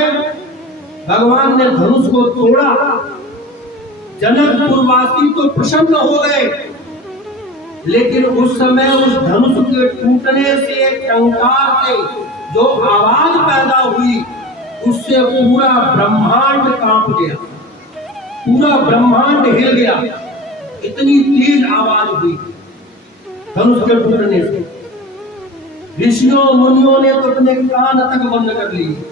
भगवान ने धनुष को तोड़ा, जनकपुरवासी तो प्रसन्न हो गए, लेकिन उस समय उस धनुष के टूटने से, टंकार से जो आवाज पैदा हुई, उससे पूरा ब्रह्मांड कांप गया, पूरा ब्रह्मांड हिल गया, इतनी तेज आवाज हुई धनुष के टूटने से। ऋषियों मुनियों ने तो अपने कान तक बंद कर लिए।